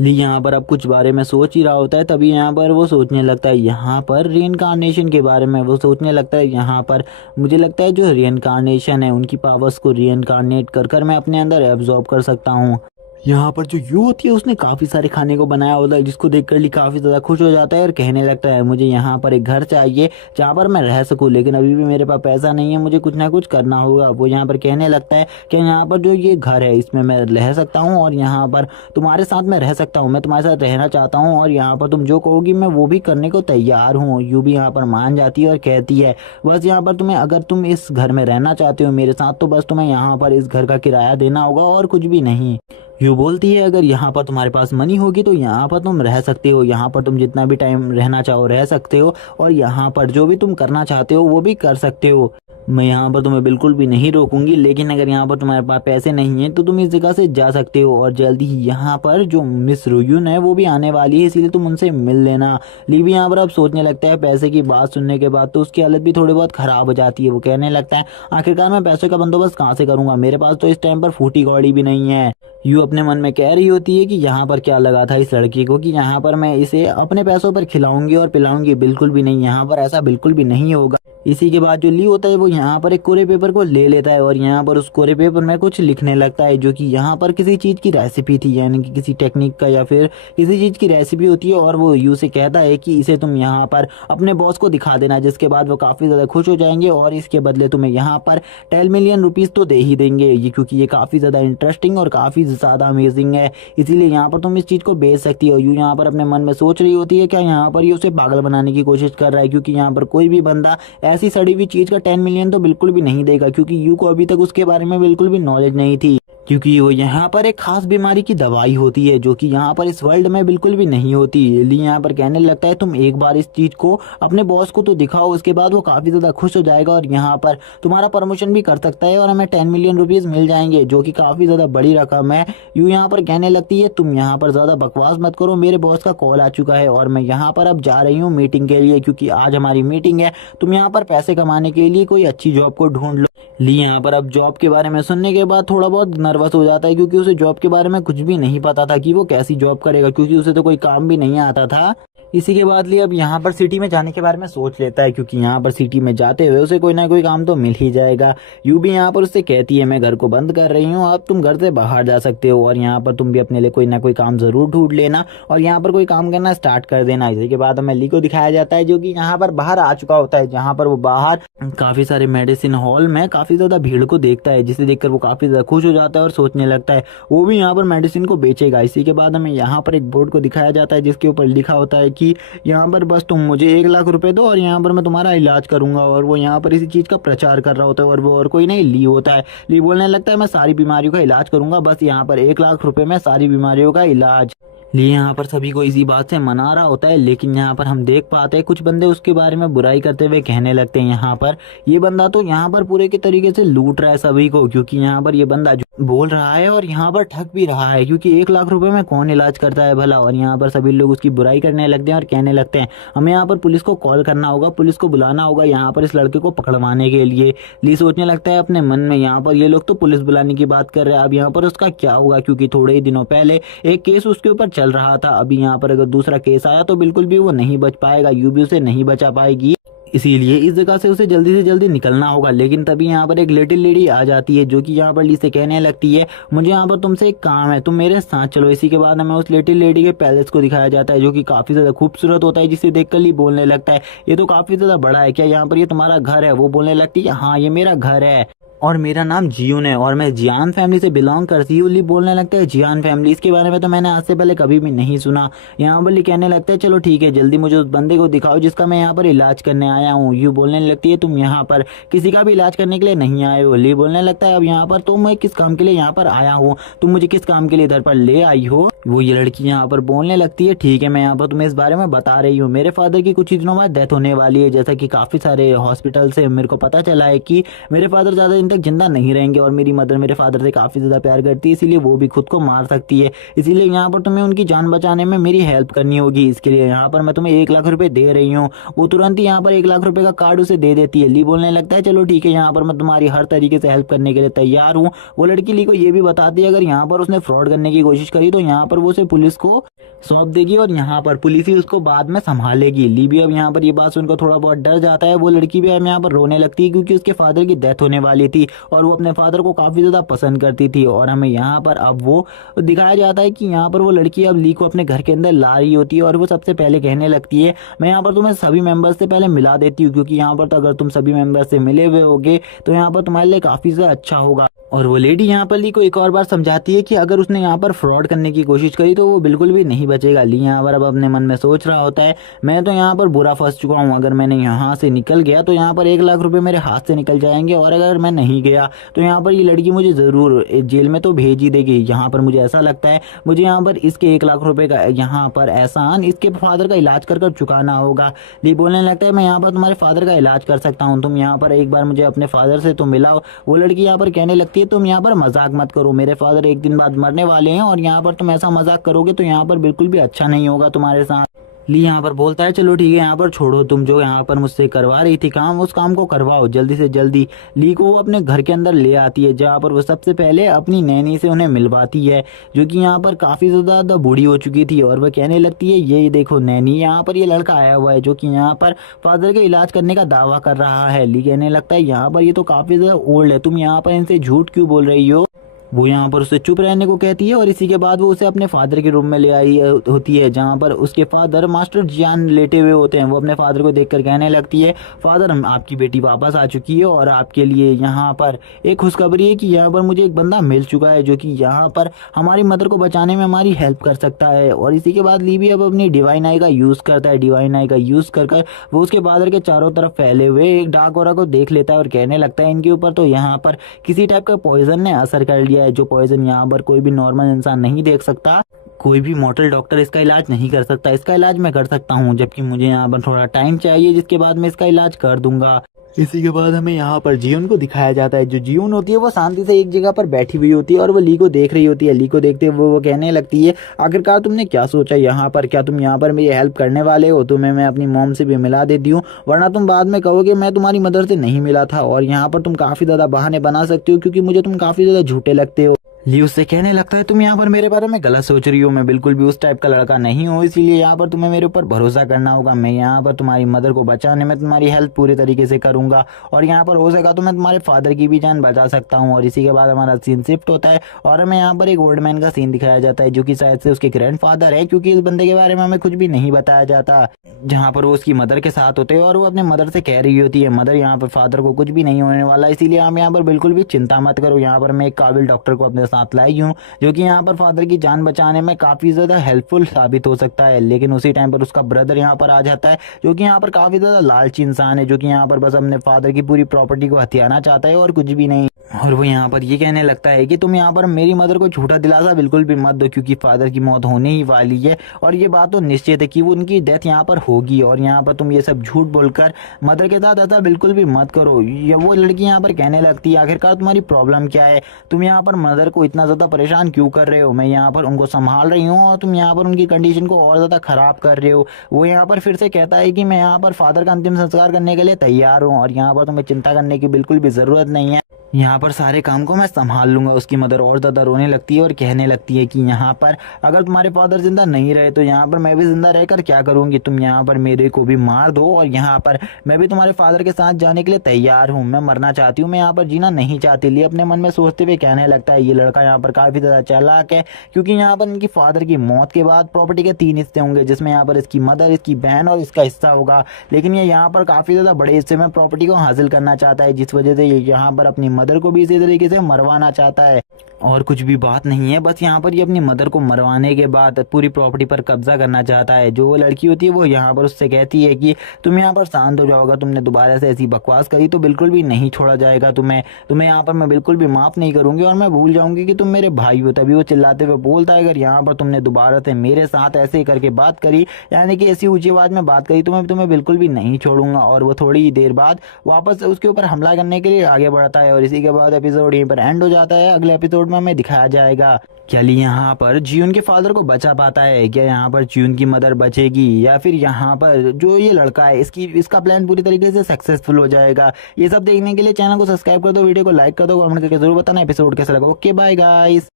ली यहाँ पर अब कुछ बारे में सोच ही रहा होता है, तभी यहाँ पर वो सोचने लगता है यहाँ पर रीइंकार्नेशन के बारे में। वो सोचने लगता है यहाँ पर मुझे लगता है जो रीइंकार्नेशन है उनकी पावर्स को रीइंकार्नेट कर कर मैं अपने अंदर एब्जॉर्ब कर सकता हूँ। यहाँ पर जो यू होती है उसने काफी सारे खाने को बनाया होता है जिसको देखकर ली काफी ज्यादा खुश हो जाता है और कहने लगता है मुझे यहाँ पर एक घर चाहिए जहाँ पर मैं रह सकूँ, लेकिन अभी भी मेरे पास पैसा नहीं है, मुझे कुछ ना कुछ करना होगा। वो यहाँ पर कहने लगता है कि यहाँ पर जो ये घर है इसमें मैं रह सकता हूँ और यहाँ पर तुम्हारे साथ मैं रह सकता हूँ, मैं तुम्हारे साथ रहना चाहता हूँ और यहाँ पर तुम जो कहोगी मैं वो भी करने को तैयार हूँ। यू भी यहाँ पर मान जाती है और कहती है बस यहाँ पर तुम्हें अगर तुम इस घर में रहना चाहते हो मेरे साथ तो बस तुम्हें यहाँ पर इस घर का किराया देना होगा और कुछ भी नहीं। यू बोलती है अगर यहाँ पर तुम्हारे पास मनी होगी तो यहाँ पर तुम रह सकते हो, यहाँ पर तुम जितना भी टाइम रहना चाहो रह सकते हो और यहाँ पर जो भी तुम करना चाहते हो वो भी कर सकते हो। मैं यहाँ पर तुम्हें बिल्कुल भी नहीं रोकूंगी, लेकिन अगर यहाँ पर तुम्हारे पास पैसे नहीं है तो तुम इस जगह से जा सकते हो और जल्दी ही यहाँ पर जो मिस रुयुन है वो भी आने वाली है, इसीलिए तुम उनसे मिल लेना। ली भी यहाँ पर अब सोचने लगता है पैसे की बात सुनने के बाद तो उसकी हालत भी थोड़ी बहुत खराब हो जाती है। वो कहने लगता है आखिरकार मैं पैसों का बंदोबस्त कहाँ से करूंगा, मेरे पास तो इस टाइम पर फूटी कौड़ी भी नहीं है। यू अपने मन में कह रही होती है कि यहाँ पर क्या लगा था इस लड़की को कि यहाँ पर मैं इसे अपने पैसों पर खिलाऊंगी और पिलाऊंगी, बिल्कुल भी नहीं, यहाँ पर ऐसा बिल्कुल भी नहीं होगा। इसी के बाद जो ली होता है वो यहाँ पर एक कोरे पेपर को ले लेता है और यहाँ पर उस कोरे पेपर में कुछ लिखने लगता है जो कि यहाँ पर किसी चीज़ की रेसिपी थी, यानी कि किसी टेक्निक का या फिर किसी चीज़ की रेसिपी होती है। और वो यू से कहता है कि इसे तुम यहाँ पर अपने बॉस को दिखा देना, जिसके बाद वो काफ़ी ज़्यादा खुश हो जाएंगे और इसके बदले तुम्हें यहाँ पर 10 मिलियन रुपीज़ तो दे ही देंगे ये, क्योंकि ये काफ़ी ज़्यादा इंटरेस्टिंग और काफ़ी ज़्यादा अमेजिंग है, इसीलिए यहाँ पर तुम इस चीज़ को बेच सकती हो। यू यहाँ पर अपने मन में सोच रही होती है क्या यहाँ पर ये उसे पागल बनाने की कोशिश कर रहा है, क्योंकि यहाँ पर कोई भी बंदा ऐसी सड़ी हुई चीज़ का 10 मिलियन तो बिल्कुल भी नहीं देगा, क्योंकि यू को अभी तक उसके बारे में बिल्कुल भी नॉलेज नहीं थी, क्योंकि वो यहाँ पर एक खास बीमारी की दवाई होती है जो कि यहाँ पर इस वर्ल्ड में बिल्कुल भी नहीं होती। ली यहाँ पर कहने लगता है तुम एक बार इस चीज़ को अपने बॉस को तो दिखाओ, उसके बाद वो काफ़ी ज़्यादा खुश हो जाएगा और यहाँ पर तुम्हारा प्रमोशन भी कर सकता है और हमें 10 मिलियन रुपीज़ मिल जाएंगे, जो कि काफ़ी ज़्यादा बड़ी रकम है। यूँ यहाँ पर कहने लगती है तुम यहाँ पर ज़्यादा बकवास मत करो, मेरे बॉस का कॉल आ चुका है और मैं यहाँ पर अब जा रही हूँ मीटिंग के लिए, क्योंकि आज हमारी मीटिंग है। तुम यहाँ पर पैसे कमाने के लिए कोई अच्छी जॉब को ढूंढ लो। ली यहाँ पर अब जॉब के बारे में सुनने के बाद थोड़ा बहुत नर्वस हो जाता है, क्योंकि उसे जॉब के बारे में कुछ भी नहीं पता था कि वो कैसी जॉब करेगा, क्योंकि उसे तो कोई काम भी नहीं आता था। इसी के बाद लिए अब यहाँ पर सिटी में जाने के बारे में सोच लेता है, क्योंकि यहाँ पर सिटी में जाते हुए उसे कोई ना कोई काम तो मिल ही जाएगा। यू भी यहाँ पर उससे कहती है मैं घर को बंद कर रही हूँ, अब तुम घर से बाहर जा सकते हो और यहाँ पर तुम भी अपने लिए कोई ना कोई काम जरूर ढूंढ लेना और यहाँ पर कोई काम करना स्टार्ट कर देना। इसी के बाद हमें ली को दिखाया जाता है जो कि यहाँ पर बाहर आ चुका होता है, जहाँ पर वो बाहर काफी सारे मेडिसिन हॉल में काफी ज्यादा भीड़ को देखता है, जिसे देखकर वो काफी ज्यादा खुश हो जाता है और सोचने लगता है वो भी यहाँ पर मेडिसिन को बेचेगा। इसी के बाद हमें यहाँ पर एक बोर्ड को दिखाया जाता है जिसके ऊपर लिखा होता है कि यहाँ पर बस तुम मुझे 1 लाख रुपए दो और यहाँ पर मैं तुम्हारा इलाज करूंगा। और वो यहाँ पर इसी चीज का प्रचार कर रहा होता है और वो और कोई नहीं ली होता है। ली बोलने लगता है मैं सारी बीमारियों का इलाज करूंगा, बस यहाँ पर 1 लाख रुपए में सारी बीमारियों का इलाज। लिए यहाँ पर सभी को इसी बात से मना रहा होता है, लेकिन यहाँ पर हम देख पाते हैं कुछ बंदे उसके बारे में बुराई करते हुए कहने लगते हैं यहाँ पर ये बंदा तो यहाँ पर पूरे के तरीके से लूट रहा है सभी को, क्योंकि यहाँ पर ये बंदा जो बोल रहा है और यहाँ पर ठग भी रहा है, क्योंकि 1 लाख रुपए में कौन इलाज करता है भला। और यहाँ पर सभी लोग उसकी बुराई करने लगते हैं और कहने लगते हैं हमें यहाँ पर पुलिस को कॉल करना होगा, पुलिस को बुलाना होगा यहाँ पर इस लड़के को पकड़वाने के लिए। ली सोचने लगता है अपने मन में यहाँ पर ये लोग तो पुलिस बुलाने की बात कर रहे हैं, अब यहाँ पर उसका क्या होगा, क्योंकि थोड़े ही दिनों पहले एक केस उसके ऊपर चल रहा था। अभी यहाँ पर अगर दूसरा केस आया तो बिल्कुल भी वो नहीं बच पाएगा, यूबी उसे नहीं बचा पाएगी, इसीलिए इस जगह से उसे जल्दी निकलना होगा। लेकिन तभी यहाँ पर एक लिटिल लेडी आ जाती है जो कि यहाँ पर ली से कहने लगती है मुझे यहाँ पर तुमसे एक काम है, तुम मेरे साथ चलो। इसी के बाद हमें उस लिटिल लेडी के पैलेस को दिखाया जाता है जो कि काफी ज्यादा खूबसूरत होता है, जिसे देखकर ली बोलने लगता है ये तो काफी ज्यादा बड़ा है, क्या यहाँ पर ये तुम्हारा घर है? वो बोलने लगती है हाँ ये मेरा घर है और मेरा नाम जियून है और मैं जियान फैमिली से बिलोंग करती हूँ। ली बोलने लगता है जियान फैमिली, इसके बारे में तो मैंने आज से पहले कभी भी नहीं सुना। यहाँ पर ली कहने लगता है चलो ठीक है जल्दी मुझे उस बंदे को दिखाओ जिसका मैं यहाँ पर इलाज करने आया हूँ। यू बोलने लगती है तुम यहाँ पर किसी का भी इलाज करने के लिए नहीं आए हो। ली बोलने लगता है अब यहाँ पर तो मैं किस काम के लिए यहाँ पर आया हूँ, तुम मुझे किस काम के लिए इधर पर ले आई हो? वो ये लड़की यहाँ पर बोलने लगती है ठीक है मैं यहाँ पर तुम्हें इस बारे में बता रही हूँ, मेरे फादर की कुछ ही दिनों बाद डेथ होने वाली है। जैसा कि काफी सारे हॉस्पिटल से मेरे को पता चला है कि मेरे फादर ज्यादा दिन तक जिंदा नहीं रहेंगे और मेरी मदर मेरे फादर से काफी ज्यादा प्यार करती है, इसीलिए वो भी खुद को मार सकती है। इसीलिए यहाँ पर तुम्हें उनकी जान बचाने में मेरी हेल्प करनी होगी, इसके लिए यहाँ पर मैं तुम्हें 1 लाख रुपए दे रही हूँ। वो तुरंत ही यहाँ पर 1 लाख रुपए का कार्ड उसे दे देती है। ली बोलने लगता है चलो ठीक है यहाँ पर मैं तुम्हारी हर तरीके से हेल्प करने के लिए तैयार हूँ। वो लड़की ली को ये भी बताती है अगर यहाँ पर उसने फ्रॉड करने की कोशिश करी तो यहाँ पर वो उसे पुलिस को सौंप देगी और यहाँ पर पुलिस ही उसको बाद में संभालेगी। ली भी अब यहाँ पर ये बात सुनकर थोड़ा बहुत डर जाता है। वो लड़की भी अब यहाँ पर रोने लगती है क्योंकि उसके फादर की डेथ होने वाली थी और वो अपने फादर को काफी ज्यादा पसंद करती थी। और हमें यहाँ पर अब वो दिखाया जाता है कि यहाँ पर वो लड़की अब ली को अपने घर के अंदर ला रही होती है और वो सबसे पहले कहने लगती है मैं यहाँ पर तुम्हें सभी मेंबर्स से पहले मिला देती हूँ, क्योंकि यहाँ पर तो अगर तुम सभी मेंबर्स से मिले हुए होगे तो यहाँ पर तुम्हारे लिए काफी ज्यादा अच्छा होगा। और वो लेडी यहाँ पर ली को एक और बार समझाती है कि अगर उसने यहाँ पर फ्रॉड करने की कोशिश करी तो वो बिल्कुल भी नहीं बचेगा। ली यहाँ पर अब अपने मन में सोच रहा होता है मैं तो यहाँ पर बुरा फंस चुका हूँ, अगर मैंने यहाँ से निकल गया तो यहाँ पर 1 लाख रुपए मेरे हाथ से निकल जाएंगे और अगर मैं नहीं गया तो यहाँ पर ये लड़की मुझे जरूर जेल में तो भेज ही देगी। यहाँ पर मुझे ऐसा लगता है मुझे यहाँ पर इसके 1 लाख रुपए का यहाँ पर एहसान इसके फादर का इलाज कर चुकाना होगा। ली बोलने लगता है मैं यहाँ पर तुम्हारे फादर का इलाज कर सकता हूँ, तुम यहाँ पर एक बार मुझे अपने फादर से तो मिलाओ। वो लड़की यहाँ पर कहने लगती है तुम यहाँ पर मजाक मत करो, मेरे फादर एक दिन बाद मरने वाले हैं और यहाँ पर तुम ऐसा मजाक करोगे तो यहाँ पर बिल्कुल भी अच्छा नहीं होगा तुम्हारे साथ। ली यहाँ पर बोलता है चलो ठीक है यहाँ पर छोड़ो, तुम जो यहाँ पर मुझसे करवा रही थी काम उस काम को करवाओ जल्दी से जल्दी। ली को वो अपने घर के अंदर ले आती है जहाँ पर वो सबसे पहले अपनी नैनी से उन्हें मिलवाती है जो कि यहाँ पर काफी ज्यादा बूढ़ी हो चुकी थी। और वह कहने लगती है ये देखो नैनी, यहाँ पर ये लड़का आया हुआ है जो कि यहाँ पर फादर के इलाज करने का दावा कर रहा है। ली कहने लगता है यहाँ पर ये तो काफी ज्यादा ओल्ड है, तुम यहाँ पर इनसे झूठ क्यों बोल रही हो? वो यहाँ पर उसे चुप रहने को कहती है और इसी के बाद वो उसे अपने फादर के रूम में ले आई होती है जहाँ पर उसके फादर मास्टर जियान लेटे हुए होते हैं। वो अपने फादर को देखकर कहने लगती है फादर आपकी बेटी वापस आ चुकी है और आपके लिए यहाँ पर एक खुशखबरी है कि यहाँ पर मुझे एक बंदा मिल चुका है जो कि यहाँ पर हमारी मदर को बचाने में हमारी हेल्प कर सकता है। और इसी के बाद ली भी अब अपनी डिवाइन आई का यूज करता है। डिवाइन आई का यूज कर वो उसके फादर के चारों तरफ फैले हुए एक डार्क ऑरा को देख लेता है और कहने लगता है इनके ऊपर तो यहाँ पर किसी टाइप का पॉइजन ने असर कर लिया है, जो पॉइजन यहाँ पर कोई भी नॉर्मल इंसान नहीं देख सकता, कोई भी मॉर्टल डॉक्टर इसका इलाज नहीं कर सकता। इसका इलाज मैं कर सकता हूँ, जबकि मुझे यहाँ पर थोड़ा टाइम चाहिए जिसके बाद मैं इसका इलाज कर दूंगा। इसी के बाद हमें यहाँ पर जियोन को दिखाया जाता है। जो जियोन होती है वो शांति से एक जगह पर बैठी हुई होती है और वो ली को देख रही होती है। ली को देखते हुए वो कहने लगती है आखिरकार तुमने क्या सोचा यहाँ पर, क्या तुम यहाँ पर मेरी हेल्प करने वाले हो? तुम्हें मैं अपनी मॉम से भी मिला देती हूँ वरना तुम बाद में कहोगे मैं तुम्हारी मदर से नहीं मिला था। और यहाँ पर तुम काफी ज्यादा बहाने बना सकती हो क्योंकि मुझे तुम काफी ज्यादा झूठे लगते हो। ली उससे कहने लगता है तुम यहाँ पर मेरे बारे में गलत सोच रही हो, मैं बिल्कुल भी उस टाइप का लड़का नहीं हूँ, इसीलिए यहाँ पर तुम्हें मेरे ऊपर भरोसा करना होगा। मैं यहाँ पर तुम्हारी मदर को बचाने में तुम्हारी हेल्प पूरे तरीके से करूंगा और यहाँ पर हो सका तो मैं तुम्हारे फादर की भी जान बचा सकता हूँ। और इसी के बाद हमारा सीन शिफ्ट होता है और हमें यहाँ पर एक ओल्ड मैन का सीन दिखाया जाता है जो कि शायद से उसके ग्रैंडफादर है, क्योंकि इस बंदे के बारे में हमें कुछ भी नहीं बताया जाता। जहाँ पर वो उसकी मदर के साथ होते हैं और वो अपने मदर से कह रही होती है मदर यहाँ पर फादर को कुछ भी नहीं होने वाला, इसीलिए हम यहाँ पर बिल्कुल भी चिंता मत करो। यहाँ पर मैं एक काबिल डॉक्टर को अपने साथ लाई हूँ जो कि यहाँ पर फादर की जान बचाने में काफी ज्यादा हेल्पफुल साबित हो सकता है। लेकिन उसी टाइम पर उसका ब्रदर यहाँ पर आ जाता है जो कि यहाँ पर काफी ज्यादा लालची इंसान है, जो कि यहाँ पर बस अपने फादर की पूरी प्रॉपर्टी को हथियाना चाहता है और कुछ भी नहीं। और वो यहाँ पर ये कहने लगता है कि तुम यहाँ पर मेरी मदर को झूठा दिलासा बिल्कुल भी मत दो, क्योंकि फादर की मौत होने ही वाली है और ये बात तो निश्चित है कि वो उनकी डेथ यहाँ पर होगी। और यहाँ पर तुम ये सब झूठ बोलकर मदर के साथ ऐसा बिल्कुल भी मत करो। ये वो लड़की यहाँ पर कहने लगती है, आखिरकार तुम्हारी प्रॉब्लम क्या है, तुम यहाँ पर मदर को इतना ज़्यादा परेशान क्यों कर रहे हो, मैं यहाँ पर उनको संभाल रही हूँ और तुम यहाँ पर उनकी कंडीशन को और ज़्यादा ख़राब कर रहे हो। वो यहाँ पर फिर से कहता है कि मैं यहाँ पर फादर का अंतिम संस्कार करने के लिए तैयार हूँ और यहाँ पर तुम्हें चिंता करने की बिल्कुल भी ज़रूरत नहीं है, यहाँ पर सारे काम को मैं संभाल लूंगा। उसकी मदर और ज़्यादा रोने लगती है और कहने लगती है कि यहाँ पर अगर तुम्हारे फादर जिंदा नहीं रहे तो यहाँ पर मैं भी जिंदा रहकर क्या करूँगी, तुम यहाँ पर मेरे को भी मार दो और यहाँ पर मैं भी तुम्हारे फादर के साथ जाने के लिए तैयार हूँ, मैं मरना चाहती हूँ, मैं यहाँ पर जीना नहीं चाहती। लिए अपने मन में सोचते हुए कहने लगता है। ये लड़का यहाँ पर काफ़ी ज़्यादा चालाक है, क्योंकि यहाँ पर इनकी फादर की मौत के बाद प्रॉपर्टी के 3 हिस्से होंगे, जिसमें यहाँ पर इसकी मदर, इसकी बहन और इसका हिस्सा होगा। लेकिन ये यहाँ पर काफ़ी ज़्यादा बड़े हिस्से में प्रॉपर्टी को हासिल करना चाहता है, जिस वजह से ये यहाँ पर अपनी मदर को भी इसी तरीके से मरवाना चाहता है। और कुछ भी बात नहीं है, बस यहाँ पर ये अपनी मदर को मरवाने के बाद पूरी प्रॉपर्टी पर कब्जा करना चाहता है। जो वो लड़की होती है वो यहाँ पर उससे कहती है कि तुम यहाँ पर शांत हो जाओगा, तुमने दोबारा से ऐसी बकवास करी तो बिल्कुल भी नहीं छोड़ा जाएगा तुम्हें, तुम्हें यहाँ पर मैं बिल्कुल भी माफ़ नहीं करूँगी और मैं भूल जाऊँगी कि तुम मेरे भाई हो। तभी वो चिल्लाते हुए बोलता है, अगर यहाँ पर तुमने दोबारा से मेरे साथ ऐसे करके बात करी, यानी कि ऐसी ऊँची आवाज़ में बात करी, तो मैं तुम्हें बिल्कुल भी नहीं छोड़ूंगा। और वो थोड़ी ही देर बाद वापस उसके ऊपर हमला करने के लिए आगे बढ़ता है और इसी के बाद एपिसोड यहीं पर एंड हो जाता है। अगले एपिसोड में हमें दिखाया जाएगा क्या ली यहाँ पर जियोन के फादर को बचा पाता है, क्या यहाँ पर जियोन की मदर बचेगी, या फिर यहाँ पर जो ये लड़का है इसका प्लान पूरी तरीके से सक्सेसफुल हो जाएगा। ये सब देखने के लिए चैनल को सब्सक्राइब कर दो, वीडियो को लाइक कर दो, कमेंट करके जरूर बताना एपिसोड कैसा लगा। Okay bye guys.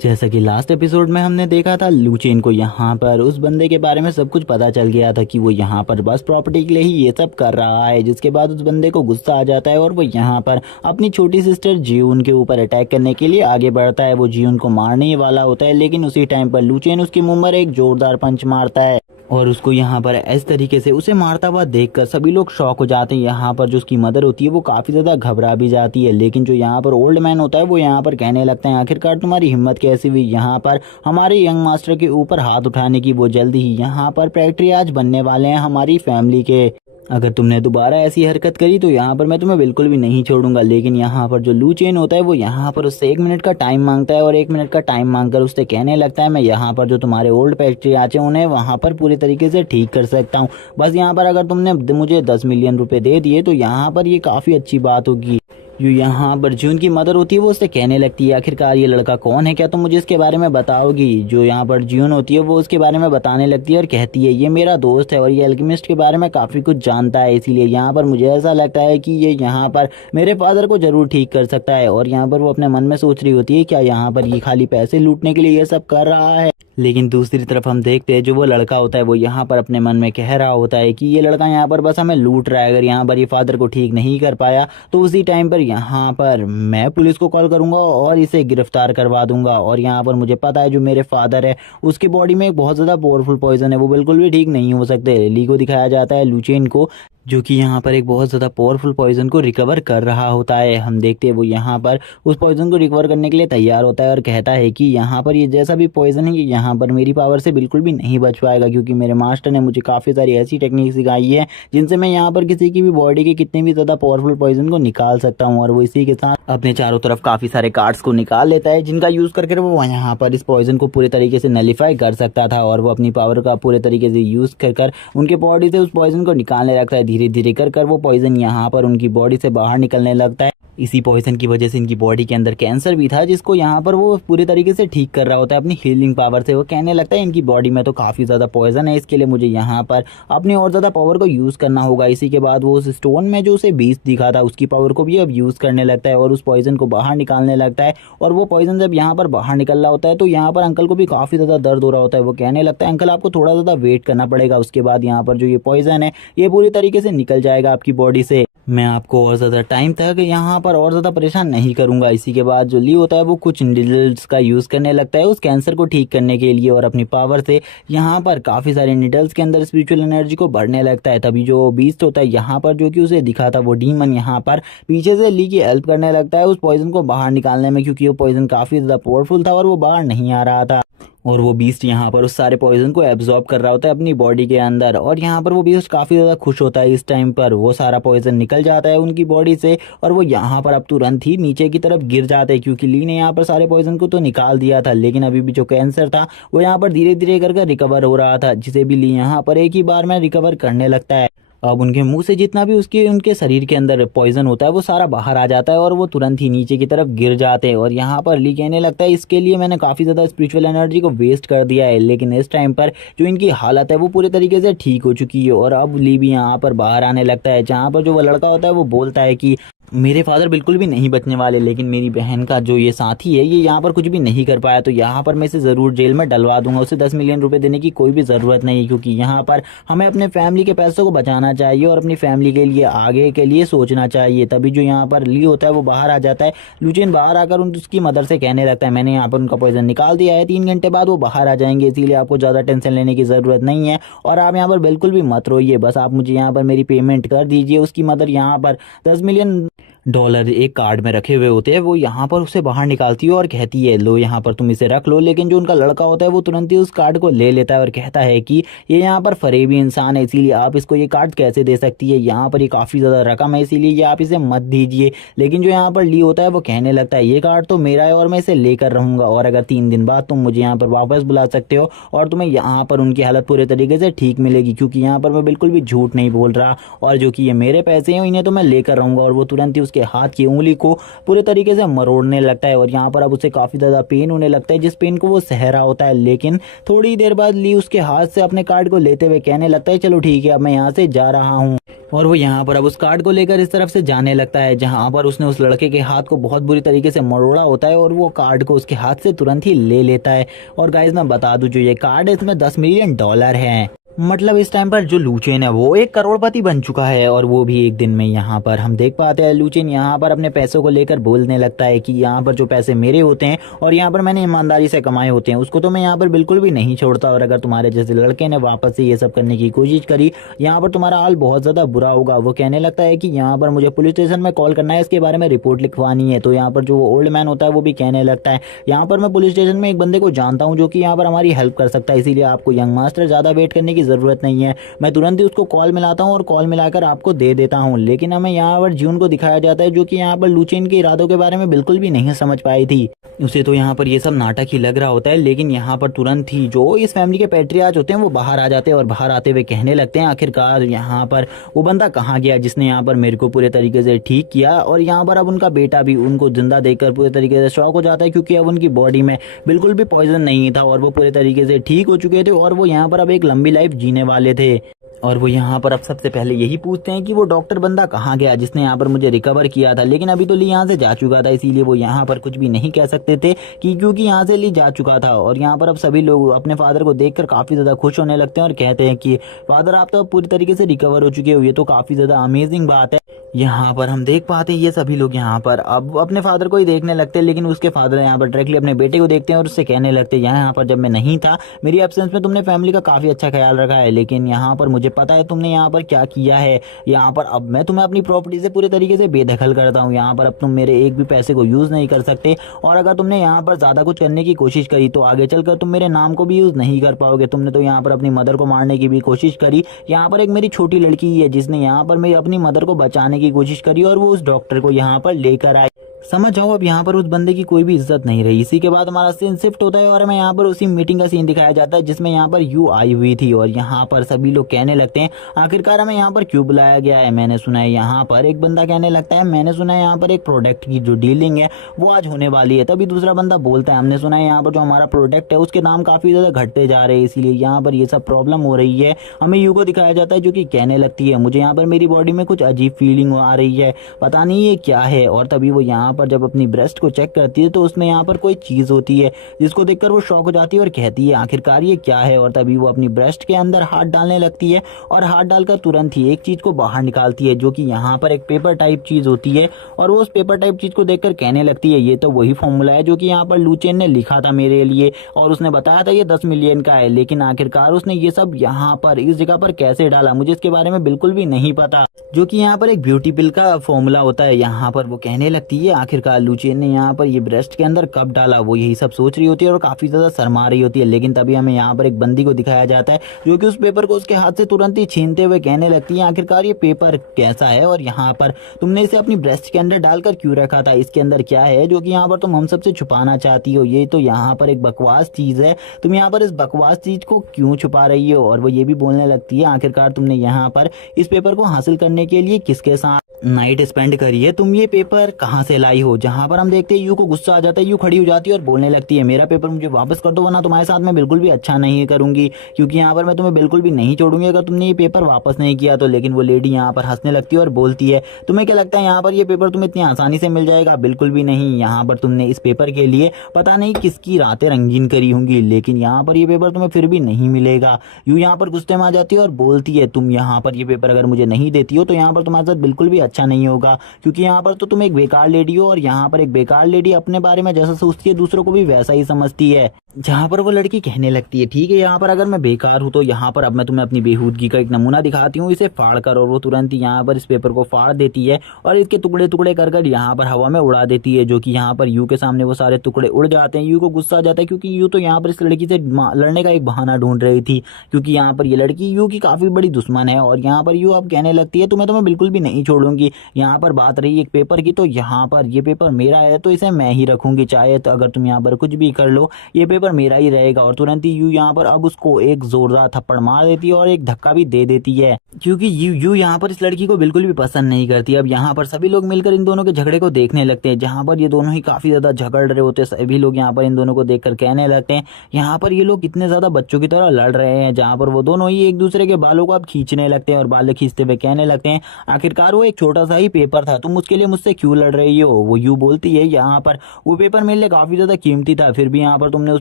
जैसा कि लास्ट एपिसोड में हमने देखा था, लू चेन को यहाँ पर उस बंदे के बारे में सब कुछ पता चल गया था कि वो यहाँ पर बस प्रॉपर्टी के लिए ही ये सब कर रहा है, जिसके बाद उस बंदे को गुस्सा आ जाता है और वो यहाँ पर अपनी छोटी सिस्टर जियोन के ऊपर अटैक करने के लिए आगे बढ़ता है। वो जियोन को मारने ही वाला होता है, लेकिन उसी टाइम पर लू चेन उसके मुंह पर एक जोरदार पंच मारता है और उसको यहाँ पर इस तरीके से उसे मारता हुआ देखकर सभी लोग शॉक हो जाते हैं। यहाँ पर जो उसकी मदर होती है वो काफ़ी ज़्यादा घबरा भी जाती है, लेकिन जो यहाँ पर ओल्ड मैन होता है वो यहाँ पर कहने लगते हैं, आखिरकार तुम्हारी हिम्मत कैसी हुई यहाँ पर हमारे यंग मास्टर के ऊपर हाथ उठाने की, वो जल्दी ही यहाँ पर पैट्रियार्च बनने वाले हैं हमारी फैमिली के। अगर तुमने दोबारा ऐसी हरकत करी तो यहाँ पर मैं तुम्हें बिल्कुल भी नहीं छोड़ूंगा। लेकिन यहाँ पर जो लू चेन होता है वो यहाँ पर उससे 1 मिनट का टाइम मांगता है और 1 मिनट का टाइम मांगकर उससे कहने लगता है, मैं यहाँ पर जो तुम्हारे ओल्ड पैट्रियार्च हैं उन्हें वहाँ पर पूरी तरीके से ठीक कर सकता हूँ। बस यहाँ पर अगर तुमने मुझे 10 मिलियन रुपए दे दिए तो यहाँ पर ये काफ़ी अच्छी बात होगी। जो यहाँ पर जियोन की मदर होती है वो उससे कहने लगती है, आखिरकार ये लड़का कौन है, क्या तुम मुझे इसके बारे में बताओगी। जो यहाँ पर जियोन होती है वो उसके बारे में बताने लगती है और कहती है, ये मेरा दोस्त है और ये अल्केमिस्ट के बारे में काफ़ी कुछ जानता है, इसीलिए यहाँ पर मुझे ऐसा लगता है कि ये यहाँ पर मेरे फादर को जरूर ठीक कर सकता है। और यहाँ पर वो अपने मन में सोच रही होती है, क्या यहाँ पर ये खाली पैसे लूटने के लिए ये सब कर रहा है। लेकिन दूसरी तरफ हम देखते हैं जो वो लड़का होता है वो यहाँ पर अपने मन में कह रहा होता है कि ये लड़का यहाँ पर बस हमें लूट रहा है, अगर यहाँ पर ये फादर को ठीक नहीं कर पाया तो उसी टाइम पर यहाँ पर मैं पुलिस को कॉल करूंगा और इसे गिरफ्तार करवा दूंगा। और यहाँ पर मुझे पता है जो मेरे फादर है उसके बॉडी में एक बहुत ज़्यादा पावरफुल पॉइजन है, वो बिल्कुल भी ठीक नहीं हो सकते। ली को दिखाया जाता है, लू चेन को, जो कि यहाँ पर एक बहुत ज़्यादा पावरफुल पॉइजन को रिकवर कर रहा होता है। हम देखते हैं वो यहाँ पर उस पॉइजन को रिकवर करने के लिए तैयार होता है और कहता है कि यहाँ पर ये जैसा भी पॉइजन है ये यहाँ पर मेरी पावर से बिल्कुल भी नहीं बच पाएगा, क्योंकि मेरे मास्टर ने मुझे काफ़ी सारी ऐसी टेक्निक सिखाई है जिनसे मैं यहाँ पर किसी की भी बॉडी के कितने भी ज़्यादा पावरफुल पॉइजन को निकाल सकता हूँ। और वो इसी के साथ अपने चारों तरफ काफ़ी सारे कार्ड्स को निकाल लेता है, जिनका यूज़ करके वो यहाँ पर इस पॉइजन को पूरे तरीके से नलीफाई कर सकता था। और वो अपनी पावर का पूरे तरीके से यूज़ कर उनके बॉडी से उस पॉइजन को निकालने लगता है। धीरे धीरे कर वो पॉइजन यहाँ पर उनकी बॉडी से बाहर निकलने लगता है। इसी पॉइजन की वजह से इनकी बॉडी के अंदर कैंसर भी था, जिसको यहाँ पर वो पूरी तरीके से ठीक कर रहा होता है अपनी हीलिंग पावर से। वो कहने लगता है इनकी बॉडी में तो काफ़ी ज़्यादा पॉइजन है, इसके लिए मुझे यहाँ पर अपनी और ज़्यादा पावर को यूज़ करना होगा। इसी के बाद वो उस स्टोन में जो उसे बीज दिखा था उसकी पावर को भी अब यूज़ करने लगता है और उस पॉइजन को बाहर निकालने लगता है। और वो पॉइजन जब यहाँ पर बाहर निकल रहा होता है तो यहाँ पर अंकल को भी काफ़ी ज़्यादा दर्द हो रहा होता है। वो कहने लगता है, अंकल आपको थोड़ा ज़्यादा वेट करना पड़ेगा, उसके बाद यहाँ पर जो ये पॉइजन है ये पूरी तरीके से निकल जाएगा आपकी बॉडी से। मैं आपको और ज़्यादा टाइम तक यहाँ पर और ज़्यादा परेशान नहीं करूँगा। इसी के बाद जो ली होता है वो कुछ निडल्स का यूज़ करने लगता है उस कैंसर को ठीक करने के लिए और अपनी पावर से यहाँ पर काफ़ी सारे निडल्स के अंदर स्पिरिचुअल एनर्जी को भरने लगता है। तभी जो बीस्ट होता है यहाँ पर जो कि उसे दिखा था वो डीमन यहाँ पर पीछे से ली की हेल्प करने लगता है उस पॉइजन को बाहर निकालने में, क्योंकि वो पॉइजन काफ़ी ज़्यादा पावरफुल था और वो बाहर नहीं आ रहा था। और वो बीस्ट यहाँ पर उस सारे पॉइजन को एब्जॉर्ब कर रहा होता है अपनी बॉडी के अंदर। और यहाँ पर वो बीस्ट काफ़ी ज़्यादा खुश होता है। इस टाइम पर वो सारा पॉइजन निकल जाता है उनकी बॉडी से और वो यहाँ पर अब तुरंत ही नीचे की तरफ गिर जाते हैं, क्योंकि ली ने यहाँ पर सारे पॉइजन को तो निकाल दिया था, लेकिन अभी भी जो कैंसर था वो यहाँ पर धीरे धीरे कर रिकवर हो रहा था, जिसे भी ली यहाँ पर एक ही बार में रिकवर करने लगता है। अब उनके मुंह से जितना भी उसके उनके शरीर के अंदर पॉइजन होता है वो सारा बाहर आ जाता है और वो तुरंत ही नीचे की तरफ गिर जाते हैं। और यहाँ पर ली कहने लगता है इसके लिए मैंने काफ़ी ज़्यादा स्पिरिचुअल एनर्जी को वेस्ट कर दिया है, लेकिन इस टाइम पर जो इनकी हालत है वो पूरे तरीके से ठीक हो चुकी है। और अब ली भी यहाँ पर बाहर आने लगता है, जहाँ पर जो वो लड़का होता है वो बोलता है कि मेरे फादर बिल्कुल भी नहीं बचने वाले, लेकिन मेरी बहन का जो ये साथी है ये यहाँ पर कुछ भी नहीं कर पाया, तो यहाँ पर मैं इसे ज़रूर जेल में डलवा दूंगा। उसे 10 मिलियन रुपए देने की कोई भी ज़रूरत नहीं है, क्योंकि यहाँ पर हमें अपने फैमिली के पैसों को बचाना चाहिए और अपनी फैमिली के लिए आगे के लिए सोचना चाहिए। तभी जो यहाँ पर ली होता है वो बाहर आ जाता है। लुचेन बाहर आकर उसकी मदर से कहने लगता है मैंने यहाँ पर उनका पॉइजन निकाल दिया है, 3 घंटे बाद वो बाहर आ जाएंगे, इसीलिए आपको ज़्यादा टेंशन लेने की ज़रूरत नहीं है और आप यहाँ पर बिल्कुल भी मत रोइए, बस आप मुझे यहाँ पर मेरी पेमेंट कर दीजिए। उसकी मदर यहाँ पर 10 मिलियन डॉलर एक कार्ड में रखे हुए होते हैं, वो यहाँ पर उसे बाहर निकालती है और कहती है लो यहाँ पर तुम इसे रख लो। लेकिन जो उनका लड़का होता है वो तुरंत ही उस कार्ड को ले लेता है और कहता है कि ये यहाँ पर फरेबी इंसान है, इसीलिए आप इसको ये कार्ड कैसे दे सकती है, यहाँ पर ये काफ़ी ज़्यादा रकम है, इसीलिए ये आप इसे मत दीजिए। लेकिन जो यहाँ पर ली होता है वो कहने लगता है ये कार्ड तो मेरा है और मैं इसे लेकर रहूँगा, और अगर 3 दिन बाद तुम मुझे यहाँ पर वापस बुला सकते हो और तुम्हें यहाँ पर उनकी हालत पूरे तरीके से ठीक मिलेगी, क्योंकि यहाँ पर मैं बिल्कुल भी झूठ नहीं बोल रहा और जो कि ये मेरे पैसे हैं इन्हें तो मैं लेकर रहूँगा। और वो तुरंत ही उसके हाथ की उंगली को पूरे तरीके से मरोड़ने लगता है और यहाँ पर अब उसे काफी ज्यादा पेन होने लगता है, जिस पेन को वो सह रहा होता है। लेकिन थोड़ी देर बाद ली उसके हाथ से अपने कार्ड को लेते हुए कहने लगता है चलो ठीक है अब मैं यहाँ से जा रहा हूँ। और वो यहाँ पर अब उस कार्ड को लेकर इस तरफ से जाने लगता है, जहाँ पर उसने उस लड़के के हाथ को बहुत बुरी तरीके से मरोड़ा होता है और वो कार्ड को उसके हाथ से तुरंत ही ले लेता है। और गाइस मैं बता दूं जो ये कार्ड है इसमें 10 मिलियन डॉलर है, मतलब इस टाइम पर जो लुचेन है वो एक करोड़पति बन चुका है। और वो भी एक दिन में यहाँ पर हम देख पाते हैं लुचेन यहाँ पर अपने पैसों को लेकर बोलने लगता है कि यहाँ पर जो पैसे मेरे होते हैं और यहाँ पर मैंने ईमानदारी से कमाए होते हैं उसको तो मैं यहाँ पर बिल्कुल भी नहीं छोड़ता, और अगर तुम्हारे जैसे लड़के ने वापस से ये सब करने की कोशिश करी यहाँ पर तुम्हारा हाल बहुत ज़्यादा बुरा होगा। वो कहने लगता है कि यहाँ पर मुझे पुलिस स्टेशन में कॉल करना है, इसके बारे में रिपोर्ट लिखवानी है। तो यहाँ पर जो ओल्ड मैन होता है वो भी कहने लगता है यहाँ पर मैं पुलिस स्टेशन में एक बंदे को जानता हूँ जो कि यहाँ पर हमारी हेल्प कर सकता है, इसीलिए आपको यंग मास्टर ज़्यादा वेट करने की ज़रूरत नहीं है, मैं तुरंत ही उसको कॉल मिलाता हूं और कॉल मिलाकर आपको दे देता हूं। लेकिन हमें यहाँ पर जून को दिखाया जाता है जो कि यहाँ पर लुचेन के इरादों के बारे में बिल्कुल भी नहीं समझ पाई थी, उसे तो यहाँ पर ये सब नाटक ही लग रहा होता है। लेकिन यहाँ पर तुरंत ही जो इस फैमिली के पैट्रियार्च होते हैं वो बाहर आ जाते हैं और बाहर आते हुए कहने लगते हैं आखिरकार यहाँ पर वो बंदा कहाँ गया जिसने यहाँ पर मेरे को पूरे तरीके से ठीक किया। और यहाँ पर अब उनका बेटा भी उनको जिंदा देखकर पूरे तरीके से शॉक हो जाता है, क्योंकि अब उनकी बॉडी में बिल्कुल भी पॉइजन नहीं था और वो पूरे तरीके से ठीक हो चुके थे और वो यहाँ पर अब एक लंबी लाइफ जीने वाले थे। और वो यहाँ पर अब सबसे पहले यही पूछते हैं कि वो डॉक्टर बंदा कहाँ गया जिसने यहाँ पर मुझे रिकवर किया था, लेकिन अभी तो ली यहाँ से जा चुका था, इसीलिए वो यहाँ पर कुछ भी नहीं कह सकते थे कि क्योंकि यहाँ से ली जा चुका था। और यहाँ पर अब सभी लोग अपने फादर को देखकर काफ़ी ज़्यादा खुश होने लगते हैं और कहते हैं कि फादर आप तो अब पूरी तरीके से रिकवर हो चुके हो, ये तो काफ़ी ज़्यादा अमेजिंग बात है। यहाँ पर हम देख पाते हैं ये सभी लोग यहाँ पर अब अपने फादर को ही देखने लगते हैं, लेकिन उसके फादर यहाँ पर डायरेक्टली अपने बेटे को देखते हैं और उससे कहने लगते हैं यहाँ पर जब मैं नहीं था मेरी एब्सेंस में तुमने फैमिली का काफ़ी अच्छा ख्याल रखा है, लेकिन यहाँ पर मुझे पता है तुमने यहाँ पर क्या किया है। यहाँ पर अब मैं तुम्हें अपनी प्रॉपर्टी से पूरे तरीके से बेदखल करता हूँ, यहाँ पर अब तुम मेरे एक भी पैसे को यूज़ नहीं कर सकते, और अगर तुमने यहाँ पर ज़्यादा कुछ करने की कोशिश करी तो आगे चलकर तुम मेरे नाम को भी यूज़ नहीं कर पाओगे। तुमने तो यहाँ पर अपनी मदर को मारने की भी कोशिश करी, यहाँ पर एक मेरी छोटी लड़की है जिसने यहाँ पर मेरी अपनी मदर को बचाने की कोशिश करी और वो उस डॉक्टर को यहाँ पर लेकर आए। समझ जाओ अब यहाँ पर उस बंदे की कोई भी इज्जत नहीं रही। इसी के बाद हमारा सीन शिफ्ट होता है और हमें यहाँ पर उसी मीटिंग का सीन दिखाया जाता है जिसमें यहाँ पर यू आई हुई थी, और यहाँ पर सभी लोग कहने लगते हैं आखिरकार हमें यहाँ पर क्यों बुलाया गया है। मैंने सुना है यहाँ पर एक बंदा कहने लगता है मैंने सुना है यहाँ पर एक प्रोडक्ट की जो डीलिंग है वो आज होने वाली है। तभी दूसरा बंदा बोलता है हमने सुना है यहाँ पर जो हमारा प्रोडक्ट है उसके दाम काफ़ी ज़्यादा घटते जा रहे हैं, इसीलिए यहाँ पर ये सब प्रॉब्लम हो रही है। हमें यू को दिखाया जाता है जो कि कहने लगती है मुझे यहाँ पर मेरी बॉडी में कुछ अजीब फीलिंग आ रही है, पता नहीं ये क्या है। और तभी वो यहाँ पर जब अपनी ब्रेस्ट को चेक करती है तो उसमें यहाँ पर कोई चीज होती है जिसको देखकर वो शॉक हो जाती है और कहती है आखिरकार ये क्या है। और तभी वो अपनी ब्रेस्ट के अंदर हाथ डालने लगती है और हाथ डालकर तुरंत ही एक चीज को बाहर निकालती है जो कि यहाँ पर एक पेपर टाइप चीज होती है, और वो उस पेपर टाइप चीज को देखकर कहने लगती है ये तो वही फॉर्मूला है जो कि यहाँ पर लुचेन ने लिखा था मेरे लिए, और उसने बताया था ये 10 मिलियन का है, लेकिन आखिरकार उसने ये सब यहाँ पर इस जगह पर कैसे डाला मुझे इसके बारे में बिल्कुल भी नहीं पता, जो कि यहाँ पर एक ब्यूटी पिल का फॉर्मूला होता है। यहाँ पर वो कहने लगती है आखिरकार लूचेन ने यहाँ पर ये ब्रेस्ट के अंदर कब डाला, वो यही सब सोच रही होती है और काफी ज्यादा शर्मा रही होती है। लेकिन तभी हमें यहाँ पर एक बंदी को दिखाया जाता है जो कि उस पेपर को उसके हाथ से तुरंत ही छीनते हुए कहने लगती है, आखिरकार ये पेपर कैसा है और यहाँ पर तुमने इसे अपनी ब्रेस्ट के अंदर डालकर क्यों रखा था, इसके अंदर क्या है जो कि यहाँ पर तुम हम सबसे छुपाना चाहती हो। ये तो यहाँ पर एक बकवास चीज है, तुम यहाँ पर इस बकवास चीज को क्यों छुपा रही हो। और वो ये भी बोलने लगती है, आखिरकार तुमने यहाँ पर इस पेपर को हासिल करने के लिए किसके साथ नाइट स्पेंड करी है, तुम ये पेपर कहाँ से लाई हो। जहां पर हम देखते हैं यू को गुस्सा आ जाता है, यू खड़ी हो जाती है और बोलने लगती है, मेरा पेपर मुझे वापस कर दो वरना तुम्हारे साथ मैं बिल्कुल भी अच्छा नहीं करूंगी, क्योंकि यहाँ पर मैं तुम्हें बिल्कुल भी नहीं छोड़ूंगी अगर तुमने ये पेपर वापस नहीं किया तो। लेकिन वो लेडी यहाँ पर हंसने लगती है और बोलती है, तुम्हें क्या लगता है यहाँ पर ये पेपर तुम्हें इतनी आसानी से मिल जाएगा, बिल्कुल भी नहीं। यहाँ पर तुमने इस पेपर के लिए पता नहीं किसकी रातें रंगीन करी होंगी, लेकिन यहाँ पर ये पेपर तुम्हें फिर भी नहीं मिलेगा। यू यहाँ पर गुस्से में आ जाती है और बोलती है, तुम यहाँ पर ये पेपर अगर मुझे नहीं देती हो तो यहाँ पर तुम्हारे साथ बिल्कुल भी अच्छा नहीं होगा, क्योंकि यहाँ पर तो तुम एक बेकार लेडी हो और यहाँ पर एक बेकार लेडी अपने बारे में जैसा सोचती है दूसरों को भी वैसा ही समझती है। जहाँ पर वो लड़की कहने लगती है, ठीक है यहाँ पर अगर मैं बेकार हूँ तो यहाँ पर अब मैं तुम्हें अपनी बेहूदगी का एक नमूना दिखाती हूँ, इसे फाड़ कर। और वो तुरंत ही यहाँ पर इस पेपर को फाड़ देती है और इसके टुकड़े टुकड़े कर कर यहाँ पर हवा में उड़ा देती है, जो कि यहाँ पर यू के सामने वो सारे टुकड़े उड़ जाते हैं। यू को गुस्सा आ जाता है क्योंकि यू तो यहाँ पर इस लड़की से लड़ने का एक बहाना ढूंढ रही थी, क्योंकि यहाँ पर ये लड़की यू की काफी बड़ी दुश्मन है। और यहाँ पर यू अब कहने लगती है, तुम्हें तो मैं बिल्कुल भी नहीं छोड़ूंगी। यहाँ पर बात रही एक पेपर की, तो यहाँ पर ये पेपर मेरा है तो इसे मैं ही रखूंगी, चाहे तो अगर तुम यहाँ पर कुछ भी कर लो ये पेपर मेरा ही रहेगा। और तुरंत ही यू यहाँ पर अब उसको एक जोरदार थप्पड़ मार देती है और एक धक्का भी दे देती है, क्योंकि यू यहाँ पर इस लड़की को बिल्कुल भी पसंद नहीं करती। अब यहाँ पर सभी लोग मिलकर इन दोनों के झगड़े को देखने लगते हैं, जहाँ पर ये दोनों ही काफी ज्यादा झगड़ रहे होते हैं। सभी लोग यहाँ पर इन दोनों को देखकर कहने लगते हैं, यहाँ पर ये लोग कितने ज्यादा बच्चों की तरह लड़ रहे हैं। जहाँ पर वो दोनों ही एक दूसरे के बालों को अब खींचने लगते हैं और बाल खींचते हुए कहने लगते हैं, आखिरकार वो एक छोटा सा ही पेपर था, तुम उसके लिए मुझसे क्यों लड़ रही हो। वो यू बोलती है, यहाँ पर वो पेपर मेरे लिए काफी ज्यादा कीमती था, फिर भी यहाँ पर तुमने उस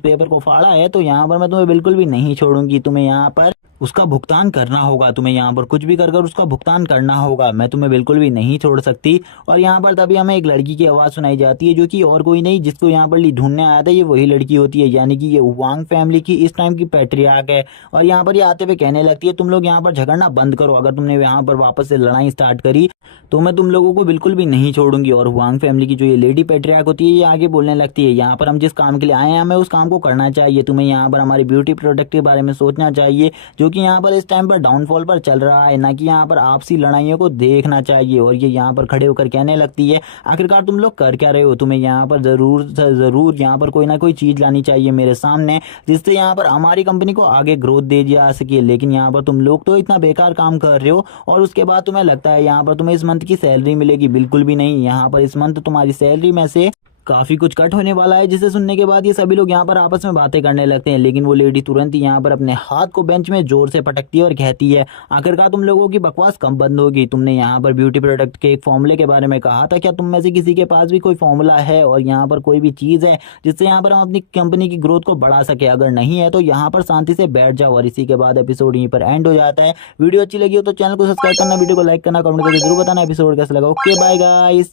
पेपर को फाड़ा है तो यहाँ पर मैं तुम्हें बिल्कुल भी नहीं छोड़ूंगी, तुम्हें यहाँ पर उसका भुगतान करना होगा, तुम्हें यहाँ पर कुछ भी कर कर उसका भुगतान करना होगा, मैं तुम्हें बिल्कुल भी नहीं छोड़ सकती। और यहाँ पर तभी हमें एक लड़की की आवाज़ सुनाई जाती है, जो कि और कोई नहीं, जिसको यहाँ पर ढूंढने आया था ये वही लड़की होती है, यानी कि ये वांग फैमिली की इस टाइम की पैट्रियार्क है। और यहाँ पर ये आते हुए कहने लगती है, तुम लोग यहाँ पर झगड़ना बंद करो, अगर तुमने यहाँ पर वापस से लड़ाई स्टार्ट करी तो मैं तुम लोगों को बिल्कुल भी नहीं छोड़ूंगी। और वांग फैमिली की जो ये लेडी पैट्रियार्क होती है ये आगे बोलने लगती है, यहाँ पर हम जिस काम के लिए आए हैं हमें उस काम को करना चाहिए, तुम्हें यहाँ पर हमारी ब्यूटी प्रोडक्ट के बारे में सोचना चाहिए, जो कि यहाँ पर इस टाइम पर डाउनफॉल पर चल रहा है, ना कि यहाँ पर आपसी लड़ाइयों को देखना चाहिए। और ये यहाँ पर खड़े होकर कहने लगती है, आखिरकार तुम लोग कर क्या रहे हो, तुम्हें यहाँ पर जरूर यहाँ पर कोई ना कोई चीज लानी चाहिए मेरे सामने, जिससे यहाँ पर हमारी कंपनी को आगे ग्रोथ दे जा सके। लेकिन यहाँ पर तुम लोग तो इतना बेकार काम कर रहे हो और उसके बाद तुम्हें लगता है यहाँ पर तुम्हें इस मंथ की सैलरी मिलेगी, बिल्कुल भी नहीं। यहाँ पर इस मंथ तुम्हारी सैलरी में से काफी कुछ कट होने वाला है। जिसे सुनने के बाद ये सभी लोग यहाँ पर आपस में बातें करने लगते हैं, लेकिन वो लेडी तुरंत ही यहाँ पर अपने हाथ को बेंच में जोर से पटकती है और कहती है, आखिरकार तुम लोगों की बकवास कब बंद होगी, तुमने यहाँ पर ब्यूटी प्रोडक्ट के एक फॉर्मूले के बारे में कहा था, क्या तुम में से किसी के पास भी कोई फॉर्मूला है और यहाँ पर कोई भी चीज है जिससे यहाँ पर हम अपनी कंपनी की ग्रोथ को बढ़ा सके, अगर नहीं है तो यहाँ पर शांति से बैठ जाओ। और इसी के बाद एपिसोड यहीं पर एंड हो जाता है। वीडियो अच्छी लगी हो तो चैनल को सब्सक्राइब करना, वीडियो को लाइक करना, कमेंट करके जरूर बताना एपिसोड कैसा लगा। Okay bye guys.